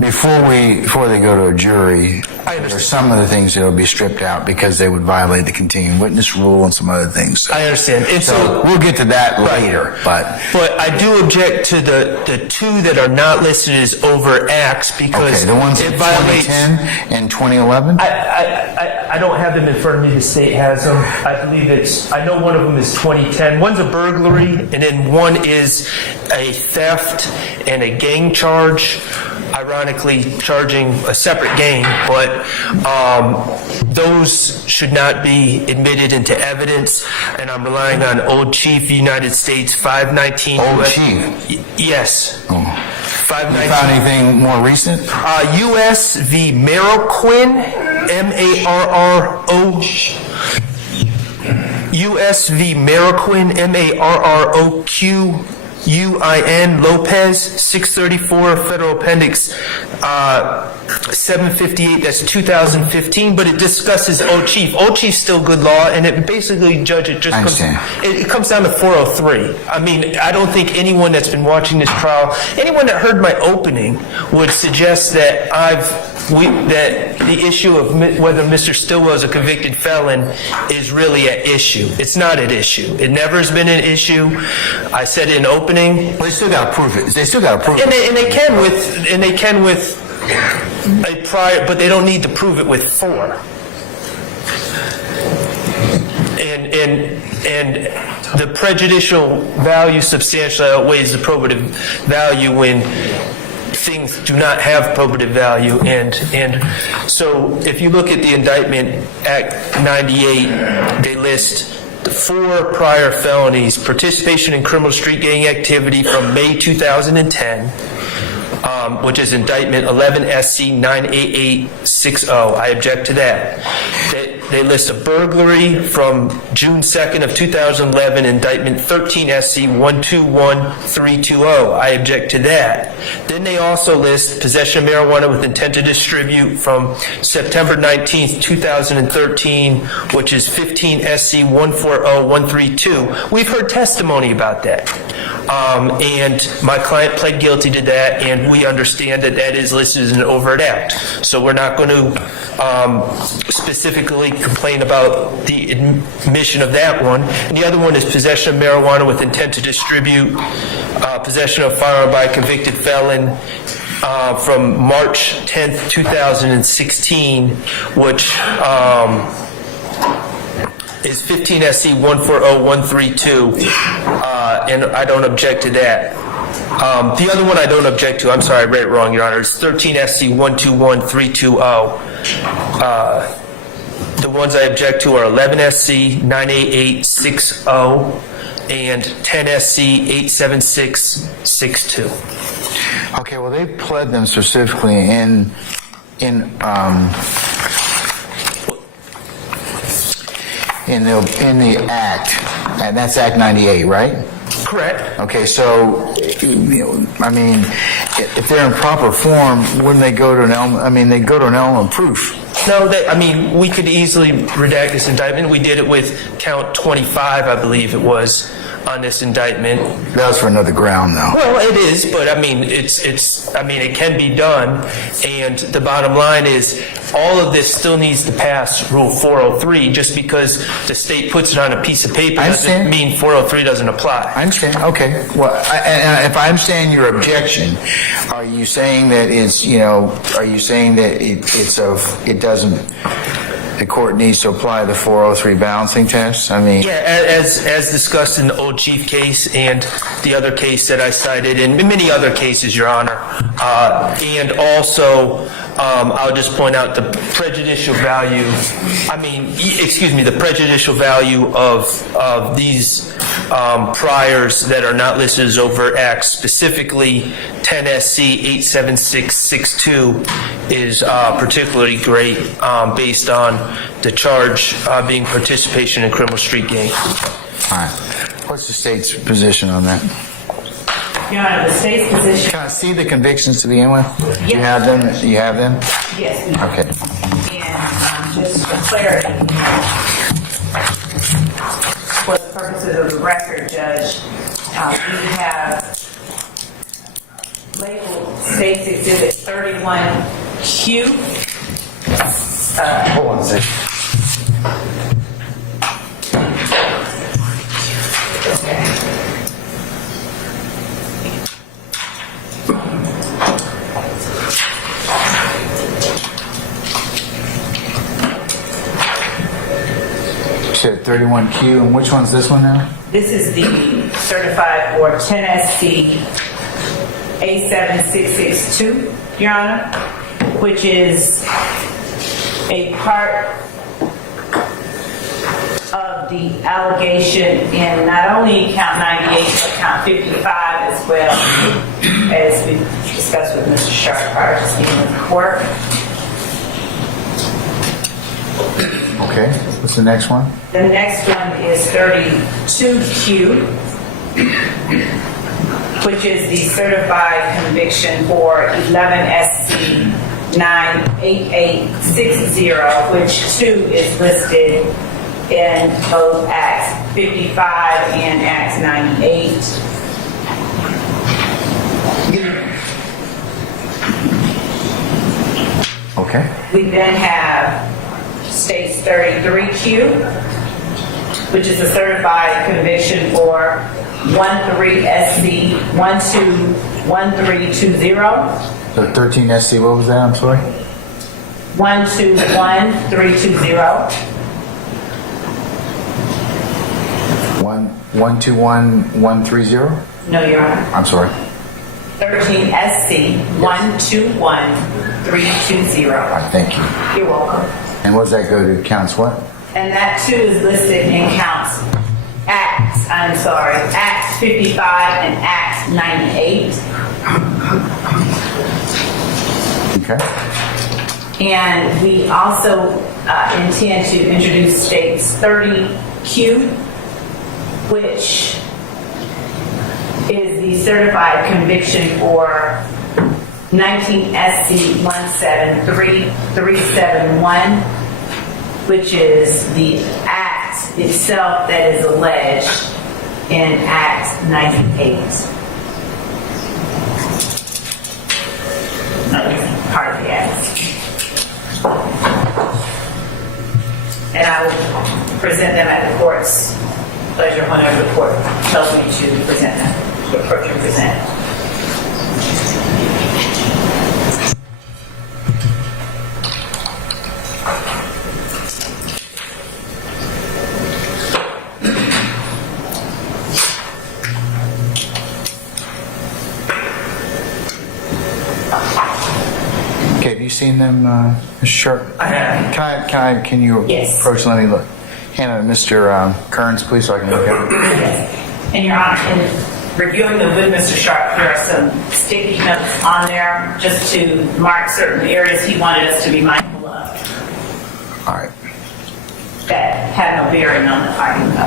Before they go to a jury, there's some of the things that will be stripped out because they would violate the continuing witness rule and some other things. So, I understand. And so we'll get to that later, but I do object to the 2 that are not listed as overt acts because the ones in 2010 and 2011? I don't have them in front of me. The state has them. I believe I know one of them is 2010. One's a burglary, and then one is a theft and a gang charge, ironically charging a separate gang, but those should not be admitted into evidence, and I'm relying on Old Chief United States 519. Old Chief? Yes. Oh. 519. You found anything more recent? U.S. v. Marroquin, M-A-R-R-O. U.S. v. Marroquin, M-A-R-R-O-Q-U-I-N, Lopez, 634 Federal Appendix 758, that's 2015, but it discusses Old Chief. Old Chief's still good law, and it basically, Judge, it comes down to 403. I mean, I don't think anyone that's been watching this trial, anyone that heard my opening would suggest that that the issue of whether Mr. Stillwell is a convicted felon is really at issue. It's not at issue. It never has been an issue. I said in opening. Well, they still got to prove it. They still got to prove it. And they can with a prior, but they don't need to prove it with 4. and the prejudicial value substantially outweighs the probative value when things do not have probative value. And so if you look at the Indictment Act 98, they list 4 prior felonies: participation in criminal street gang activity from May 2010, which is Indictment 11 SC 98860. I object to that. They list a burglary from June 2nd of 2011, Indictment 13 SC 121320. I object to that. Then they also list possession of marijuana with intent to distribute from September 19th, 2013, which is 15 SC 140132. We've heard testimony about that. And my client pled guilty to that, and we understand that that is listed as an overt act. So we're not going to specifically complain about the admission of that one. And the other one is possession of marijuana with intent to distribute, possession of firearm by a convicted felon from March 10th, 2016, which is 15 SC 140132, and I don't object to that. The other one I don't object to, I'm sorry, I read it wrong, Your Honor, it's 13 SC 121320. The ones I object to are 11 SC 98860 and 10 SC 87662. Okay, well, they pled them specifically in the act, and that's Act 98, right? Correct. Okay, so, I mean, if they're in proper form, wouldn't they go to an element? I mean, they go to an element of proof. No, we could easily redact this indictment. We did it with count 25, I believe it was, on this indictment. That was for another ground, though. Well, it is, but I mean, it can be done. And the bottom line is, all of this still needs to pass Rule 403. Just because the state puts it on a piece of paper doesn't mean 403 doesn't apply. I understand. Okay. Well, if I understand your objection, are you saying that the court needs to apply the 403 balancing test? I mean, yeah, as discussed in the Old Chief case and the other case that I cited, and many other cases, Your Honor. And also, I'll just point out the prejudicial value. The prejudicial value of these priors that are not listed as overt acts, specifically 10 SC 87662, is particularly great based on the charge being participation in criminal street gang. All right. What's the state's position on that? Your Honor, the state's position. Can I see the convictions to begin with? Yes. You have them? You have them? Yes. Okay. And just for clarity, for the purposes of the record, Judge, we have labeled State's Exhibit 31Q. Hold on a second. You said 31Q, and which one's this one now? This is the certified for 10SC A7662, Your Honor, which is a part of the allegation in not only count 98, but count 55 as well, as we discussed with Mr. Sharp prior to speaking with the court. Okay. What's the next one? The next one is 32Q, which is the certified conviction for 11SC 98860, which too is listed in both Acts 55 and Acts 98. Okay. We then have State's 33Q, which is a certified conviction for 13SC 121320. So 13SC, what was that? I'm sorry? 121320. 121130? No, Your Honor. I'm sorry. 13 SC 121320. All right, thank you. You're welcome. And what does that go to? Counts what? And that too is listed in Acts 55 and Acts 98. Okay. And we also intend to introduce states 30Q, which is the certified conviction for 19 SC 173371, which is the act itself that is alleged in Act 98. Part of the act. And I will present them at the court's pleasure whenever the court tells me to present them, to approach and present. Okay, have you seen them, Mr. Sharp? I have. Can you Yes. approach, let me look. Hand it to Mr. Kearns, please, so I can look at it. And Your Honor, in reviewing them with Mr. Sharp, there are some sticky notes on there just to mark certain areas he wanted us to be mindful of All right. that had no bearing on the argument.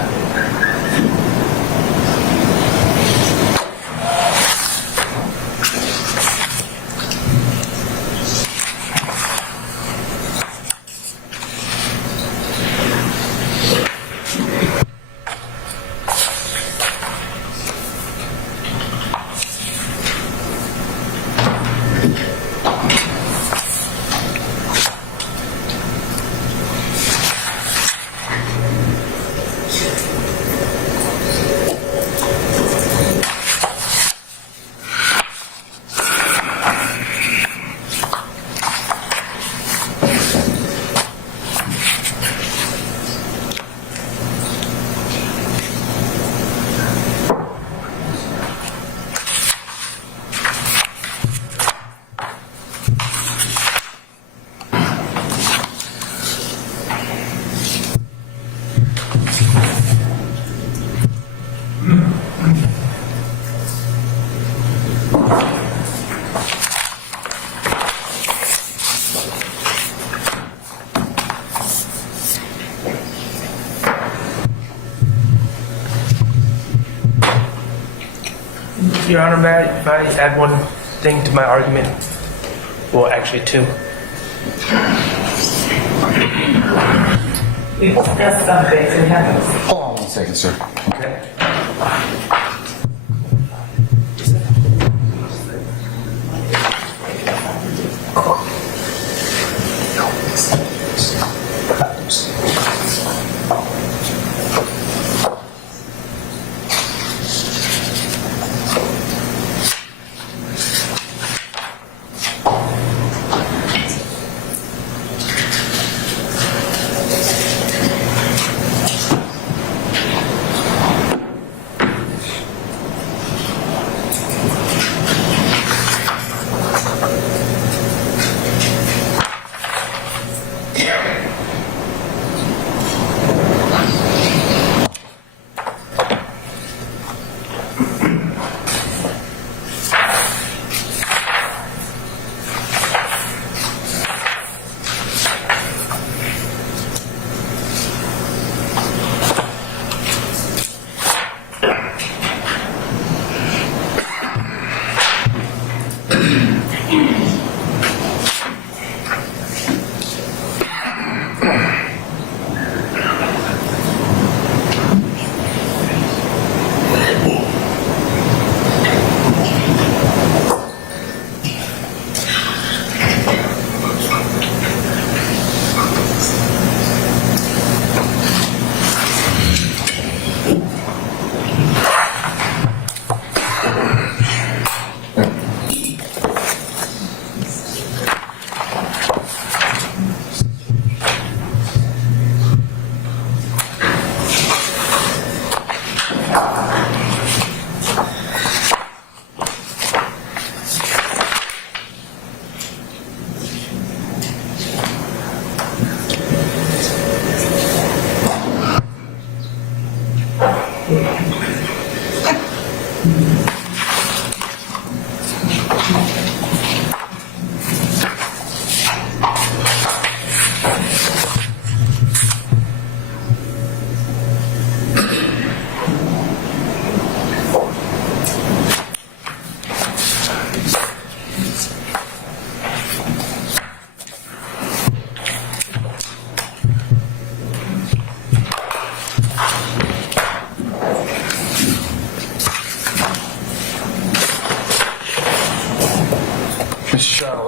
Your Honor, may I add one thing to my argument? Well, actually, two. We discussed some things and haven't. Hold on 1 second, sir. Okay.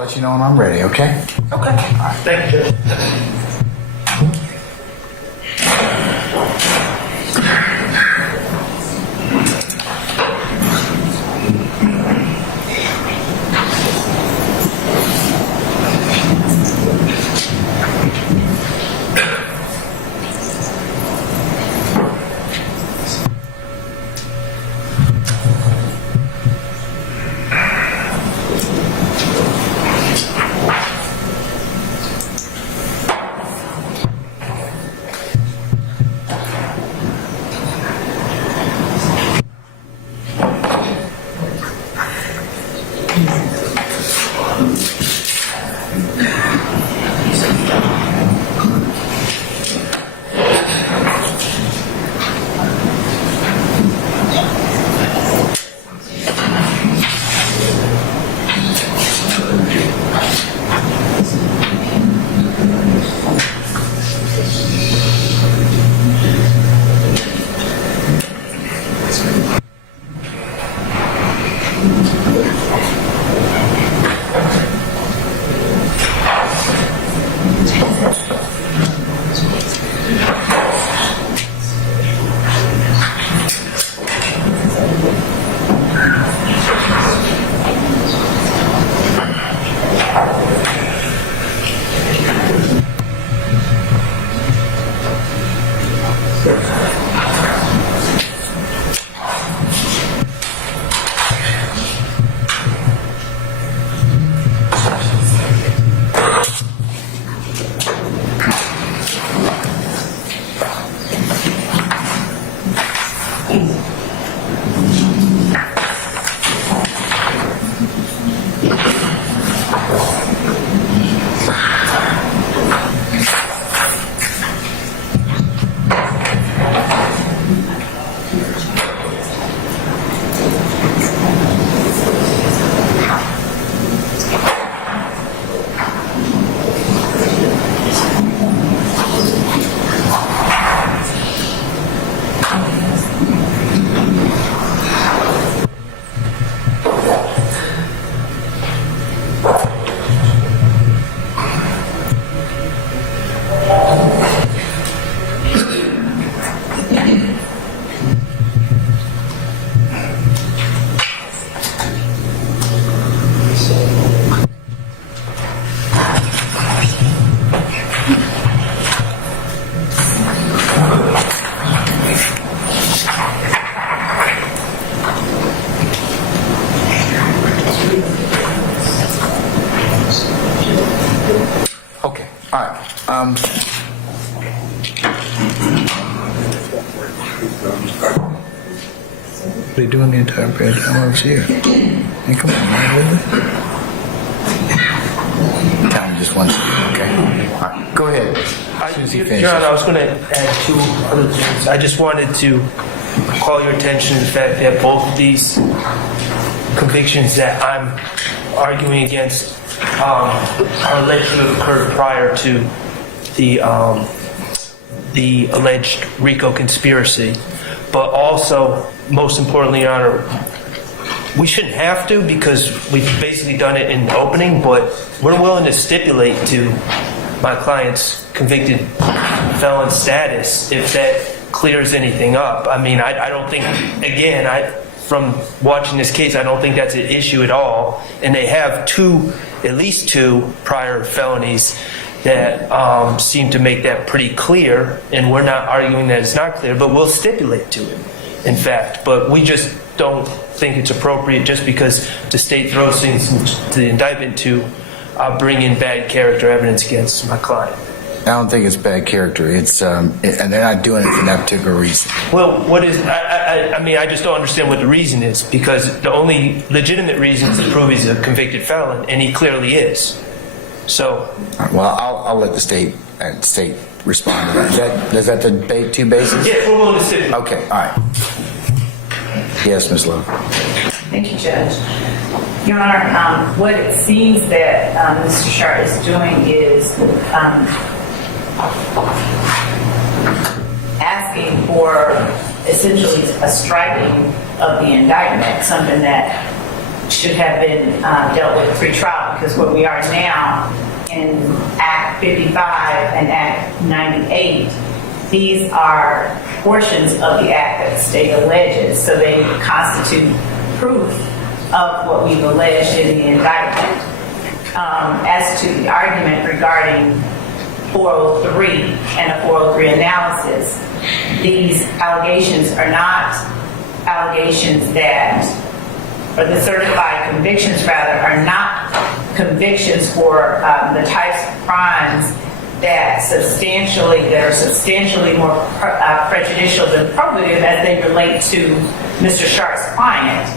let you know when I'm ready, okay? Okay. Thank you, Judge. Okay, all right. What are you doing the entire period of time I was here? Hey, come on, man, really? Tell me just one second, okay? All right, go ahead. As soon as he finishes. Your Honor, I was going to add two other things. I just wanted to call your attention to the fact that both of these convictions that I'm arguing against are alleged to have occurred prior to the alleged RICO conspiracy. But also, most importantly, Your Honor, we shouldn't have to because we've basically done it in the opening, but we're willing to stipulate to my client's convicted felon status if that clears anything up. I mean, I don't think, again, from watching this case, I don't think that's an issue at all. And they have at least two prior felonies that seem to make that pretty clear. And we're not arguing that it's not clear, but we'll stipulate to it, in fact. But we just don't think it's appropriate just because the state throws things into the indictment to bring in bad character evidence against my client. I don't think it's bad character. It's and they're not doing it for that particular reason. Well, what is? I mean, I just don't understand what the reason is because the only legitimate reason is to prove he's a convicted felon, and he clearly is. So, All right, well, I'll let the state respond to that. Is that the two bases? Yeah, we're willing to sit. Okay, all right. Yes, Ms. Love. Thank you, Judge. Your Honor, what it seems that Mr. Sharp is doing is asking for essentially a striking of the indictment, something that should have been dealt with pre-trial, because where we are now in Act 55 and Act 98, these are portions of the act that the state alleges, so they constitute proof of what we've alleged in the indictment. As to the argument regarding 403 and a 403 analysis, these allegations are not allegations that, or the certified convictions rather, are not convictions for the types of crimes that are substantially more prejudicial than probative as they relate to Mr. Sharp's client.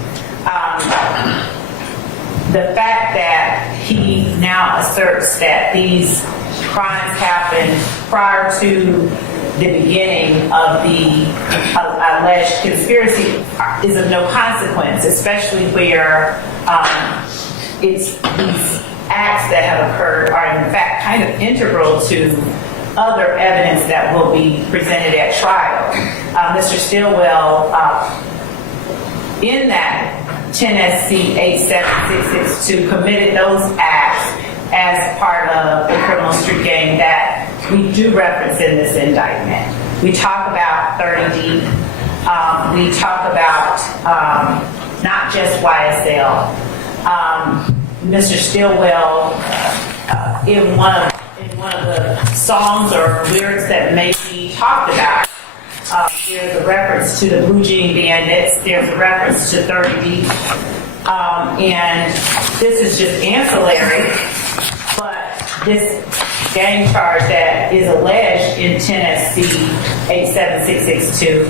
The fact that he now asserts that these crimes happened prior to the beginning of the alleged conspiracy is of no consequence, especially where it's these acts that have occurred are in fact kind of integral to other evidence that will be presented at trial. Mr. Stillwell, in that 10 SC 87662, committed those acts as part of the criminal street gang that we do reference in this indictment. We talk about 30 deep. We talk about not just YSL. Mr. Stillwell, in one of the songs or lyrics that may be talked about, there's a reference to the Blue Jean Bandits. There's a reference to 30 deep. And this is just ancillary, but this gang charge that is alleged in 10 SC 87662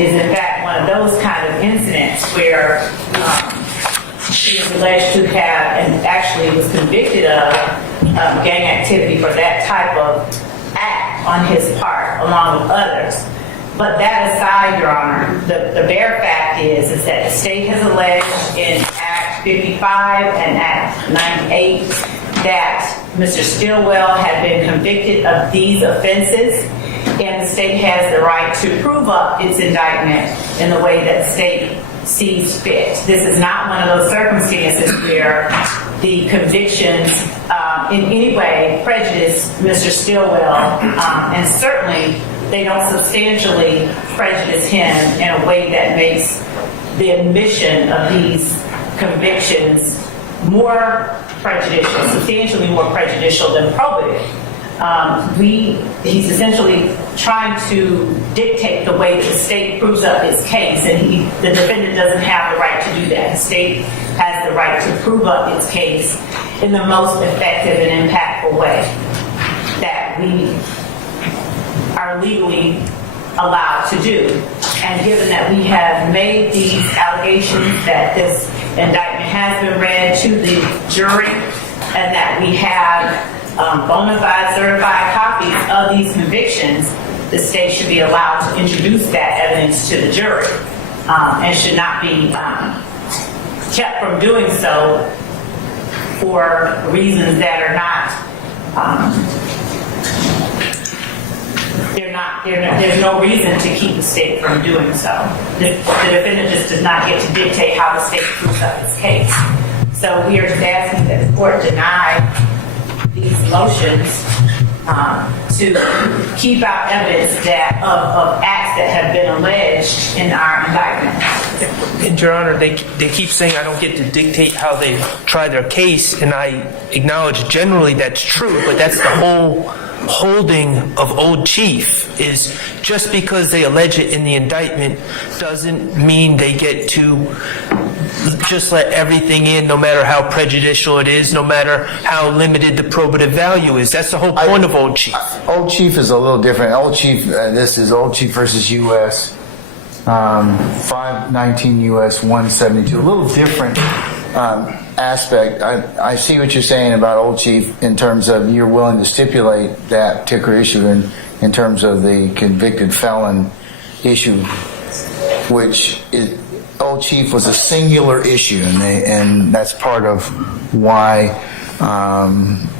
is in fact one of those kind of incidents where she is alleged to have and actually was convicted of gang activity for that type of act on his part, along with others. But that aside, Your Honor, the bare fact is that the state has alleged in Act 55 and Act 98 that Mr. Stillwell had been convicted of these offenses, and the state has the right to prove up its indictment in the way that the state sees fit. This is not one of those circumstances where the convictions in any way prejudice Mr. Stillwell, and certainly they don't substantially prejudice him in a way that makes the admission of these convictions more prejudicial, substantially more prejudicial than probative. He's essentially trying to dictate the way that the state proves up its case, and the defendant doesn't have the right to do that. The state has the right to prove up its case in the most effective and impactful way that we are legally allowed to do. And given that we have made these allegations, that this indictment has been read to the jury, and that we have bona fide certified copies of these convictions, the state should be allowed to introduce that evidence to the jury, and should not be kept from doing so for reasons that are there's no reason to keep the state from doing so. The defendant just does not get to dictate how the state proves up its case. So we are just asking that the court deny these motions to keep out evidence of acts that have been alleged in our indictment. And Your Honor, they keep saying I don't get to dictate how they try their case, and I acknowledge generally that's true, but that's the whole holding of Old Chief, is just because they allege it in the indictment doesn't mean they get to just let everything in, no matter how prejudicial it is, no matter how limited the probative value is. That's the whole point of Old Chief. Old Chief is a little different. Old Chief, this is Old Chief versus U.S. 519 U.S. 172. A little different aspect. I see what you're saying about Old Chief in terms of you're willing to stipulate that particular issue in terms of the convicted felon issue, which is, Old Chief was a singular issue, and that's part of why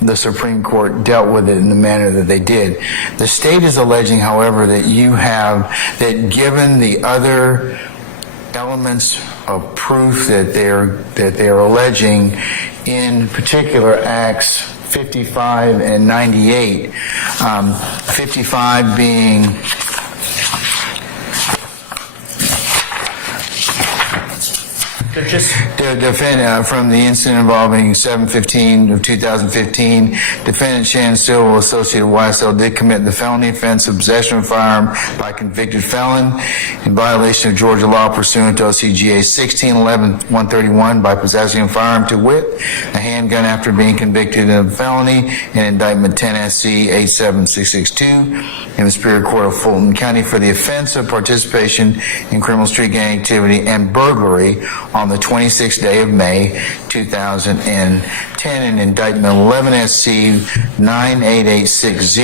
the Supreme Court dealt with it in the manner that they did. The state is alleging, however, that given the other elements of proof that they're alleging, in particular acts 55 and 98. 55 being the defendant from the incident involving 7/15 of 2015. Defendant Shannon Silva, associated with YSL, did commit the felony offense of possession of a firearm by a convicted felon in violation of Georgia law pursuant to OCGA 1611-131 by possessing a firearm, to wit, a handgun, after being convicted of a felony in indictment 10 SC 87662 in the Superior Court of Fulton County for the offense of participation in criminal street gang activity and burglary on the 26th day of May 2010 in indictment 11 SC 98860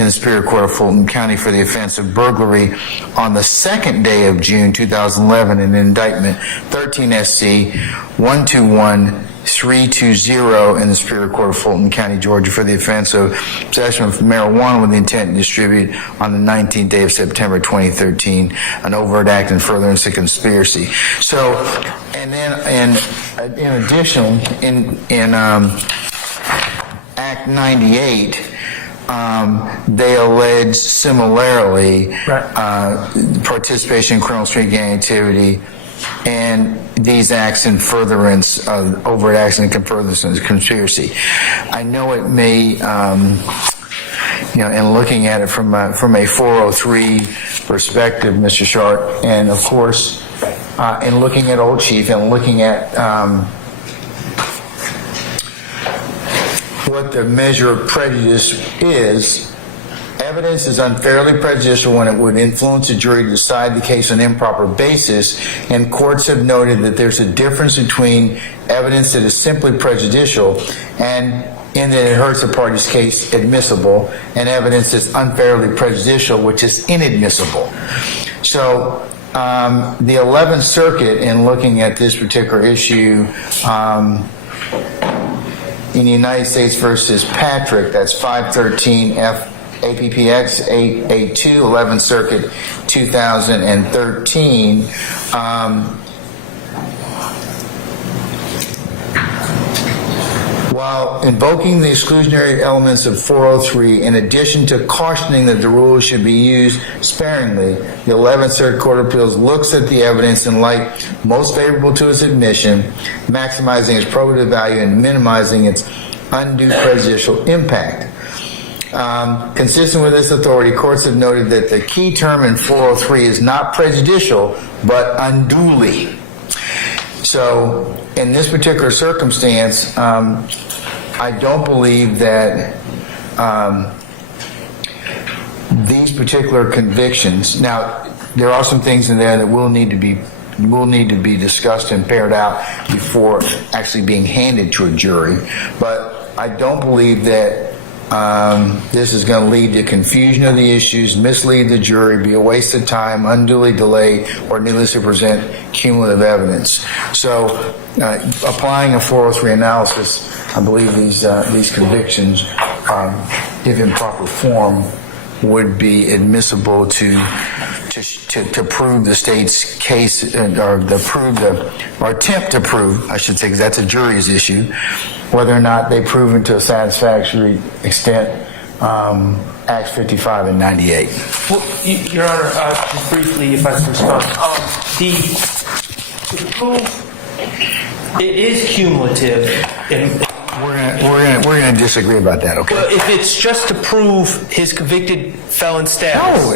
in the Superior Court of Fulton County for the offense of burglary on the 2nd day of June 2011 in indictment 13 SC 121320 in the Superior Court of Fulton County, Georgia for the offense of possession of marijuana with the intent to distribute on the 19th day of September 2013, an overt act in furtherance of conspiracy. So, and then in addition, in Act 98, they allege similarly participation in criminal street gang activity and these acts in furtherance of overt acts and furtherance of conspiracy. I know it may, in looking at it from a 403 perspective, Mr. Sharp, and of course, in looking at Old Chief and looking at what the measure of prejudice is, evidence is unfairly prejudicial when it would influence a jury to decide the case on an improper basis, and courts have noted that there's a difference between evidence that is simply prejudicial and in that it hurts a party's case admissible, and evidence that's unfairly prejudicial, which is inadmissible. So the 11th Circuit, in looking at this particular issue, in the United States versus Patrick, that's 513 F APPX 882, 11th Circuit, 2013. While invoking the exclusionary elements of 403, in addition to cautioning that the rules should be used sparingly, the 11th Circuit Court of Appeals looks at the evidence in light most favorable to its admission, maximizing its probative value and minimizing its undue prejudicial impact. Consistent with this authority, courts have noted that the key term in 403 is not prejudicial, but unduly. So, in this particular circumstance, I don't believe that these particular convictions. Now, there are some things in there that will need to be discussed and paired out before actually being handed to a jury. But I don't believe that this is going to lead to confusion of the issues, mislead the jury, be a waste of time, unduly delay, or needlessly present cumulative evidence. So, applying a 403 analysis, I believe these convictions, if in proper form, would be admissible to prove the state's case, or attempt to prove, I should say, because that's a jury's issue, whether or not they proven to a satisfactory extent Acts 55 and 98. Well, Your Honor, just briefly, if I can respond, to prove it is cumulative. We're going to disagree about that. Okay. Well, if it's just to prove his convicted felon status. No,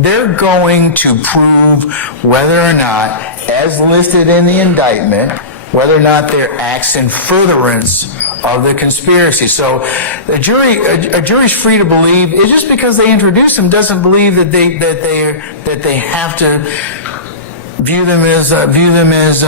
they're going to prove whether or not, as listed in the indictment, whether or not they're acts in furtherance of the conspiracy. So a jury's free to believe. It's just because they introduce them doesn't believe that they have to view them as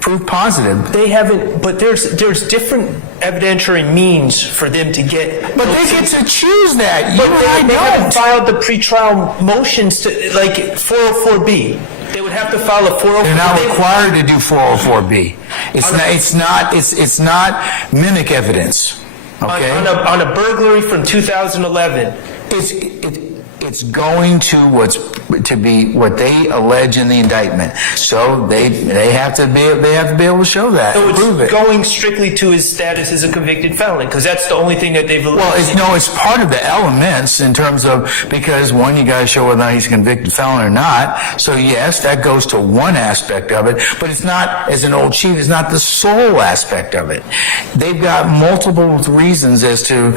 proof positive. They haven't, but there's different evidentiary means for them to get. But they get to choose that. But they haven't filed the pretrial motions to, like 404B. They would have to file a 404B. They're not required to do 404B. It's not mimic evidence. Okay. On a burglary from 2011. It's going to what's to be what they allege in the indictment. So they have to be able to show that, So prove it's it. going strictly to his status as a convicted felon, because that's the only thing that they've alleged. Well, it's part of the elements in terms of, because one, you got to show whether or not he's a convicted felon or not. So yes, that goes to one aspect of it, but it's not, as an old chief, it's not the sole aspect of it. They've got multiple reasons as to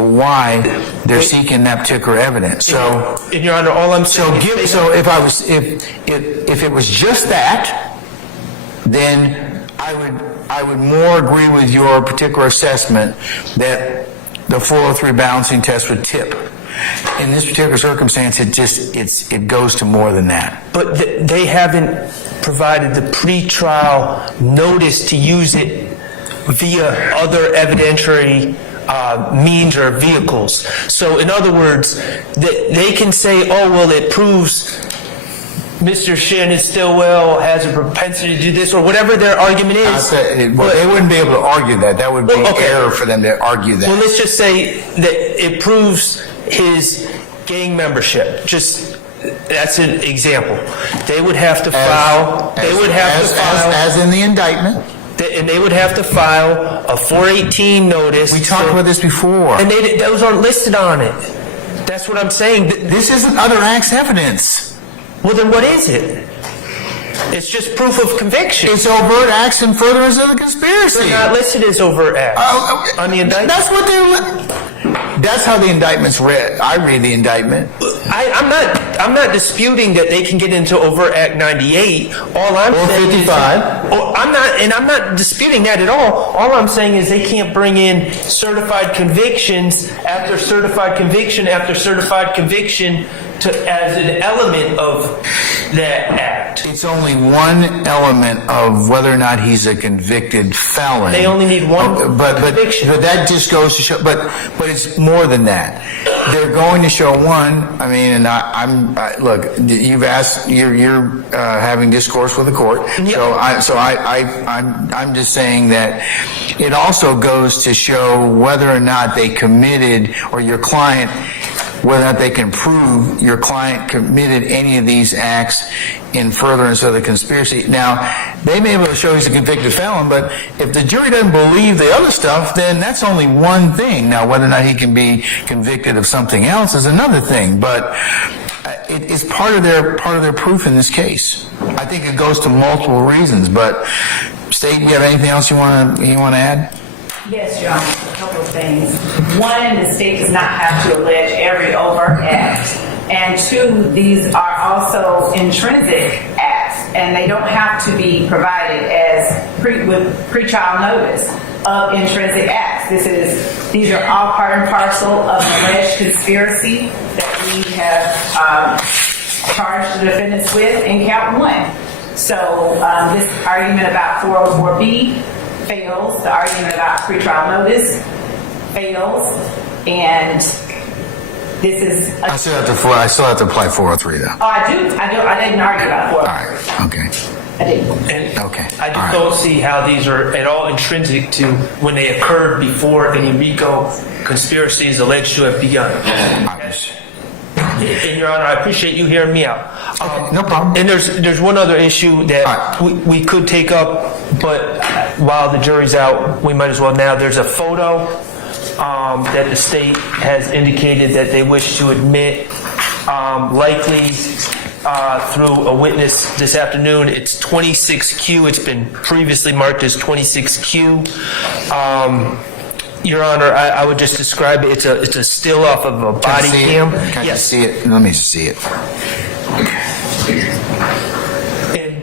why they're seeking that particular evidence. So, in Your Honor, all I'm saying if it was just that, then I would more agree with your particular assessment that the 403 balancing test would tip. In this particular circumstance, it goes to more than that. But they haven't provided the pretrial notice to use it via other evidentiary means or vehicles. So in other words, they can say, oh, well, it proves Mr. Shannon Stillwell has a propensity to do this, or whatever their argument is. They wouldn't be able to argue that. That would be error for them to argue that. Well, let's just say that it proves his gang membership. That's an example. They would have to file. As in the indictment. And they would have to file a 418 notice. We talked about this before. And those aren't listed on it. That's what I'm saying. This isn't other acts evidence. Well, then what is it? It's just proof of conviction. It's overt acts in furtherance of the conspiracy. They're not listed as overt acts on the indictment. That's what that's how the indictment's read. I read the indictment. I'm not disputing that they can get into overt act 98. All I'm saying 55. I'm not disputing that at all. All I'm saying is they can't bring in certified convictions after certified conviction after certified conviction as an element of that act. It's only one element of whether or not he's a convicted felon. They only need one conviction. But that just goes to show. But it's more than that. They're going to show one. I mean, and look. You've asked. You're having discourse with the court. Yep. So I'm just saying that it also goes to show whether or not they committed, or your client, whether or not they can prove your client committed any of these acts in furtherance of the conspiracy. Now, they may be able to show he's a convicted felon, but if the jury doesn't believe the other stuff, then that's only one thing. Now, whether or not he can be convicted of something else is another thing, but it's part of their proof in this case. I think it goes to multiple reasons, but State, you have anything else you want to add? Yes, Your Honor, a couple of things. One, the state does not have to allege every overt act. And two, these are also intrinsic acts, and they don't have to be provided as with pretrial notice of intrinsic acts. These are all part and parcel of an alleged conspiracy that we have charged the defendants with in count one. So this argument about 404B fails. The argument about pretrial notice fails, and this is. I still have to apply 403 though. Oh, I do. I didn't argue about 403. All right. Okay. I didn't. Okay. I just don't see how these are at all intrinsic to when they occurred before any RICO conspiracy is alleged to have begun. And Your Honor, I appreciate you hearing me out. No problem. And there's one other issue that we could take up, but while the jury's out, we might as well now. There's a photo that the state has indicated that they wish to admit, likely through a witness this afternoon. It's 26Q. It's been previously marked as 26Q. Your Honor, I would just describe it. It's a still off of a body cam. Can I see it? Let me just see it. And,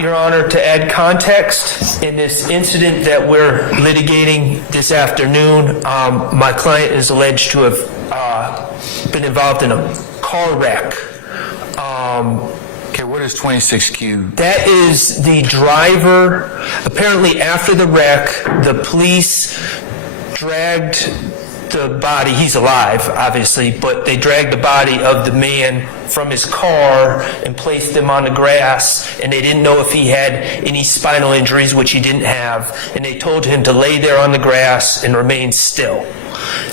Your Honor, to add context, in this incident that we're litigating this afternoon, my client is alleged to have been involved in a car wreck. Okay, what is 26Q? That is the driver. Apparently, after the wreck, the police dragged the body, he's alive, obviously, but they dragged the body of the man from his car and placed him on the grass, and they didn't know if he had any spinal injuries, which he didn't have, and they told him to lay there on the grass and remain still.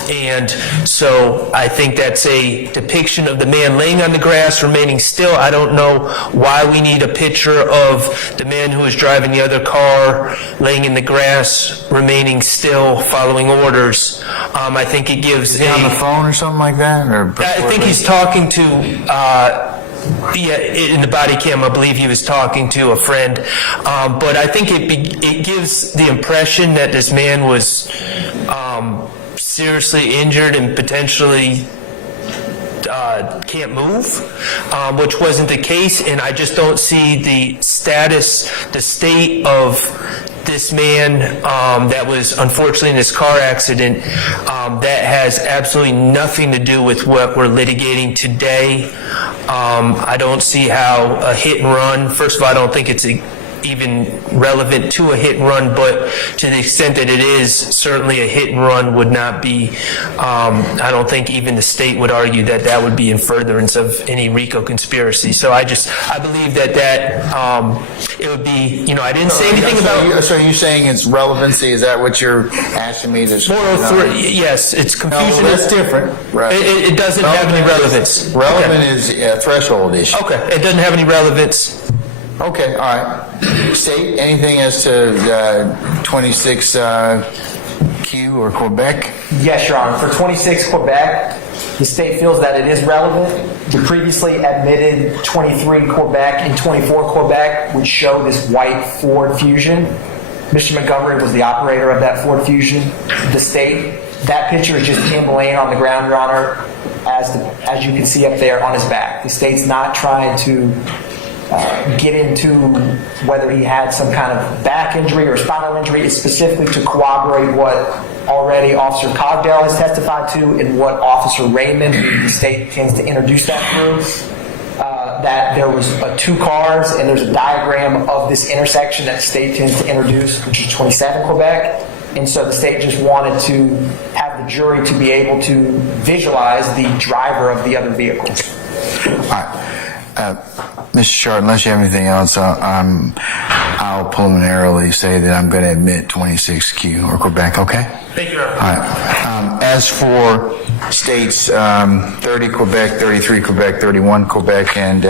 And so I think that's a depiction of the man laying on the grass, remaining still. I don't know why we need a picture of the man who was driving the other car, laying in the grass, remaining still, following orders. I think it gives on the phone or something like that? Or I think he's talking to, in the body cam, I believe he was talking to a friend. But I think it gives the impression that this man was seriously injured and potentially can't move, which wasn't the case. And I just don't see the status, the state of this man that was unfortunately in this car accident. That has absolutely nothing to do with what we're litigating today. I don't see how a hit and run, first of all, I don't think it's even relevant to a hit and run, but to the extent that it is, certainly a hit and run would not be, I don't think even the state would argue that that would be in furtherance of any RICO conspiracy. So I believe that it would be, I didn't say anything about... So you're saying it's relevancy, is that what you're asking me to... 403, yes, it's confusion. No, that's different. Right. It doesn't have any relevance. Relevant is a threshold issue. Okay, it doesn't have any relevance. Okay, all right. State, anything as to 26Q or Quebec? Yes, Your Honor. For 26 Quebec, the state feels that it is relevant. The previously admitted 23 Quebec and 24 Quebec would show this white Ford Fusion. Mr. Montgomery was the operator of that Ford Fusion. The state, that picture is just him laying on the ground, Your Honor, as you can see up there on his back. The state's not trying to get into whether he had some kind of back injury or spinal injury. It's specifically to corroborate what already Officer Cogdell has testified to and what Officer Raymond, who the state tends to introduce that through, that there was two cars and there's a diagram of this intersection that the state tends to introduce, which is 27 Quebec. And so the state just wanted to have the jury to be able to visualize the driver of the other vehicle. All right. Mr. Short, unless you have anything else, I'll preliminarily say that I'm going to admit 26Q or Quebec, okay? Thank you, Your Honor. All right. As for states, 30 Quebec, 33 Quebec, 31 Quebec, and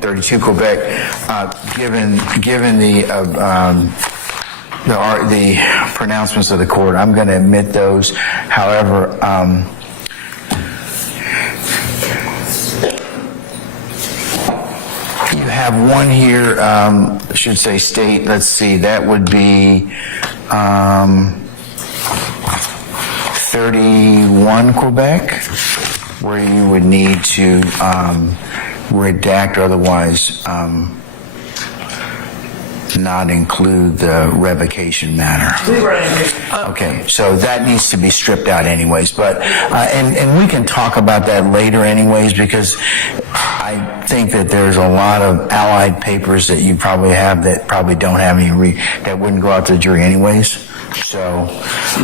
32 Quebec, given the pronouncements of the court, I'm going to admit those. However, you have one here, should say state, let's see, that would be 31 Quebec, where you would need to redact or otherwise not include the revocation matter. Okay, so that needs to be stripped out anyways, but and we can talk about that later anyways, because I think that there's a lot of allied papers that you probably have that probably don't have any that wouldn't go out to the jury anyways. So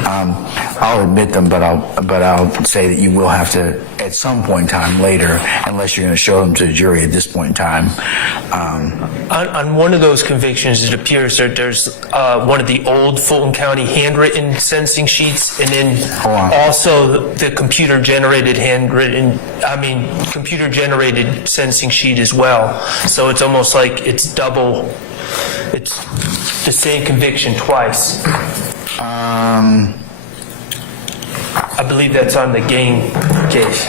I'll admit them, but I'll say that you will have to at some point in time later, unless you're going to show them to the jury at this point in time. On one of those convictions, it appears that there's one of the old Fulton County handwritten sentencing sheets, and then also the computer-generated computer-generated sentencing sheet as well. So it's almost like it's double. It's the same conviction twice. I believe that's on the Gain case.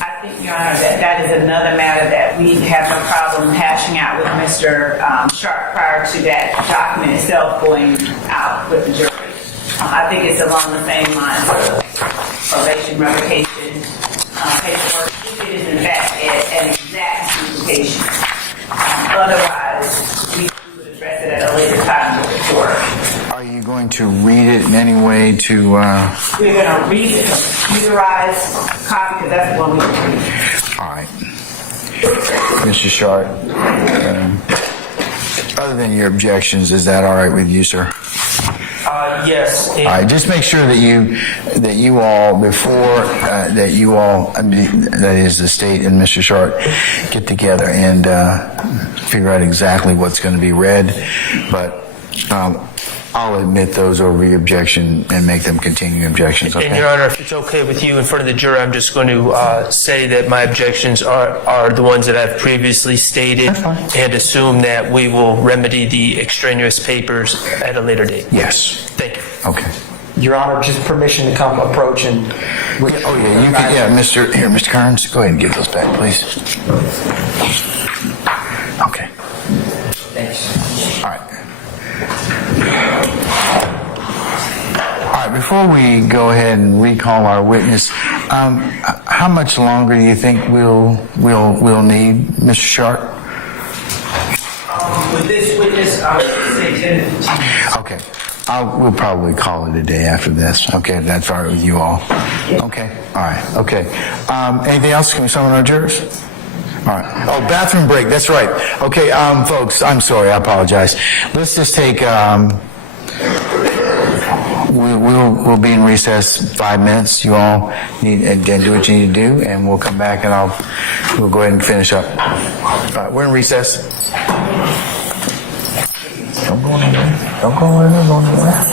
I think, Your Honor, that is another matter that we have no problem hashing out with Mr. Sharp prior to that document itself going out with the jury. I think it's along the same lines of probation, revocation, paperwork. If it is in fact an exact duplication. Otherwise, we would address it at a later time with the court. Are you going to read it in any way to... We're going to read the computerized copy because that's the one we read. All right. Mr. Sharp. Other than your objections, is that all right with you, sir? Yes. All right, just make sure that you all, before, that you all, I mean, that is the state and Mr. Sharp, get together and figure out exactly what's going to be read. But I'll admit those over your objection and make them continuing objections, okay? And Your Honor, if it's okay with you, in front of the jury, I'm just going to say that my objections are the ones that I've previously stated and assume that we will remedy the extraneous papers at a later date. Yes. Thank you. Okay. Your Honor, just permission to come approach and... Oh, yeah, you can, yeah, Mr. Kearns, go ahead and give those back, please. Okay. Thanks. All right. All right, before we go ahead and recall our witness, how much longer do you think we'll need, Mr. Sharp? With this witness, I would say 10 to 15 minutes. Okay. We'll probably call it a day after this. Okay, if that's all right with you all. Okay. All right. Okay. Anything else? Can we summon our jurors? All right. Oh, bathroom break. That's right. Okay, folks, I'm sorry. I apologize. Let's just take, we'll be in recess 5 minutes. You all need, and do what you need to do, and we'll come back and we'll go ahead and finish up. We're in recess. Don't go anywhere. Don't go anywhere.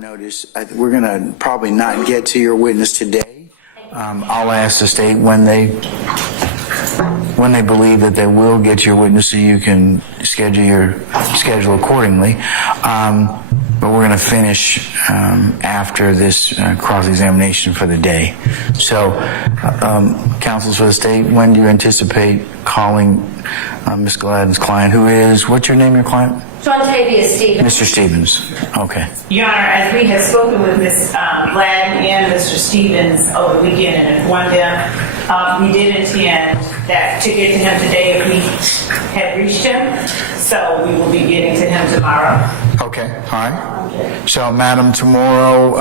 notice. We're going to probably not get to your witness today. I'll ask the state when they believe that they will get your witness so you can schedule accordingly. But we're going to finish after this cross-examination for the day. So, counsels for the state, when do you anticipate calling Ms. Gladden's client, who is, what's your name, your client? John Tavia Stevens. Mr. Stevens. Okay. Your Honor, as we have spoken with Ms. Gladden and Mr. Stevens over the weekend and informed them, we did intend that to get to him today if we had reached him. So we will be getting to him tomorrow. Okay, all right. So, Madam, tomorrow,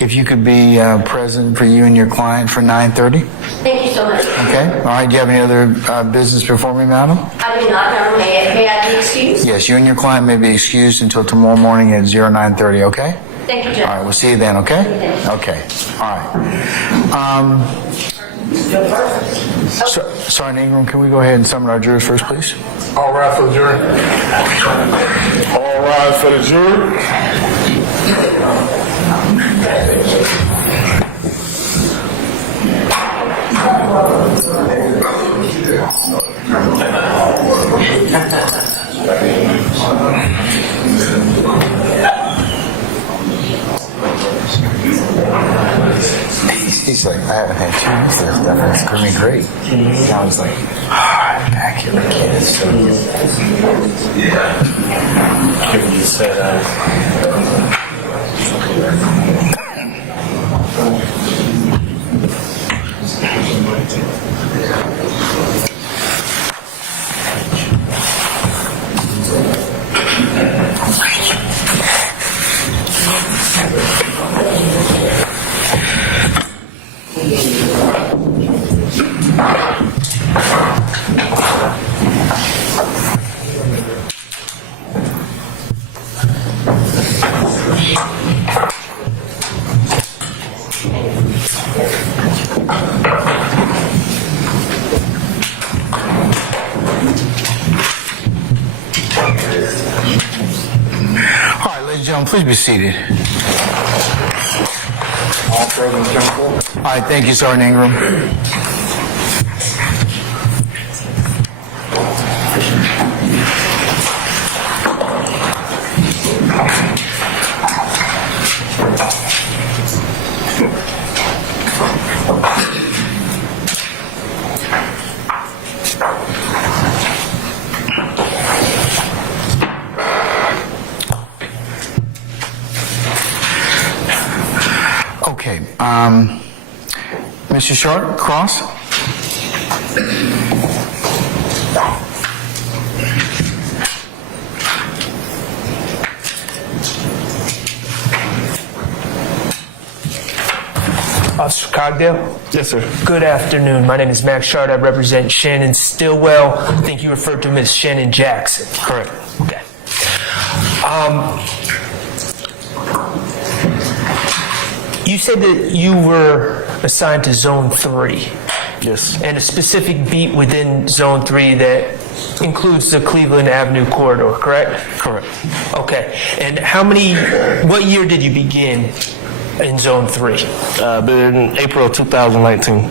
if you could be present for you and your client for 9:30? Thank you so much. Okay, all right. Do you have any other business before me, Madam? I do not know. May I be excused? Yes, you and your client may be excused until tomorrow morning at 09:30, okay? Thank you, Judge. All right, we'll see you then, okay? Okay, all right. Sergeant Ingram, can we go ahead and summon our jurors first, please? All rise for the jury. All rise for the jury. He's like, I haven't had two minutes of this stuff, and it's going to be great. I was like, accurate kid, it's so good. You said, Please be seated. All right, thank you, Sergeant Ingram. Okay, Mr. Short, cross. Officer Cogdale? Yes, sir. Good afternoon. My name is Max Shard. I represent Shannon Stillwell. I think you referred to him as Shannon Jackson. Correct. Okay. You said that you were assigned to Zone 3. Yes. And a specific beat within Zone 3 that includes the Cleveland Avenue corridor, correct? Correct. Okay. And what year did you begin in Zone 3? In April of 2019.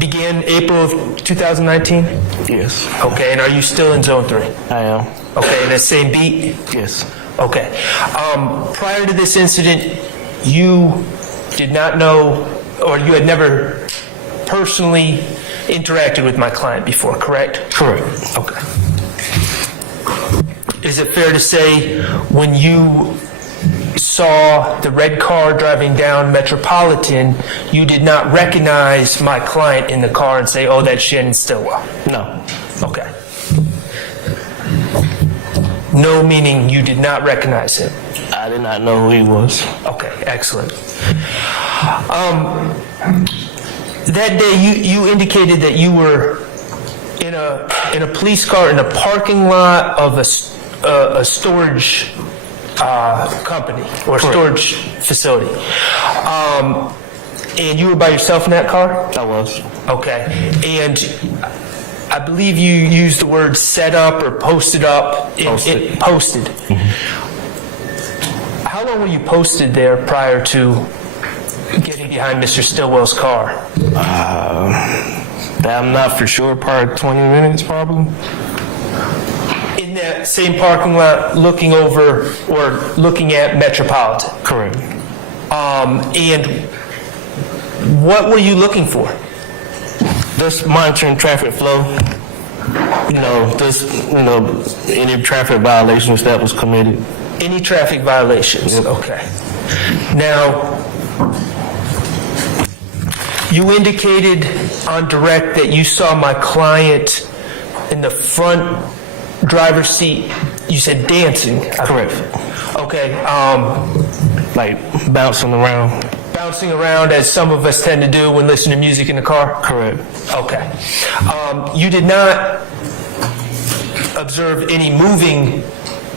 Began April of 2019? Yes. Okay. And are you still in Zone 3? I am. Okay. And the same beat? Yes. Okay. Prior to this incident, you did not know, or you had never personally interacted with my client before, correct? Correct. Okay. Is it fair to say when you saw the red car driving down Metropolitan, you did not recognize my client in the car and say, oh, that's Shannon Stillwell? No. Okay. No meaning you did not recognize him? I did not know who he was. Okay, excellent. That day, you indicated that you were in a police car in a parking lot of a storage company or storage facility. And you were by yourself in that car? I was. Okay. And I believe you used the word set up or posted up. Posted. Posted. Mm-hmm. How long were you posted there prior to getting behind Mr. Stillwell's car? I'm not for sure, probably 20 minutes probably. In that same parking lot, looking over or looking at Metropolitan? Correct. And what were you looking for? Just monitoring traffic flow. Any traffic violations that was committed. Any traffic violations? Yep. Okay. Now, you indicated on direct that you saw my client in the front driver's seat. You said dancing. Correct. Okay. Like bouncing around. Bouncing around as some of us tend to do when listening to music in the car? Correct. Okay. You did not observe any moving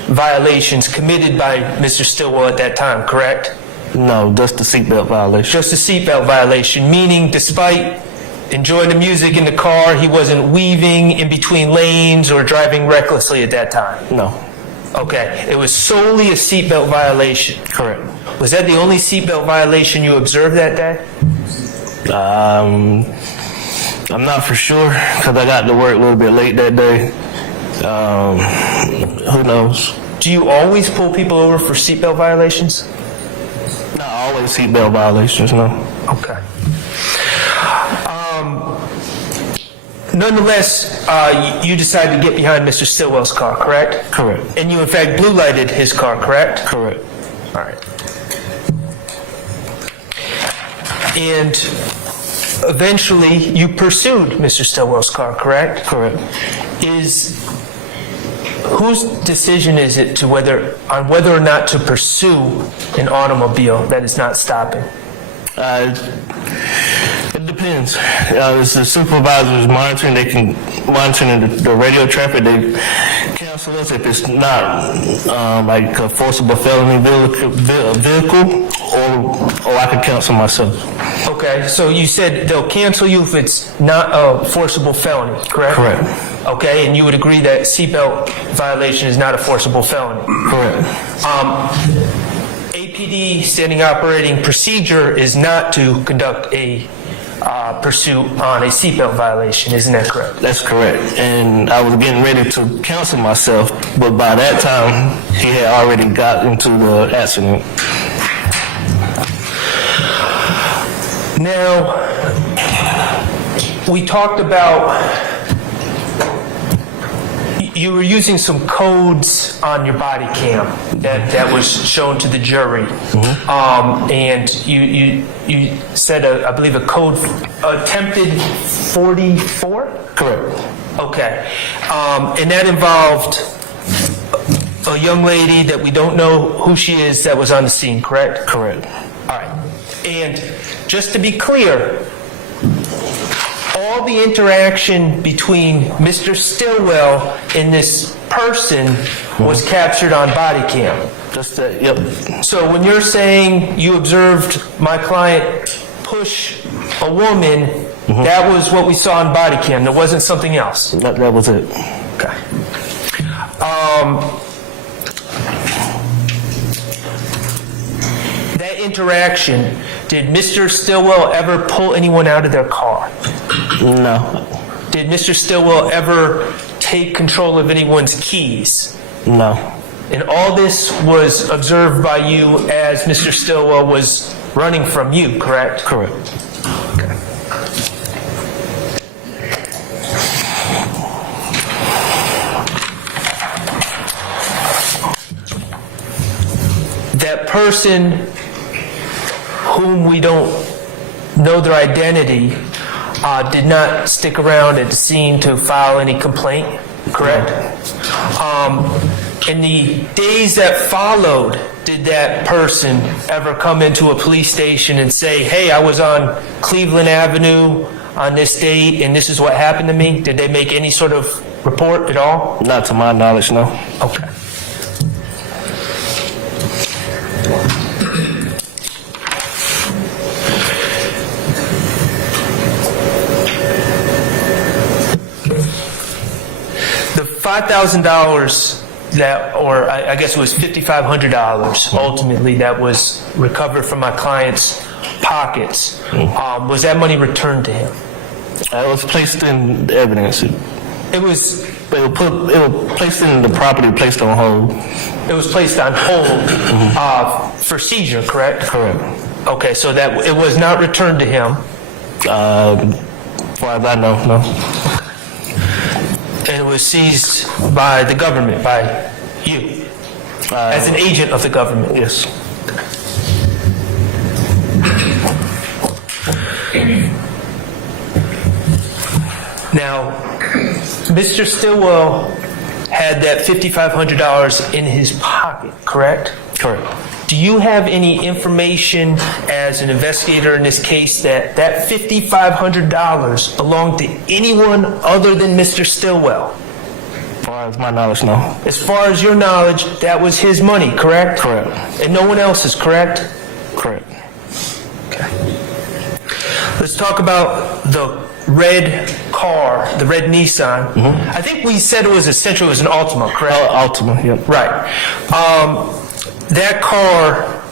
violations committed by Mr. Stillwell at that time, correct? No, just the seatbelt violation. Just a seatbelt violation, meaning despite enjoying the music in the car, he wasn't weaving in between lanes or driving recklessly at that time? No. Okay. It was solely a seatbelt violation? Correct. Was that the only seatbelt violation you observed that day? I'm not for sure because I got to work a little bit late that day. Who knows? Do you always pull people over for seatbelt violations? Not always seatbelt violations, no. Okay. Nonetheless, you decided to get behind Mr. Stillwell's car, correct? Correct. And you, in fact, blue lighted his car, correct? Correct. All right. And eventually, you pursued Mr. Stillwell's car, correct? Correct. Whose decision is it to whether or not to pursue an automobile that is not stopping? It depends. It's the supervisors monitoring. They can monitor the radio traffic. They cancel us if it's not like a forcible felony vehicle, or I could cancel myself. Okay, so you said they'll cancel you if it's not a forcible felony, correct? Correct. Okay, and you would agree that seatbelt violation is not a forcible felony? Correct. APD standing operating procedure is not to conduct a pursuit on a seatbelt violation, isn't that correct? That's correct. And I was getting ready to cancel myself, but by that time, he had already got into the accident. Now, we talked about you were using some codes on your body cam that was shown to the jury, and you said I believe a code attempted 44. Correct. Okay, and that involved a young lady that we don't know who she is that was on the scene. Correct. Correct. All right, and just to be clear, all the interaction between Mr. Stillwell and this person was captured on body cam. Just that, yep. So when you're saying you observed my client push a woman, that was what we saw on body cam. There wasn't something else. That was it. Okay. That interaction, did Mr. Stillwell ever pull anyone out of their car? No. Did Mr. Stillwell ever take control of anyone's keys? No. And all this was observed by you as Mr. Stillwell was running from you, correct? Correct. Okay. That person whom we don't know their identity did not stick around at the scene to file any complaint, correct? In the days that followed, did that person ever come into a police station and say, hey, I was on Cleveland Avenue on this date and this is what happened to me? Did they make any sort of report at all? Not to my knowledge, no. Okay. The $5,000 that, or I guess it was $5,500 ultimately that was recovered from my client's pockets. Was that money returned to him? It was placed in the evidence. It was placed in the property, placed on hold. It was placed on hold for seizure, correct? Correct. Okay, so that it was not returned to him. Far as I know, no. And it was seized by the government, by you, as an agent of the government. Yes. Now, Mr. Stillwell had that $5,500 in his pocket, correct? Correct. Do you have any information as an investigator in this case that that $5,500 belonged to anyone other than Mr. Stillwell? As far as my knowledge, no. As far as your knowledge, that was his money, correct? Correct. And no one else's, correct? Correct. Okay. Let's talk about the red car, the red Nissan. I think we said it was an Altima, correct? Altima, yep. Right. That car,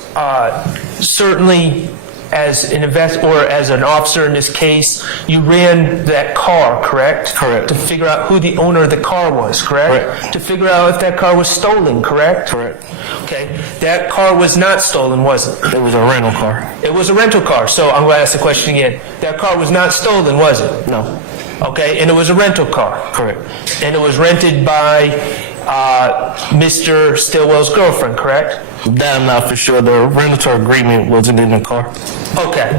certainly as an as an officer in this case, you ran that car, correct? Correct. To figure out who the owner of the car was, correct? Correct. To figure out if that car was stolen, correct? Correct. Okay. That car was not stolen, was it? It was a rental car. It was a rental car, so I'm going to ask the question again. That car was not stolen, was it? No. Okay, and it was a rental car? Correct. And it was rented by Mr. Stillwell's girlfriend, correct? That I'm not for sure. The rental agreement wasn't in the car. Okay.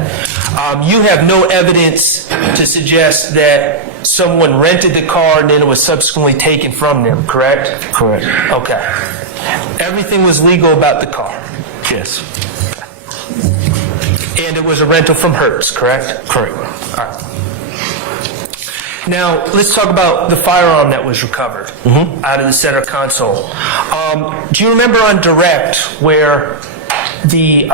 You have no evidence to suggest that someone rented the car and then it was subsequently taken from them, correct? Correct. Okay. Everything was legal about the car? Yes. And it was a rental from Hertz, correct? Correct. All right. Now, let's talk about the firearm that was recovered out of the center console. Do you remember on direct where the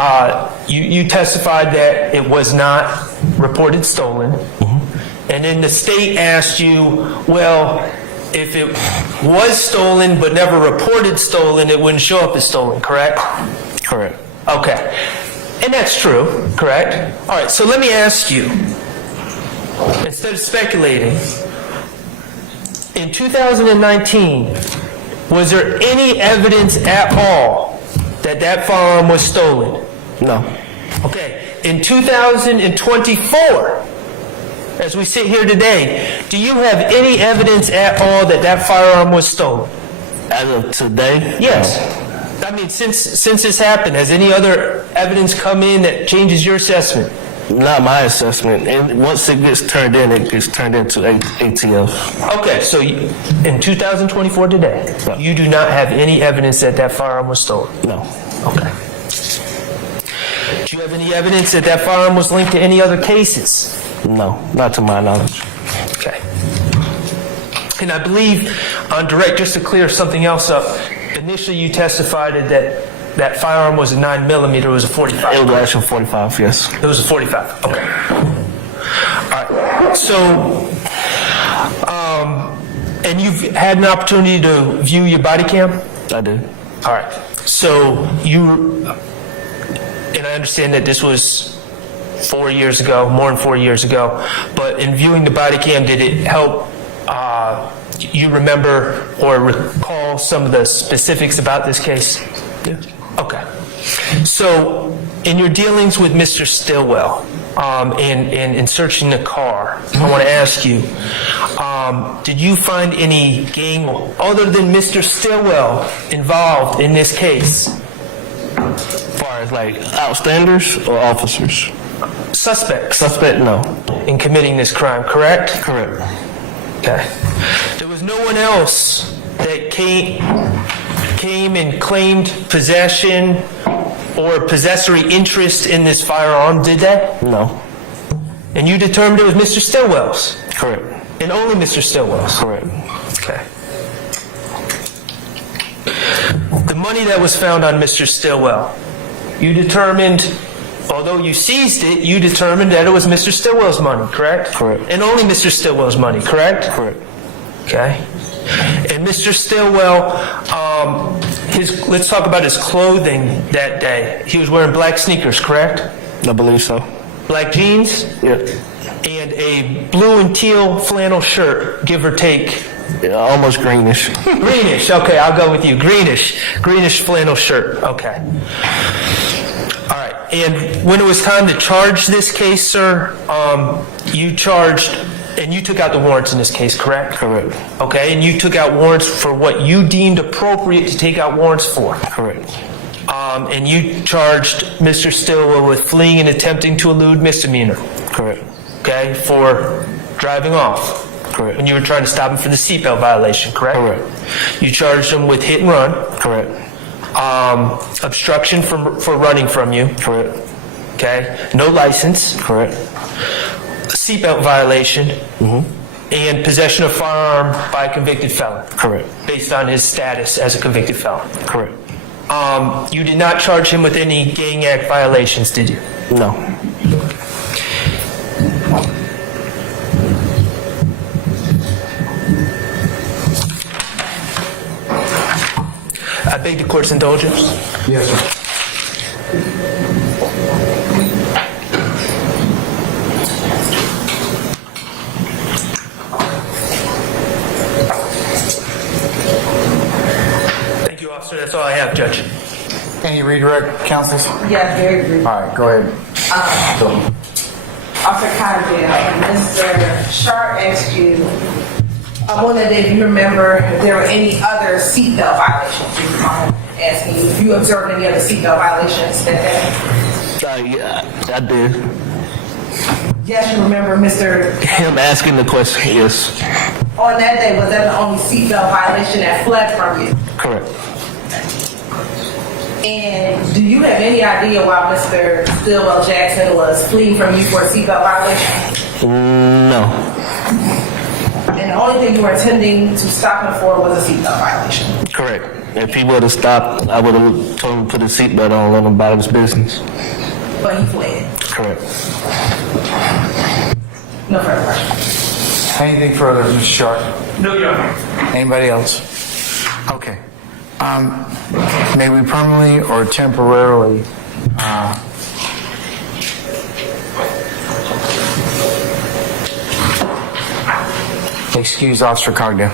you testified that it was not reported stolen, and then the state asked you, well, if it was stolen but never reported stolen, it wouldn't show up as stolen, correct? Correct. Okay. And that's true, correct? All right, so let me ask you, instead of speculating, in 2019, was there any evidence at all that that firearm was stolen? No. Okay. In 2024, as we sit here today, do you have any evidence at all that that firearm was stolen? As of today? Yes. I mean, since this happened, has any other evidence come in that changes your assessment? Not my assessment. And once it gets turned in, it gets turned into ATF. Okay, so in 2024 today, you do not have any evidence that that firearm was stolen? No. Okay. Do you have any evidence that that firearm was linked to any other cases? No, not to my knowledge. Okay. And I believe on direct, just to clear something else up, initially you testified that that firearm was a 9mm, it was a 45. It was actually 45, yes. It was a 45, okay. All right, so, and you've had an opportunity to view your body cam? I did. All right, so you, and I understand that this was 4 years ago, more than 4 years ago, but in viewing the body cam, did it help you remember or recall some of the specifics about this case? Yeah. Okay. So, in your dealings with Mr. Stillwell, in searching the car, I want to ask you, did you find any gang other than Mr. Stillwell involved in this case? As far as like outstanders or officers? Suspects. Suspect, no. In committing this crime, correct? Correct. Okay. There was no one else that came and claimed possession or possessory interest in this firearm, did they? No. And you determined it was Mr. Stillwell's? Correct. And only Mr. Stillwell's? Correct. Okay. The money that was found on Mr. Stillwell, you determined, although you seized it, you determined that it was Mr. Stillwell's money, correct? Correct. And only Mr. Stillwell's money, correct? Correct. Okay. And Mr. Stillwell, let's talk about his clothing that day. He was wearing black sneakers, correct? I believe so. Black jeans? Yeah. And a blue and teal flannel shirt, give or take. Yeah, almost greenish. Greenish, okay, I'll go with you. Greenish flannel shirt, okay. All right, and when it was time to charge this case, sir, you charged, and you took out the warrants in this case, correct? Correct. Okay, and you took out warrants for what you deemed appropriate to take out warrants for? Correct. And you charged Mr. Stillwell with fleeing and attempting to elude misdemeanor? Correct. Okay, for driving off? Correct. When you were trying to stop him for the seatbelt violation, correct? Correct. You charged him with hit and run? Correct. Obstruction for running from you? Correct. Okay. No license? Correct. Seatbelt violation? And possession of firearm by a convicted felon? Correct. Based on his status as a convicted felon? Correct. You did not charge him with any gang act violations, did you? No. I beg the court's indulgence. Yes, sir. Thank you, officer. That's all I have, Judge. Any redirect counsels? Yeah, very brief. All right, go ahead. Officer Condell, Mr. Sharp asked you, I wondered if you remember if there were any other seatbelt violations. Asking you if you observed any other seatbelt violations that day. Yeah, I did. Yes, you remember Mr. Him asking the question, yes. On that day, was that the only seatbelt violation that fled from you? Correct. And do you have any idea why Mr. Stillwell Jackson was fleeing from you for a seatbelt violation? No. And the only thing you were intending to stop him for was a seatbelt violation? Correct. If he would have stopped, I would have told him to put his seatbelt on and let him about his business. But he fled? Correct. No further questions. Anything further, Mr. Sharp? No, Your Honor. Anybody else? Okay. May we permanently or temporarily excuse Officer Cogdell?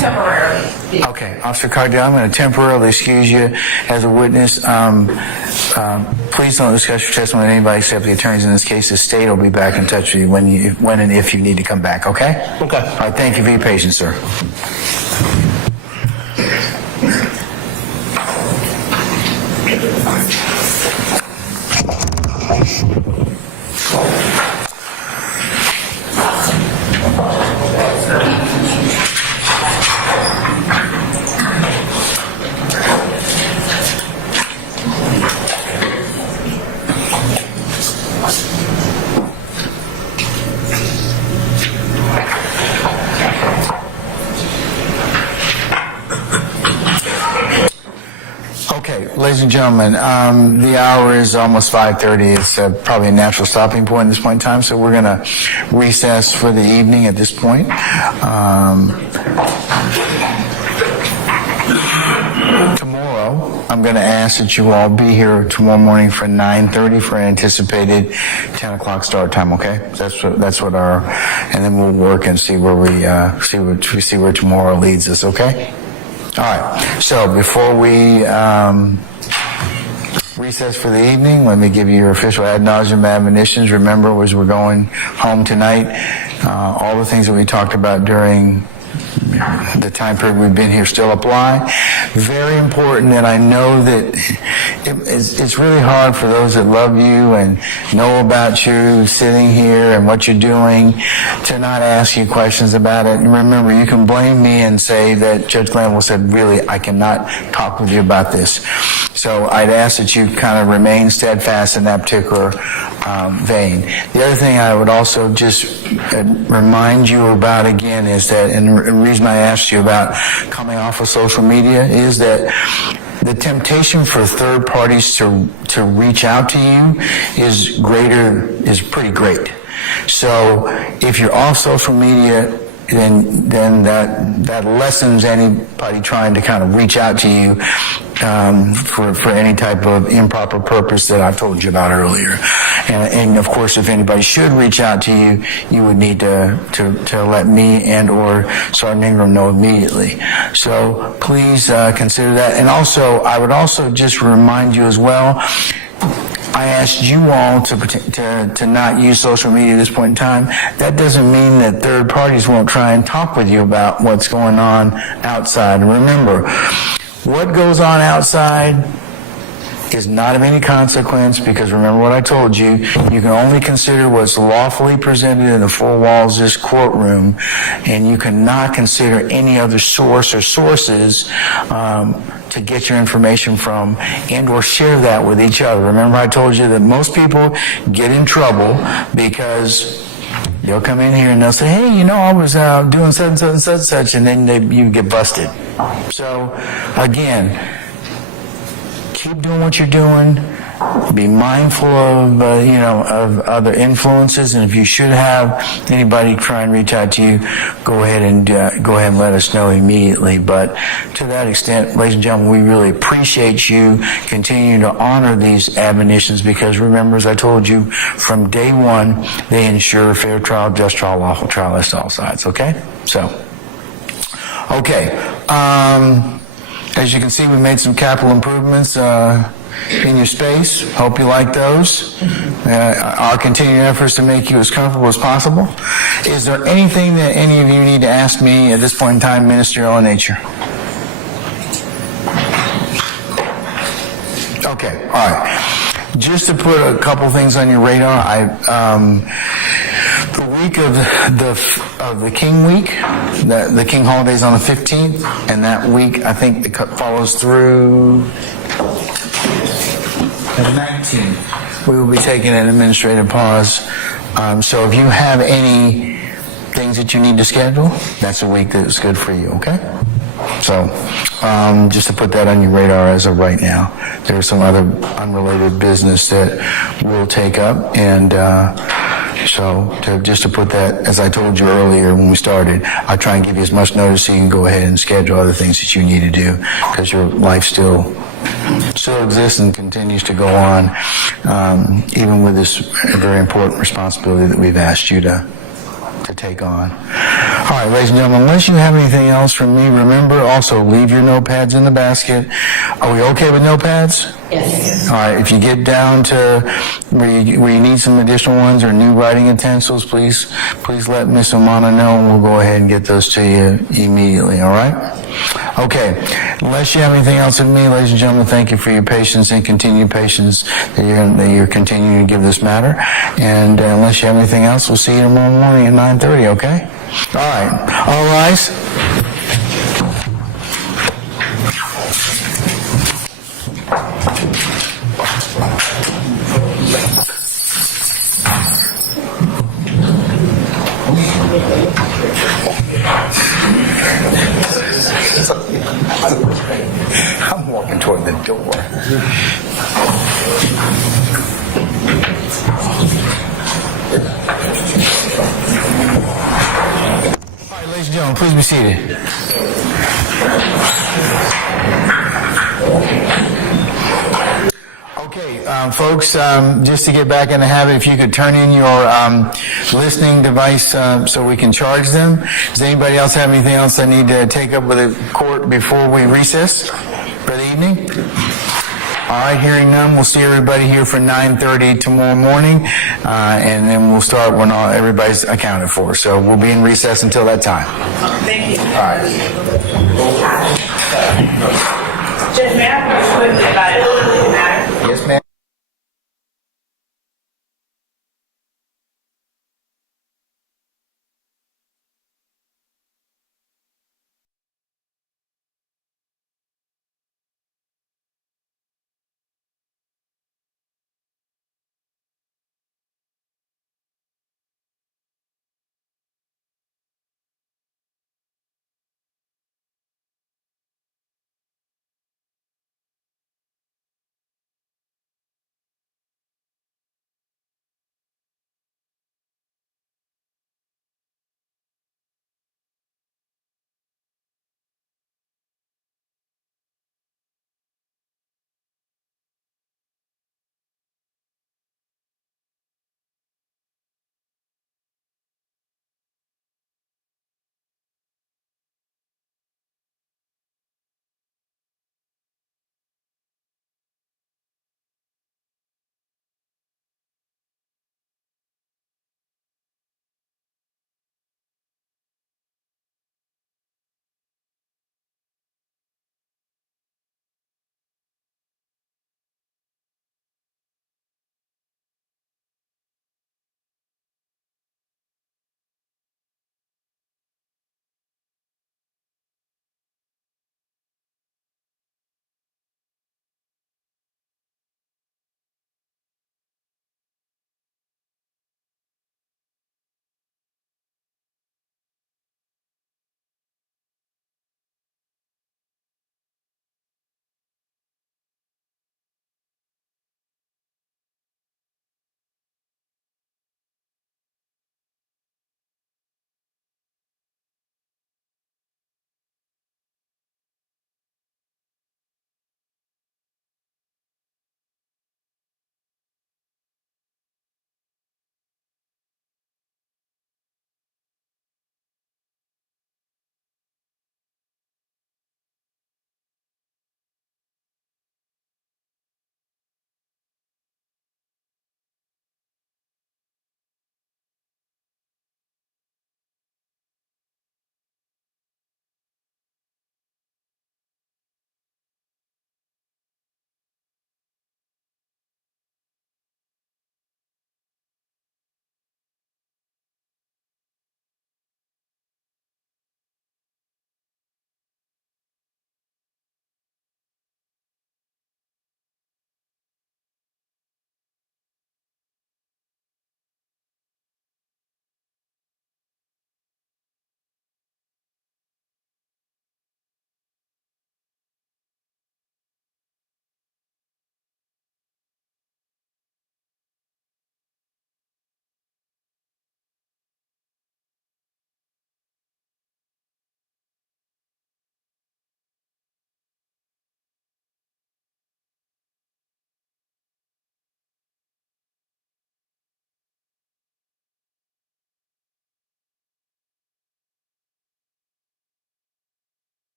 Temporarily. Okay, Officer Cogdell, I'm going to temporarily excuse you as a witness. Please don't discuss your testimony with anybody except the attorneys in this case. The state will be back in touch with you when and if you need to come back, okay? Okay. All right, thank you for your patience, sir. Ladies and gentlemen, the hour is almost 5:30. It's probably a natural stopping point at this point in time, so we're going to recess for the evening at this point. Tomorrow, I'm going to ask that you all be here tomorrow morning for 9:30 for an anticipated 10 o'clock start time. Okay, that's what our, and then we'll work and see where we see where tomorrow leads us. Okay. All right, so before we recess for the evening, let me give you your official ad nauseum admonitions. Remember, as we're going home tonight, all the things that we talked about during the time period we've been here still apply. Very important, and I know that it's really hard for those that love you and know about you sitting here and what you're doing to not ask you questions about it. And remember, you can blame me and say that Judge Glanville said, really, I cannot talk with you about this. So I'd ask that you kind of remain steadfast in that particular vein. The other thing I would also just remind you about again is that, and the reason I asked you about coming off of social media is that the temptation for third parties to reach out to you is pretty great. So if you're off social media, then that lessens anybody trying to kind of reach out to you for any type of improper purpose that I've told you about earlier. And of course, if anybody should reach out to you, you would need to let me and or Sergeant Ingram know immediately. So please consider that. And also, I would also just remind you as well, I asked you all to not use social media at this point in time. That doesn't mean that third parties won't try and talk with you about what's going on outside. And remember, what goes on outside is not of any consequence, because remember what I told you, you can only consider what's lawfully presented in the four walls of this courtroom, and you cannot consider any other source or sources to get your information from and or share that with each other. Remember I told you that most people get in trouble because they'll come in here and they'll say, hey, I was doing such and such and such and such, and then you get busted. So again, keep doing what you're doing. Be mindful of of other influences, and if you should have anybody try and reach out to you, go ahead and let us know immediately. But to that extent, ladies and gentlemen, we really appreciate you continuing to honor these admonitions, because remember, as I told you, from day one, they ensure fair trial, just trial, lawful trial as to all sides. Okay, so as you can see, we made some capital improvements in your space. Hope you like those. Our continuing efforts to make you as comfortable as possible. Is there anything that any of you need to ask me at this point in time, ministerial in nature? Okay, all right. Just to put a couple things on your radar, the week of the King Week, the King holidays on the 15th, and that week I think it follows through the 19th. We will be taking an administrative pause. So if you have any things that you need to schedule, that's a week that is good for you, okay? So just to put that on your radar as of right now. There's some other unrelated business that we'll take up, and just to put that, as I told you earlier when we started, I'll try and give you as much notice so you can go ahead and schedule other things that you need to do, because your life still exists and continues to go on, even with this very important responsibility that we've asked you to take on. All right, ladies and gentlemen, unless you have anything else from me, remember also leave your notepads in the basket. Are we okay with notepads? Yes. All right, if you get down to where you need some additional ones or new writing utensils, please let Miss Amana know, and we'll go ahead and get those to you immediately, all right? Okay, unless you have anything else of me, ladies and gentlemen, thank you for your patience and continued patience that you're continuing to give this matter. And unless you have anything else, we'll see you tomorrow morning at 9:30, okay? All right, all rise. I'm walking toward the door. All right, ladies and gentlemen, please be seated. Okay, folks, just to get back in the habit, if you could turn in your listening device so we can charge them. Does anybody else have anything else I need to take up with the court before we recess for the evening? All right, hearing none, we'll see everybody here for 9:30 tomorrow morning, and then we'll start when everybody's accounted for. So we'll be in recess until that time. Thank you. All right. Just may I first quickly about it matter? Yes, ma'am.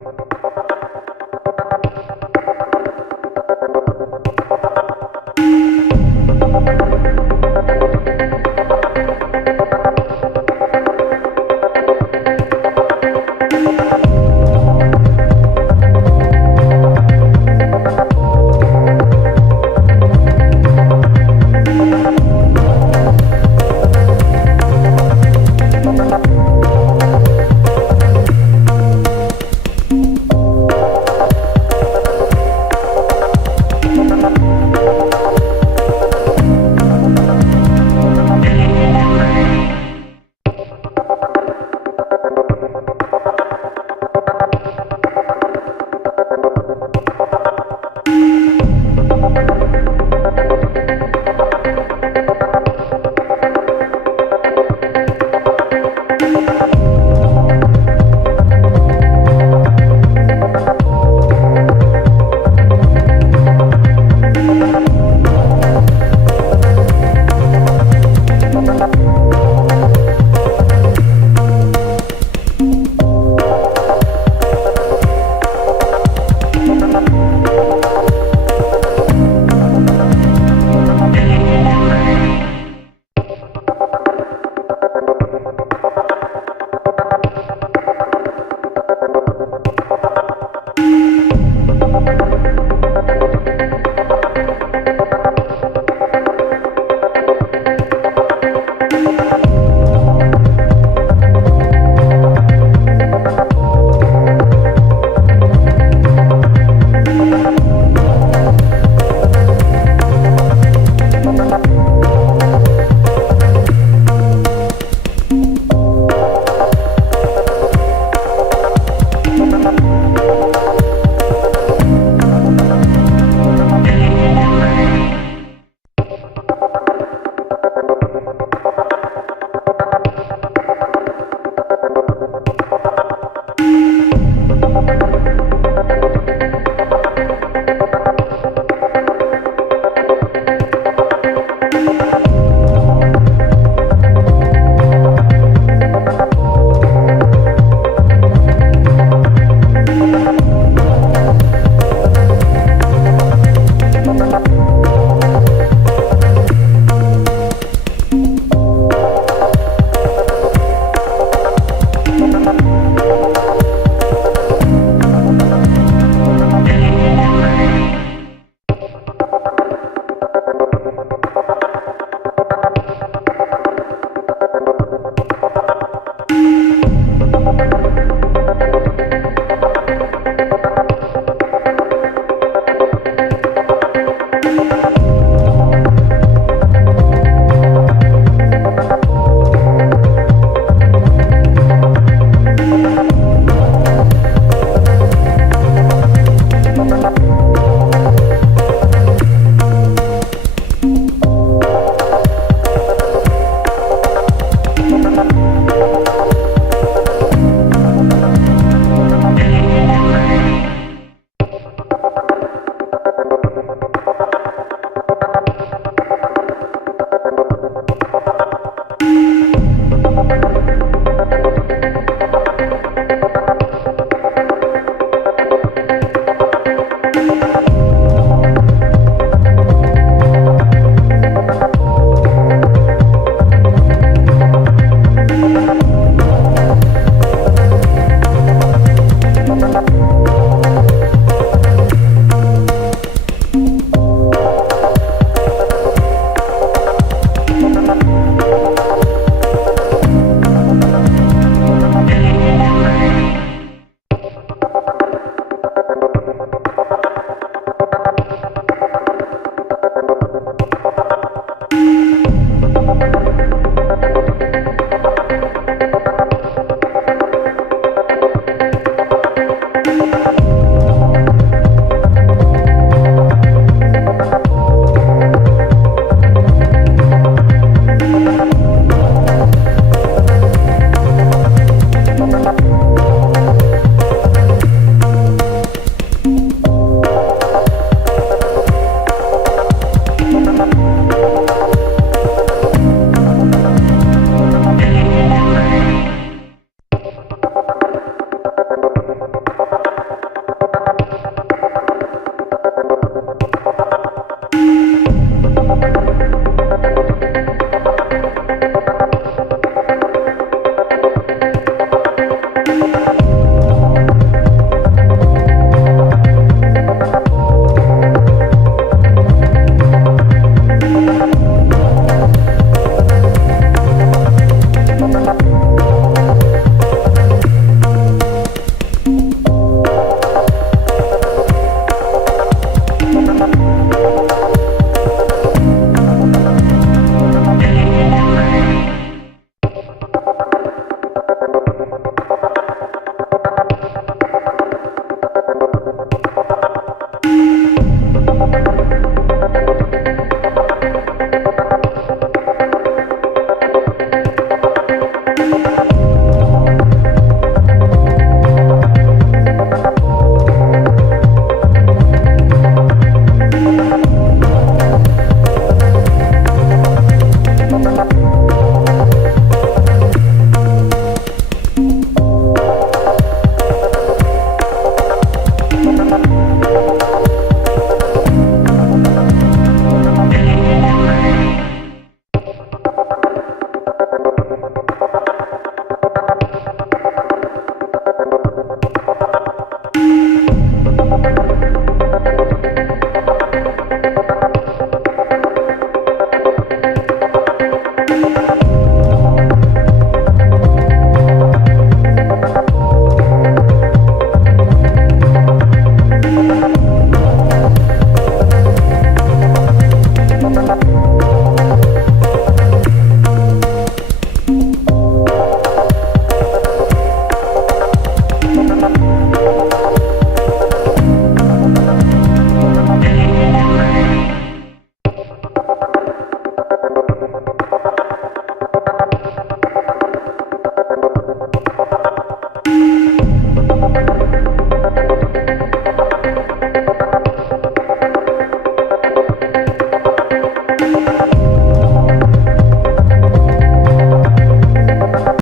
Thank you.